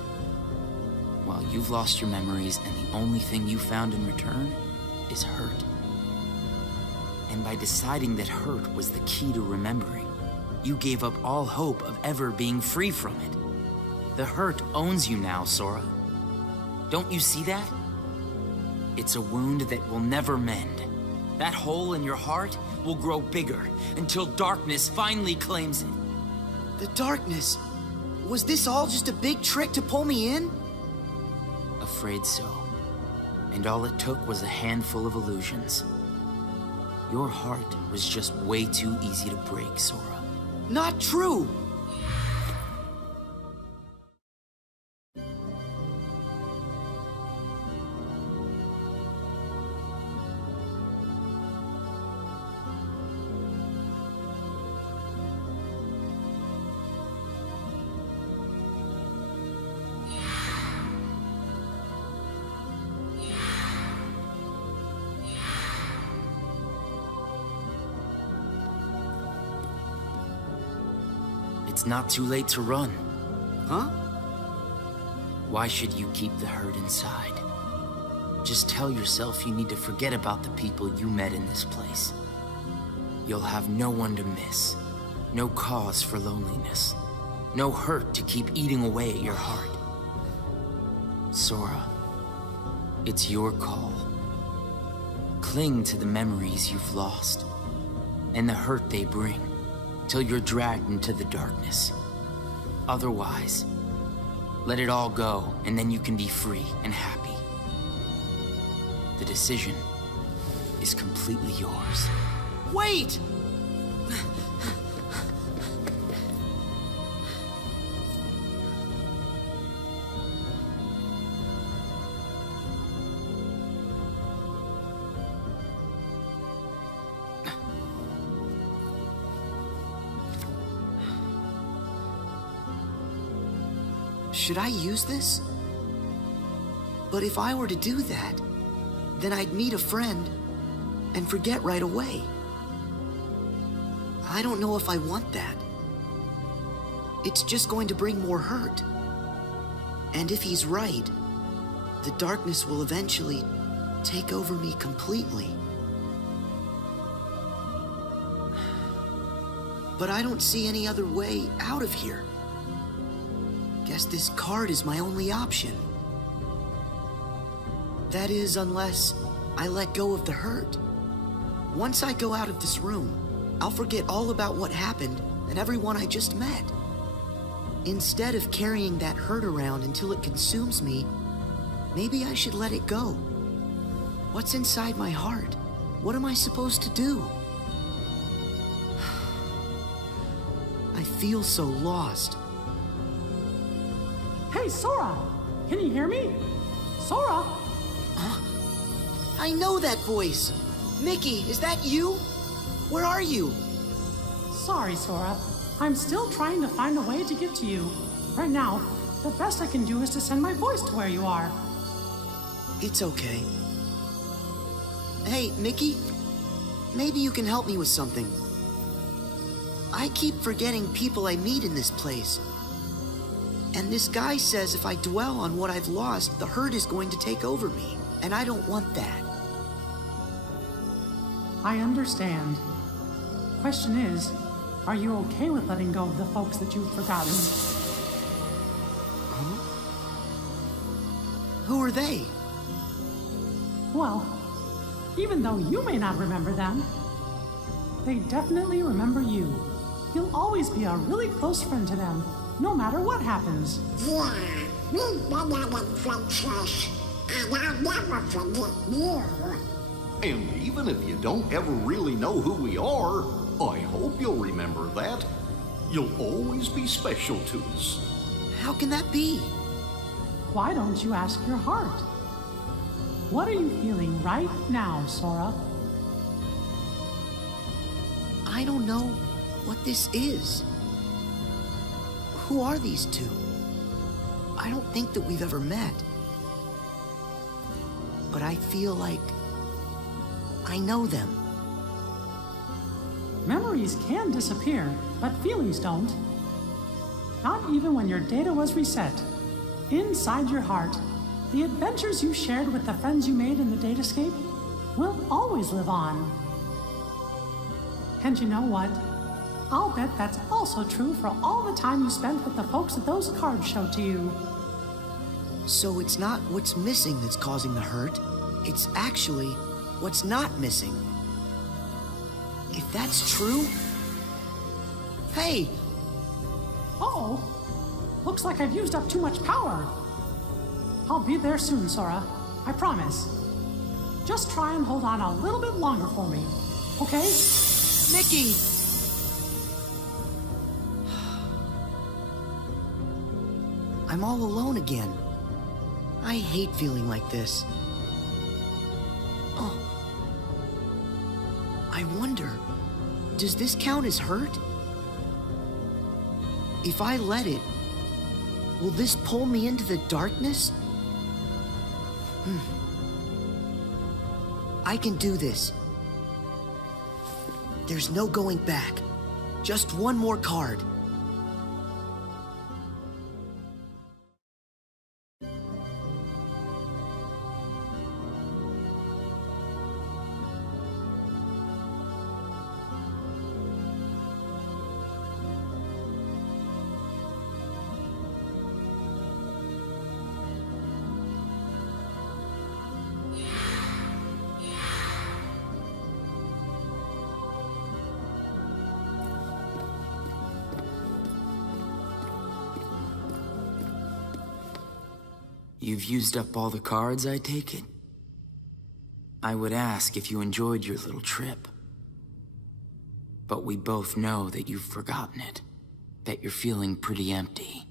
Well, you've lost your memories, and the only thing you found in return is hurt. And by deciding that hurt was the key to remembering, you gave up all hope of ever being free from it. The hurt owns you now, Sora. Don't you see that? It's a wound that will never mend. That hole in your heart will grow bigger until darkness finally claims it. The darkness? Was this all just a big trick to pull me in? Afraid so. And all it took was a handful of illusions. Your heart was just way too easy to break, Sora. Not true! It's not too late to run. Huh? Why should you keep the hurt inside? Just tell yourself you need to forget about the people you met in this place. You'll have no one to miss. No cause for loneliness. No hurt to keep eating away at your heart. Sora, it's your call. Cling to the memories you've lost, and the hurt they bring. till you're dragged into the darkness. Otherwise, let it all go, and then you can be free and happy. The decision is completely yours. Wait! Should I use this? But if I were to do that, then I'd meet a friend and forget right away. I don't know if I want that. It's just going to bring more hurt. And if he's right, the darkness will eventually take over me completely. But I don't see any other way out of here. Guess this card is my only option. That is, unless I let go of the hurt. Once I go out of this room, I'll forget all about what happened and everyone I just met. Instead of carrying that hurt around until it consumes me, maybe I should let it go. What's inside my heart? What am I supposed to do? I feel so lost. Hey, Sora! Can you hear me? Sora? Huh? I know that voice! Mickey, is that you? Where are you? Sorry, Sora. I'm still trying to find a way to get to you. Right now, the best I can do is to send my voice to where you are. It's okay. Hey, Mickey? Maybe you can help me with something. I keep forgetting people I meet in this place. And this guy says if I dwell on what I've lost, the hurt is going to take over me. And I don't want that. I understand. Question is, are you okay with letting go of the folks that you've forgotten? Huh? Who are they? Well, even though you may not remember them, they definitely remember you. You'll always be a really close friend to them, no matter what happens. Yeah, we've been on friendships, and I'll never forget you. And even if you don't ever really know who we are, I hope you'll remember that. You'll always be special to us. How can that be? Why don't you ask your heart? What are you feeling right now, Sora? I don't know what this is. Who are these two? I don't think that we've ever met. But I feel like I know them. Memories can disappear, but feelings don't. Not even when your data was reset. Inside your heart, the adventures you shared with the friends you made in the datascape will always live on. And you know what? I'll bet that's also true for all the time you spent with the folks that those cards showed to you. So it's not what's missing that's causing the hurt. It's actually what's not missing. If that's true... Hey! Uh-oh. Looks like I've used up too much power. I'll be there soon, Sora. I promise. Just try and hold on a little bit longer for me, okay? Mickey! I'm all alone again. I hate feeling like this. Oh. I wonder, does this count as hurt? If I let it, will this pull me into the darkness? I can do this. There's no going back. Just one more card. You've used up all the cards, I take it? I would ask if you enjoyed your little trip. But we both know that you've forgotten it. That you're feeling pretty empty.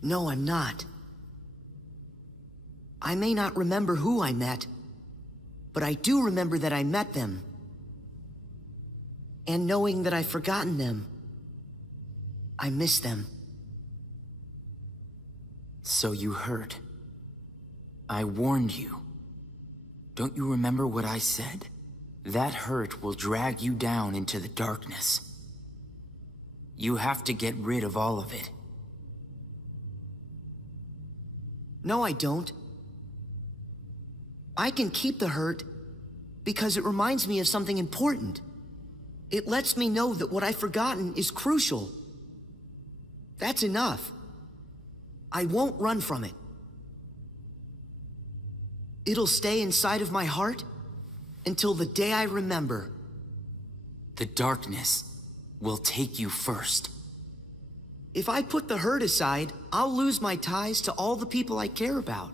No, I'm not. I may not remember who I met, but I do remember that I met them. And knowing that I've forgotten them, I miss them. So you heard. I warned you. Don't you remember what I said? That hurt will drag you down into the darkness. You have to get rid of all of it. No, I don't. I can keep the hurt because it reminds me of something important. It lets me know that what I've forgotten is crucial. That's enough. I won't run from it. It'll stay inside of my heart until the day I remember. The darkness will take you first. If I put the hurt aside, I'll lose my ties to all the people I care about.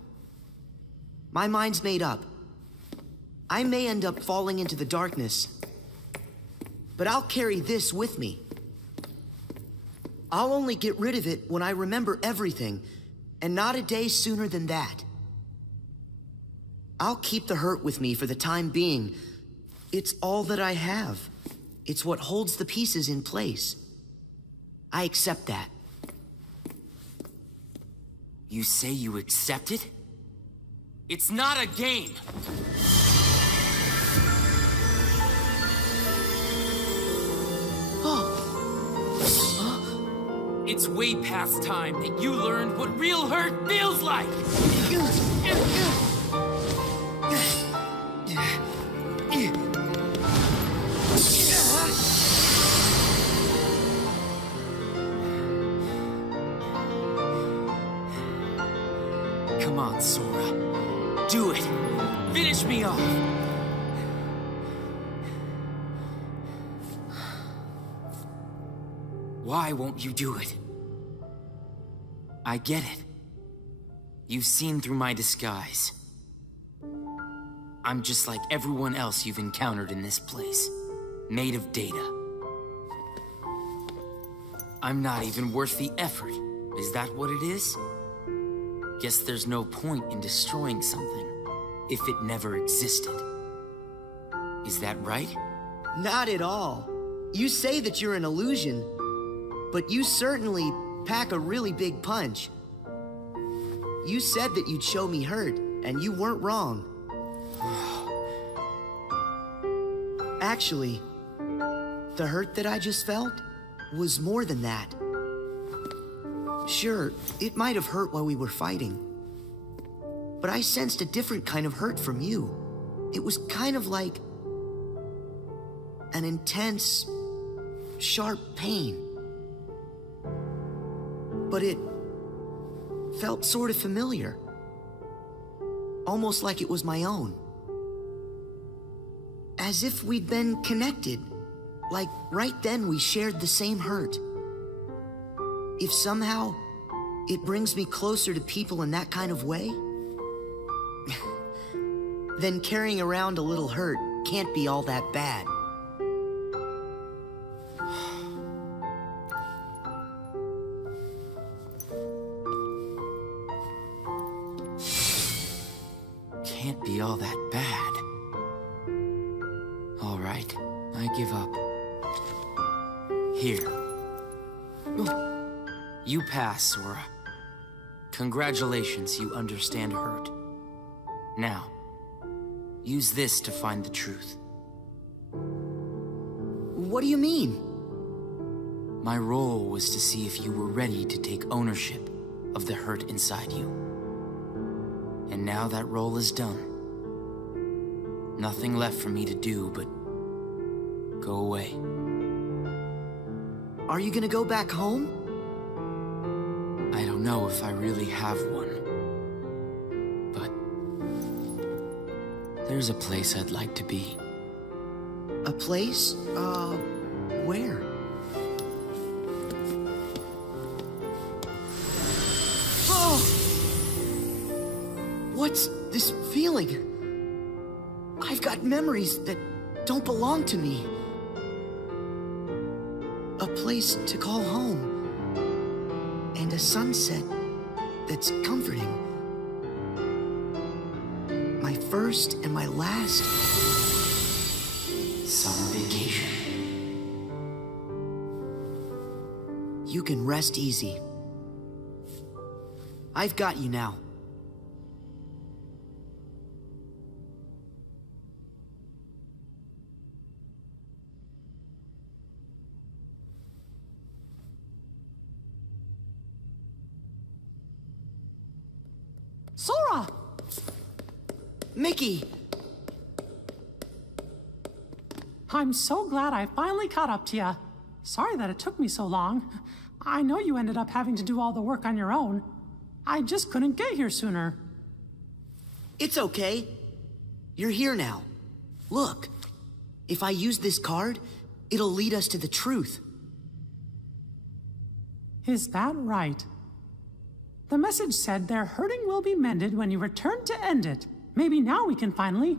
My mind's made up. I may end up falling into the darkness, but I'll carry this with me. I'll only get rid of it when I remember everything, and not a day sooner than that. I'll keep the hurt with me for the time being. It's all that I have. It's what holds the pieces in place. I accept that. You say you accept it? It's not a game! It's way past time that you learned what real hurt feels like! Come on, Sora. Do it! Finish me off! Why won't you do it? I get it. You've seen through my disguise. I'm just like everyone else you've encountered in this place, made of data. I'm not even worth the effort. Is that what it is? Guess there's no point in destroying something if it never existed. Is that right? Not at all. You say that you're an illusion, but you certainly pack a really big punch. You said that you'd show me hurt, and you weren't wrong. Actually, the hurt that I just felt was more than that. Sure, it might have hurt while we were fighting, but I sensed a different kind of hurt from you. It was kind of like an intense, sharp pain. But it felt sort of familiar. Almost like it was my own. As if we'd been connected. Like right then we shared the same hurt. If somehow it brings me closer to people in that kind of way, then carrying around a little hurt can't be all that bad. Can't be all that bad. All right, I give up. Here. You pass, Sora. Congratulations, you understand hurt. Now, use this to find the truth. What do you mean? My role was to see if you were ready to take ownership of the hurt inside you. And now that role is done. Nothing left for me to do but go away. Are you gonna go back home? I don't know if I really have one. But there's a place I'd like to be. A place? Where? What's this feeling? I've got memories that don't belong to me. A place to call home. And a sunset that's comforting. My first and my last summer vacation. You can rest easy. I've got you now. Sora! Mickey! I'm so glad I finally caught up to you. Sorry that it took me so long. I know you ended up having to do all the work on your own. I just couldn't get here sooner. It's okay. You're here now. Look, if I use this card, it'll lead us to the truth. Is that right? The message said their hurting will be mended when you return to end it. Maybe now we can finally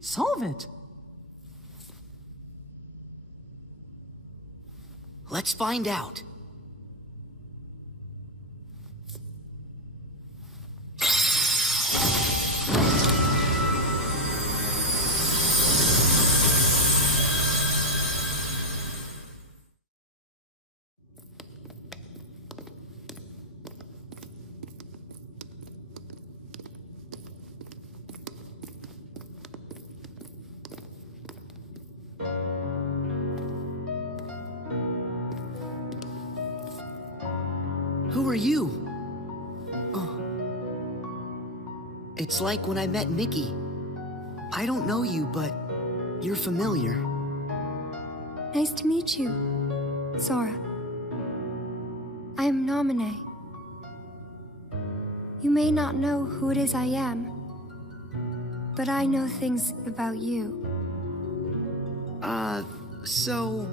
solve it. Let's find out. Who are you? Oh. It's like when I met Mickey. I don't know you, but you're familiar. Nice to meet you, Sora. I am Naminé. You may not know who it is I am, but I know things about you. So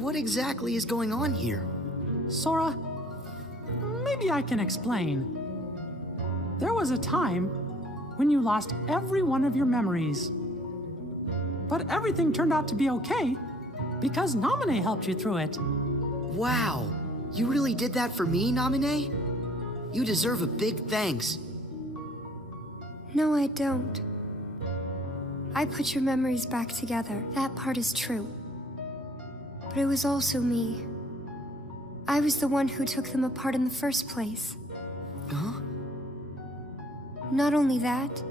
what exactly is going on here? Sora, maybe I can explain. There was a time when you lost every one of your memories. But everything turned out to be okay because Naminé helped you through it. Wow, you really did that for me, Naminé? You deserve a big thanks. No, I don't. I put your memories back together. That part is true. But it was also me. I was the one who took them apart in the first place. Huh? Not only that,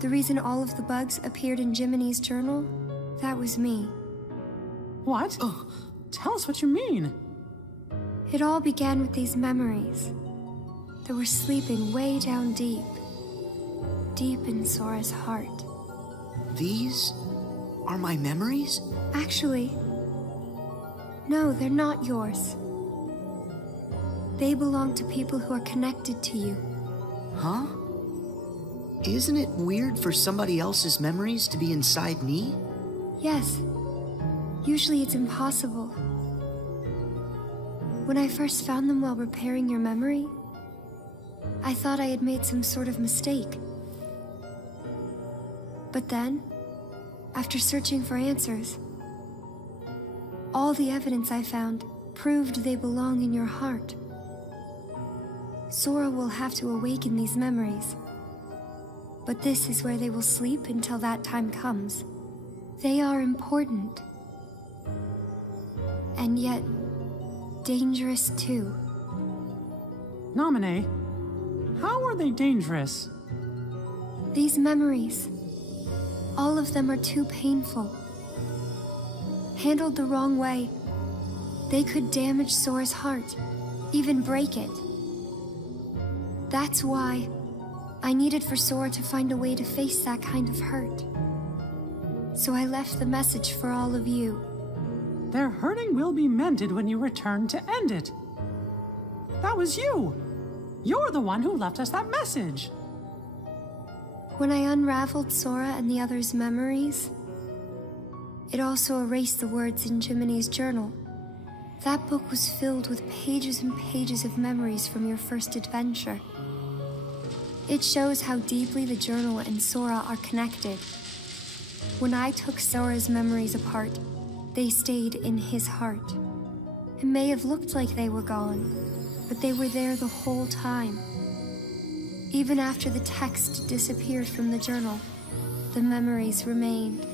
the reason all of the bugs appeared in Jiminy's journal, that was me. What? Tell us what you mean. It all began with these memories that were sleeping way down deep. Deep in Sora's heart. These are my memories? Actually, no, they're not yours. They belong to people who are connected to you. Huh? Isn't it weird for somebody else's memories to be inside me? Yes. Usually it's impossible. When I first found them while repairing your memory, I thought I had made some sort of mistake. But then, after searching for answers, all the evidence I found proved they belong in your heart. Sora will have to awaken these memories. But this is where they will sleep until that time comes. They are important. And yet, dangerous too. Naminé, how are they dangerous? These memories, all of them are too painful. Handled the wrong way, they could damage Sora's heart, even break it. That's why I needed for Sora to find a way to face that kind of hurt. So I left the message for all of you. Their hurting will be mended when you return to end it. That was you. You're the one who left us that message. When I unraveled Sora and the others' memories, it also erased the words in Jiminy's journal. That book was filled with pages and pages of memories from your first adventure. It shows how deeply the journal and Sora are connected. When I took Sora's memories apart, they stayed in his heart. It may have looked like they were gone, but they were there the whole time. Even after the text disappeared from the journal, the memories remained.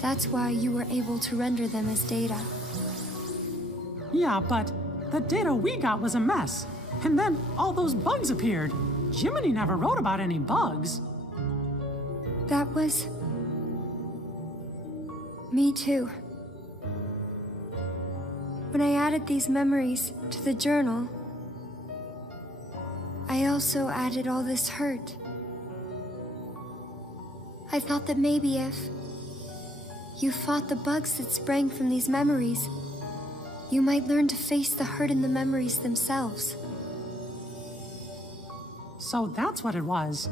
That's why you were able to render them as data. Yeah, but the data we got was a mess. And then all those bugs appeared. Jiminy never wrote about any bugs. That was... me too. When I added these memories to the journal, I also added all this hurt. I thought that maybe if you fought the bugs that sprang from these memories, you might learn to face the hurt in the memories themselves. So that's what it was.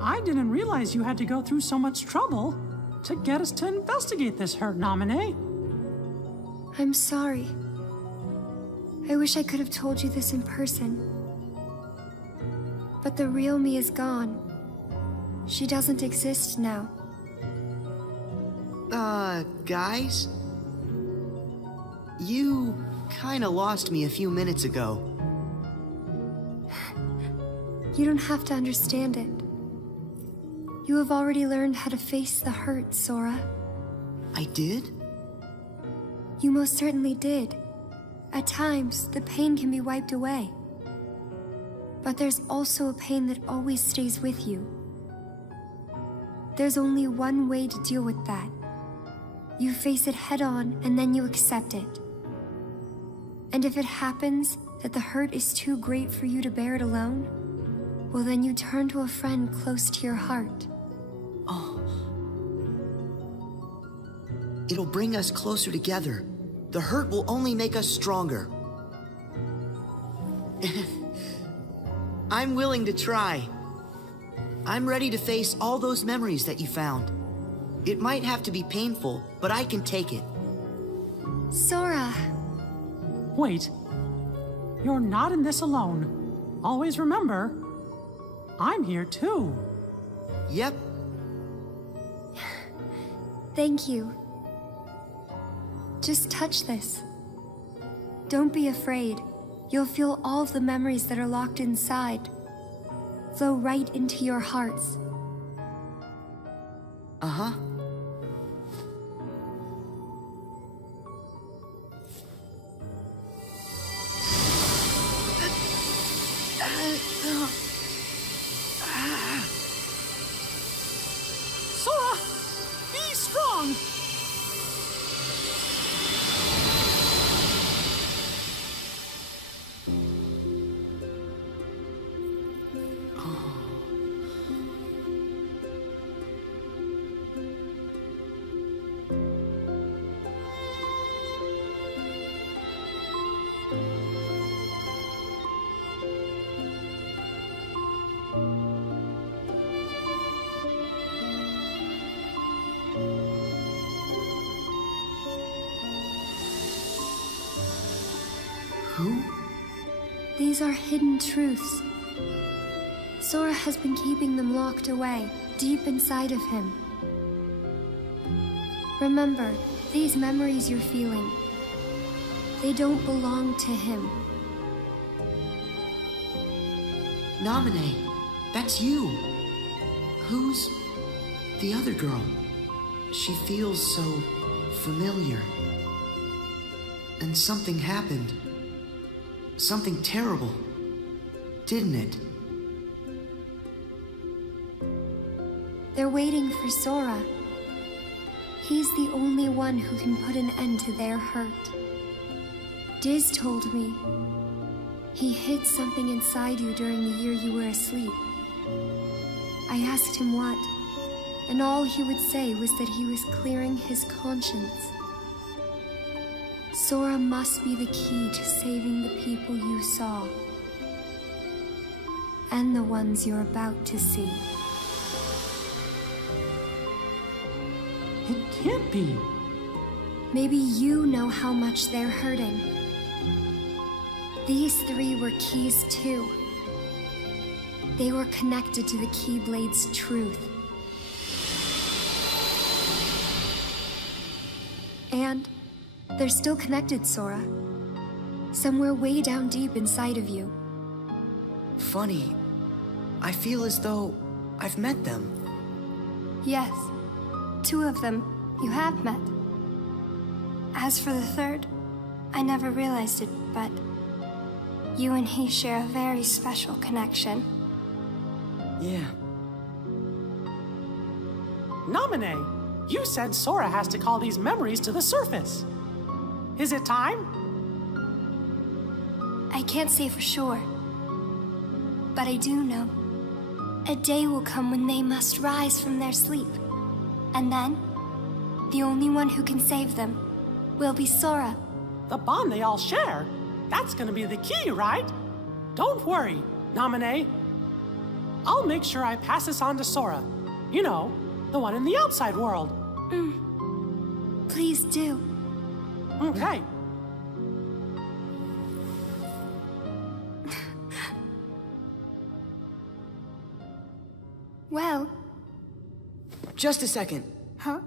I didn't realize you had to go through so much trouble to get us to investigate this hurt, Naminé. I'm sorry. I wish I could have told you this in person. But the real me is gone. She doesn't exist now. Guys? You kinda lost me a few minutes ago. You don't have to understand it. You have already learned how to face the hurt, Sora. I did? You most certainly did. At times, the pain can be wiped away. But there's also a pain that always stays with you. There's only one way to deal with that. You face it head-on, and then you accept it. And if it happens that the hurt is too great for you to bear it alone, well, then you turn to a friend close to your heart. Oh. It'll bring us closer together. The hurt will only make us stronger. I'm willing to try. I'm ready to face all those memories that you found. It might have to be painful, but I can take it. Sora! Wait. You're not in this alone. Always remember, I'm here too. Yep. Thank you. Just touch this. Don't be afraid. You'll feel all of the memories that are locked inside flow right into your hearts. Uh-huh. Sora! Be strong! Who? These are hidden truths. Sora has been keeping them locked away, deep inside of him. Remember, these memories you're feeling, they don't belong to him. Naminé, that's you. Who's the other girl? She feels so familiar. And something happened. Something terrible, didn't it? They're waiting for Sora. He's the only one who can put an end to their hurt. Diz told me he hid something inside you during the year you were asleep. I asked him what, and all he would say was that he was clearing his conscience. Sora must be the key to saving the people you saw. And the ones you're about to see. It can't be. Maybe you know how much they're hurting. These three were keys too. They were connected to the Keyblade's truth. And they're still connected, Sora. Somewhere way down deep inside of you. Funny. I feel as though I've met them. Yes, 2 of them you have met. As for the third, I never realized it, but you and he share a very special connection. Yeah. Naminé, you said Sora has to call these memories to the surface. Is it time? I can't say for sure, but I do know. A day will come when they must rise from their sleep. And then, the only one who can save them will be Sora. The bond they all share? That's gonna be the key, right? Don't worry, Naminé. I'll make sure I pass this on to Sora. You know, the one in the outside world. Please do. Okay. Well... Just a second. Huh?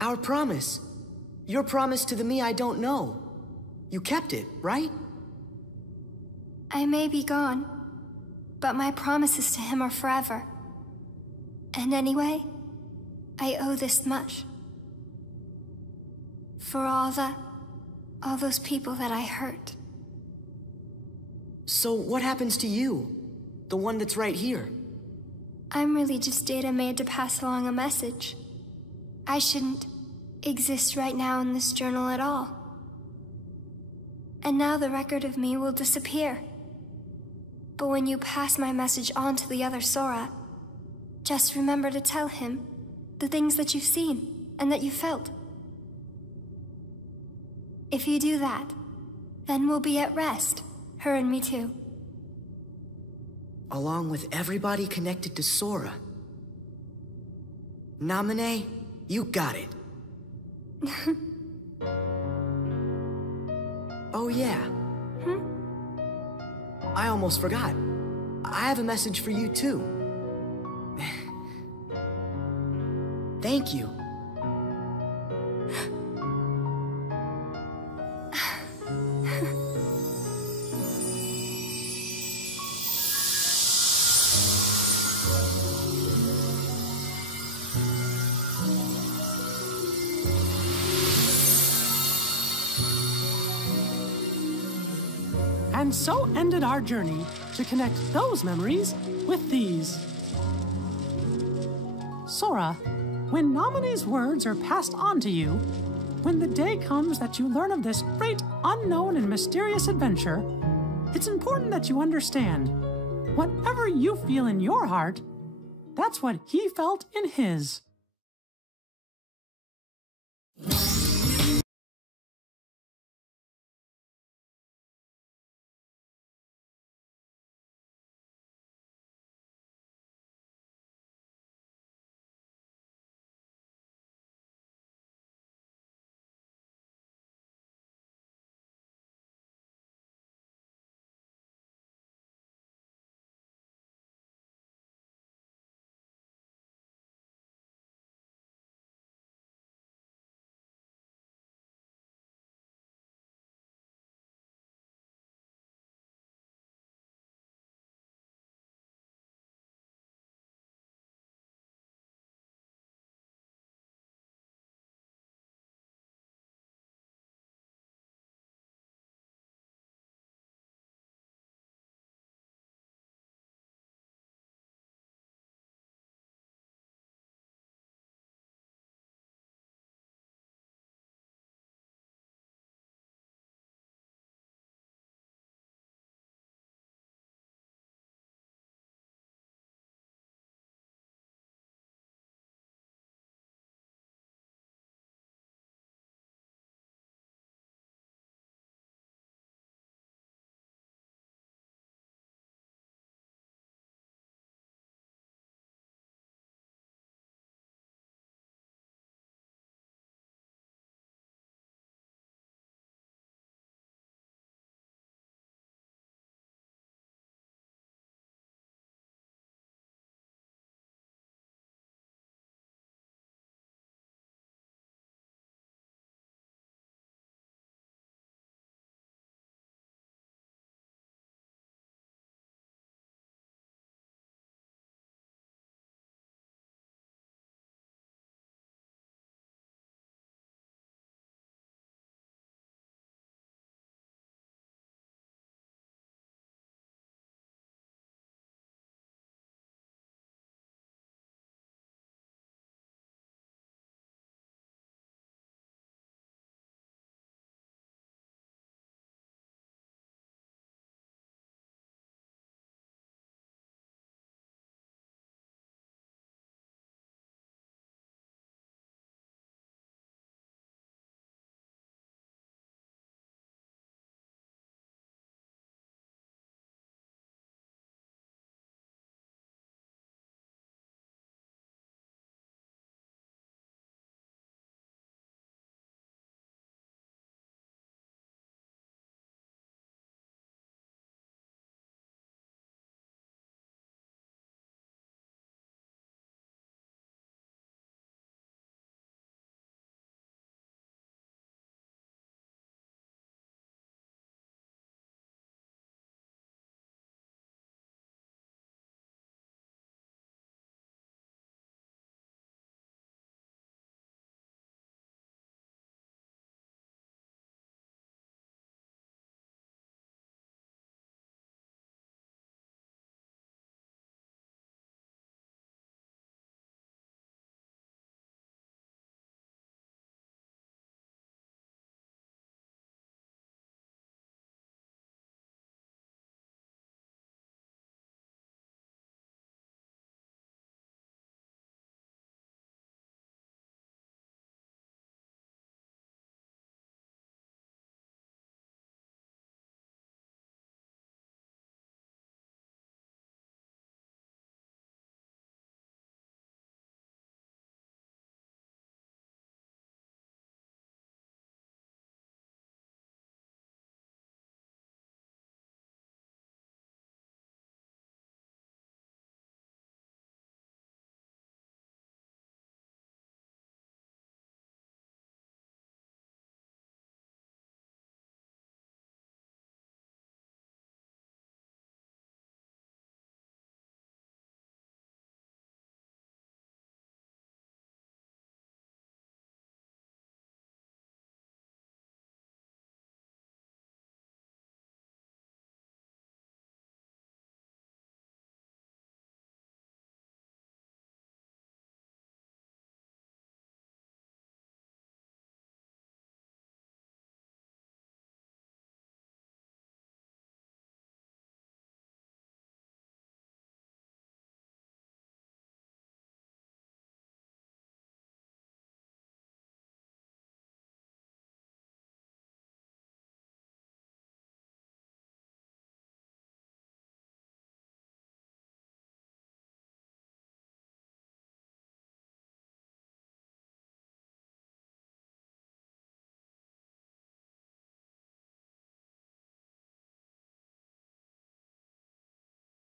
Our promise. Your promise to the me I don't know. You kept it, right? I may be gone, but my promises to him are forever. And anyway, I owe this much. For all those people that I hurt. So what happens to you? The one that's right here? I'm really just data made to pass along a message. I shouldn't exist right now in this journal at all. And now the record of me will disappear. But when you pass my message on to the other Sora, just remember to tell him the things that you've seen and that you felt. If you do that, then we'll be at rest, her and me too. Along with everybody connected to Sora. Naminé, you got it. Oh yeah. I almost forgot. I have a message for you too. Thank you. And so ended our journey to connect those memories with these. Sora, when Naminé's words are passed on to you, when the day comes that you learn of this great, unknown, and mysterious adventure, it's important that you understand, whatever you feel in your heart, that's what he felt in his.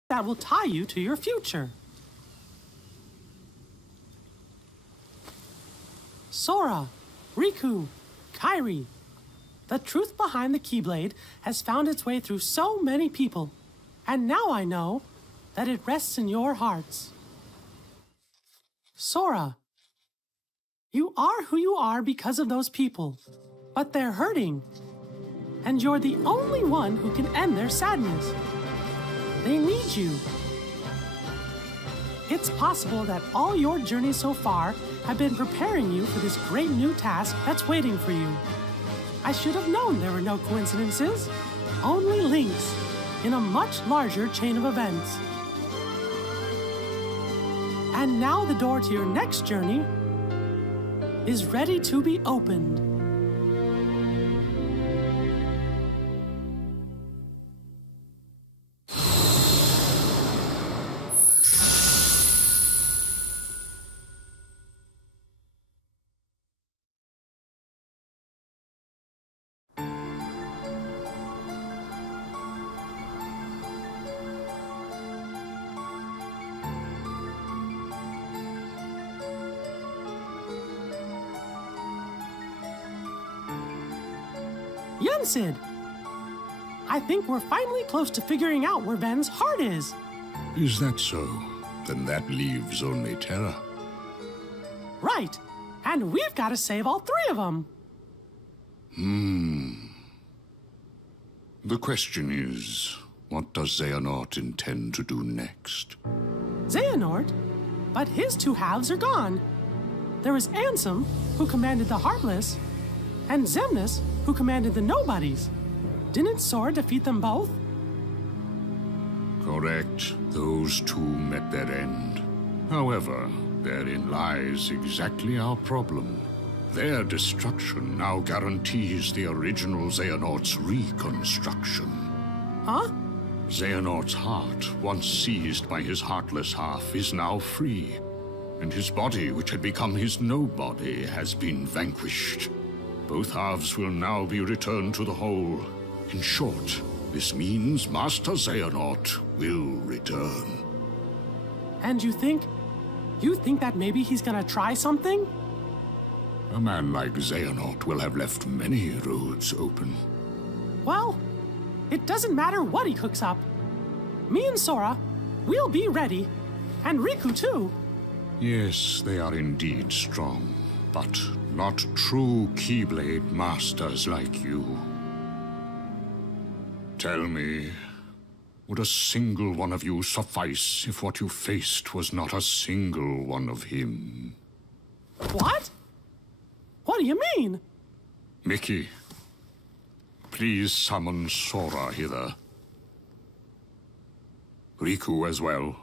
that will tie you to your future. Sora, Riku, Kairi. The truth behind the Keyblade has found its way through so many people, and now I know that it rests in your hearts. Sora, you are who you are because of those people, but they're hurting, and you're the only one who can end their sadness. They need you. It's possible that all your journeys so far have been preparing you for this great new task that's waiting for you. I should have known there were no coincidences, only links in a much larger chain of events. And now the door to your next journey is ready to be opened. Yensid! I think we're finally close to figuring out where Ven's heart is. Is that so? Then that leaves only Terra. Right. And we've got to save all three of them. The question is, what does Xehanort intend to do next? Xehanort? But his two halves are gone. There was Ansem, who commanded the Heartless, and Xemnas, who commanded the Nobodies. Didn't Sora defeat them both? Correct. Those two met their end. However, therein lies exactly our problem. Their destruction now guarantees the original Xehanort's reconstruction. Huh? Xehanort's heart, once seized by his heartless half, is now free. And his body, which had become his nobody, has been vanquished. Both halves will now be returned to the whole. In short, this means Master Xehanort will return. And you think that maybe he's gonna try something? A man like Xehanort will have left many roads open. Well, it doesn't matter what he cooks up. Me and Sora, we'll be ready. And Riku too. Yes, they are indeed strong, but not true Keyblade masters like you. Tell me, would a single one of you suffice if what you faced was not a single one of him? What? What do you mean? Mickey, please summon Sora hither. Riku as well.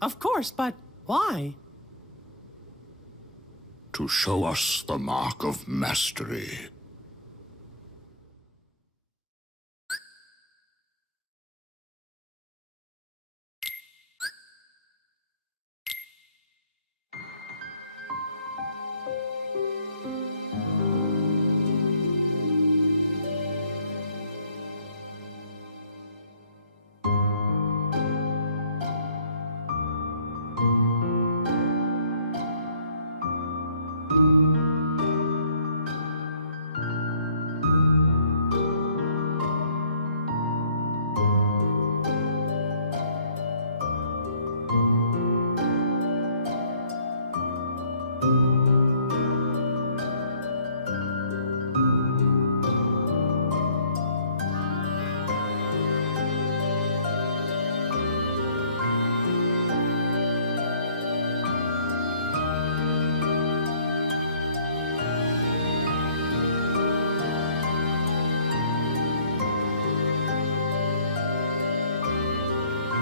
Of course, but why? To show us the mark of mastery.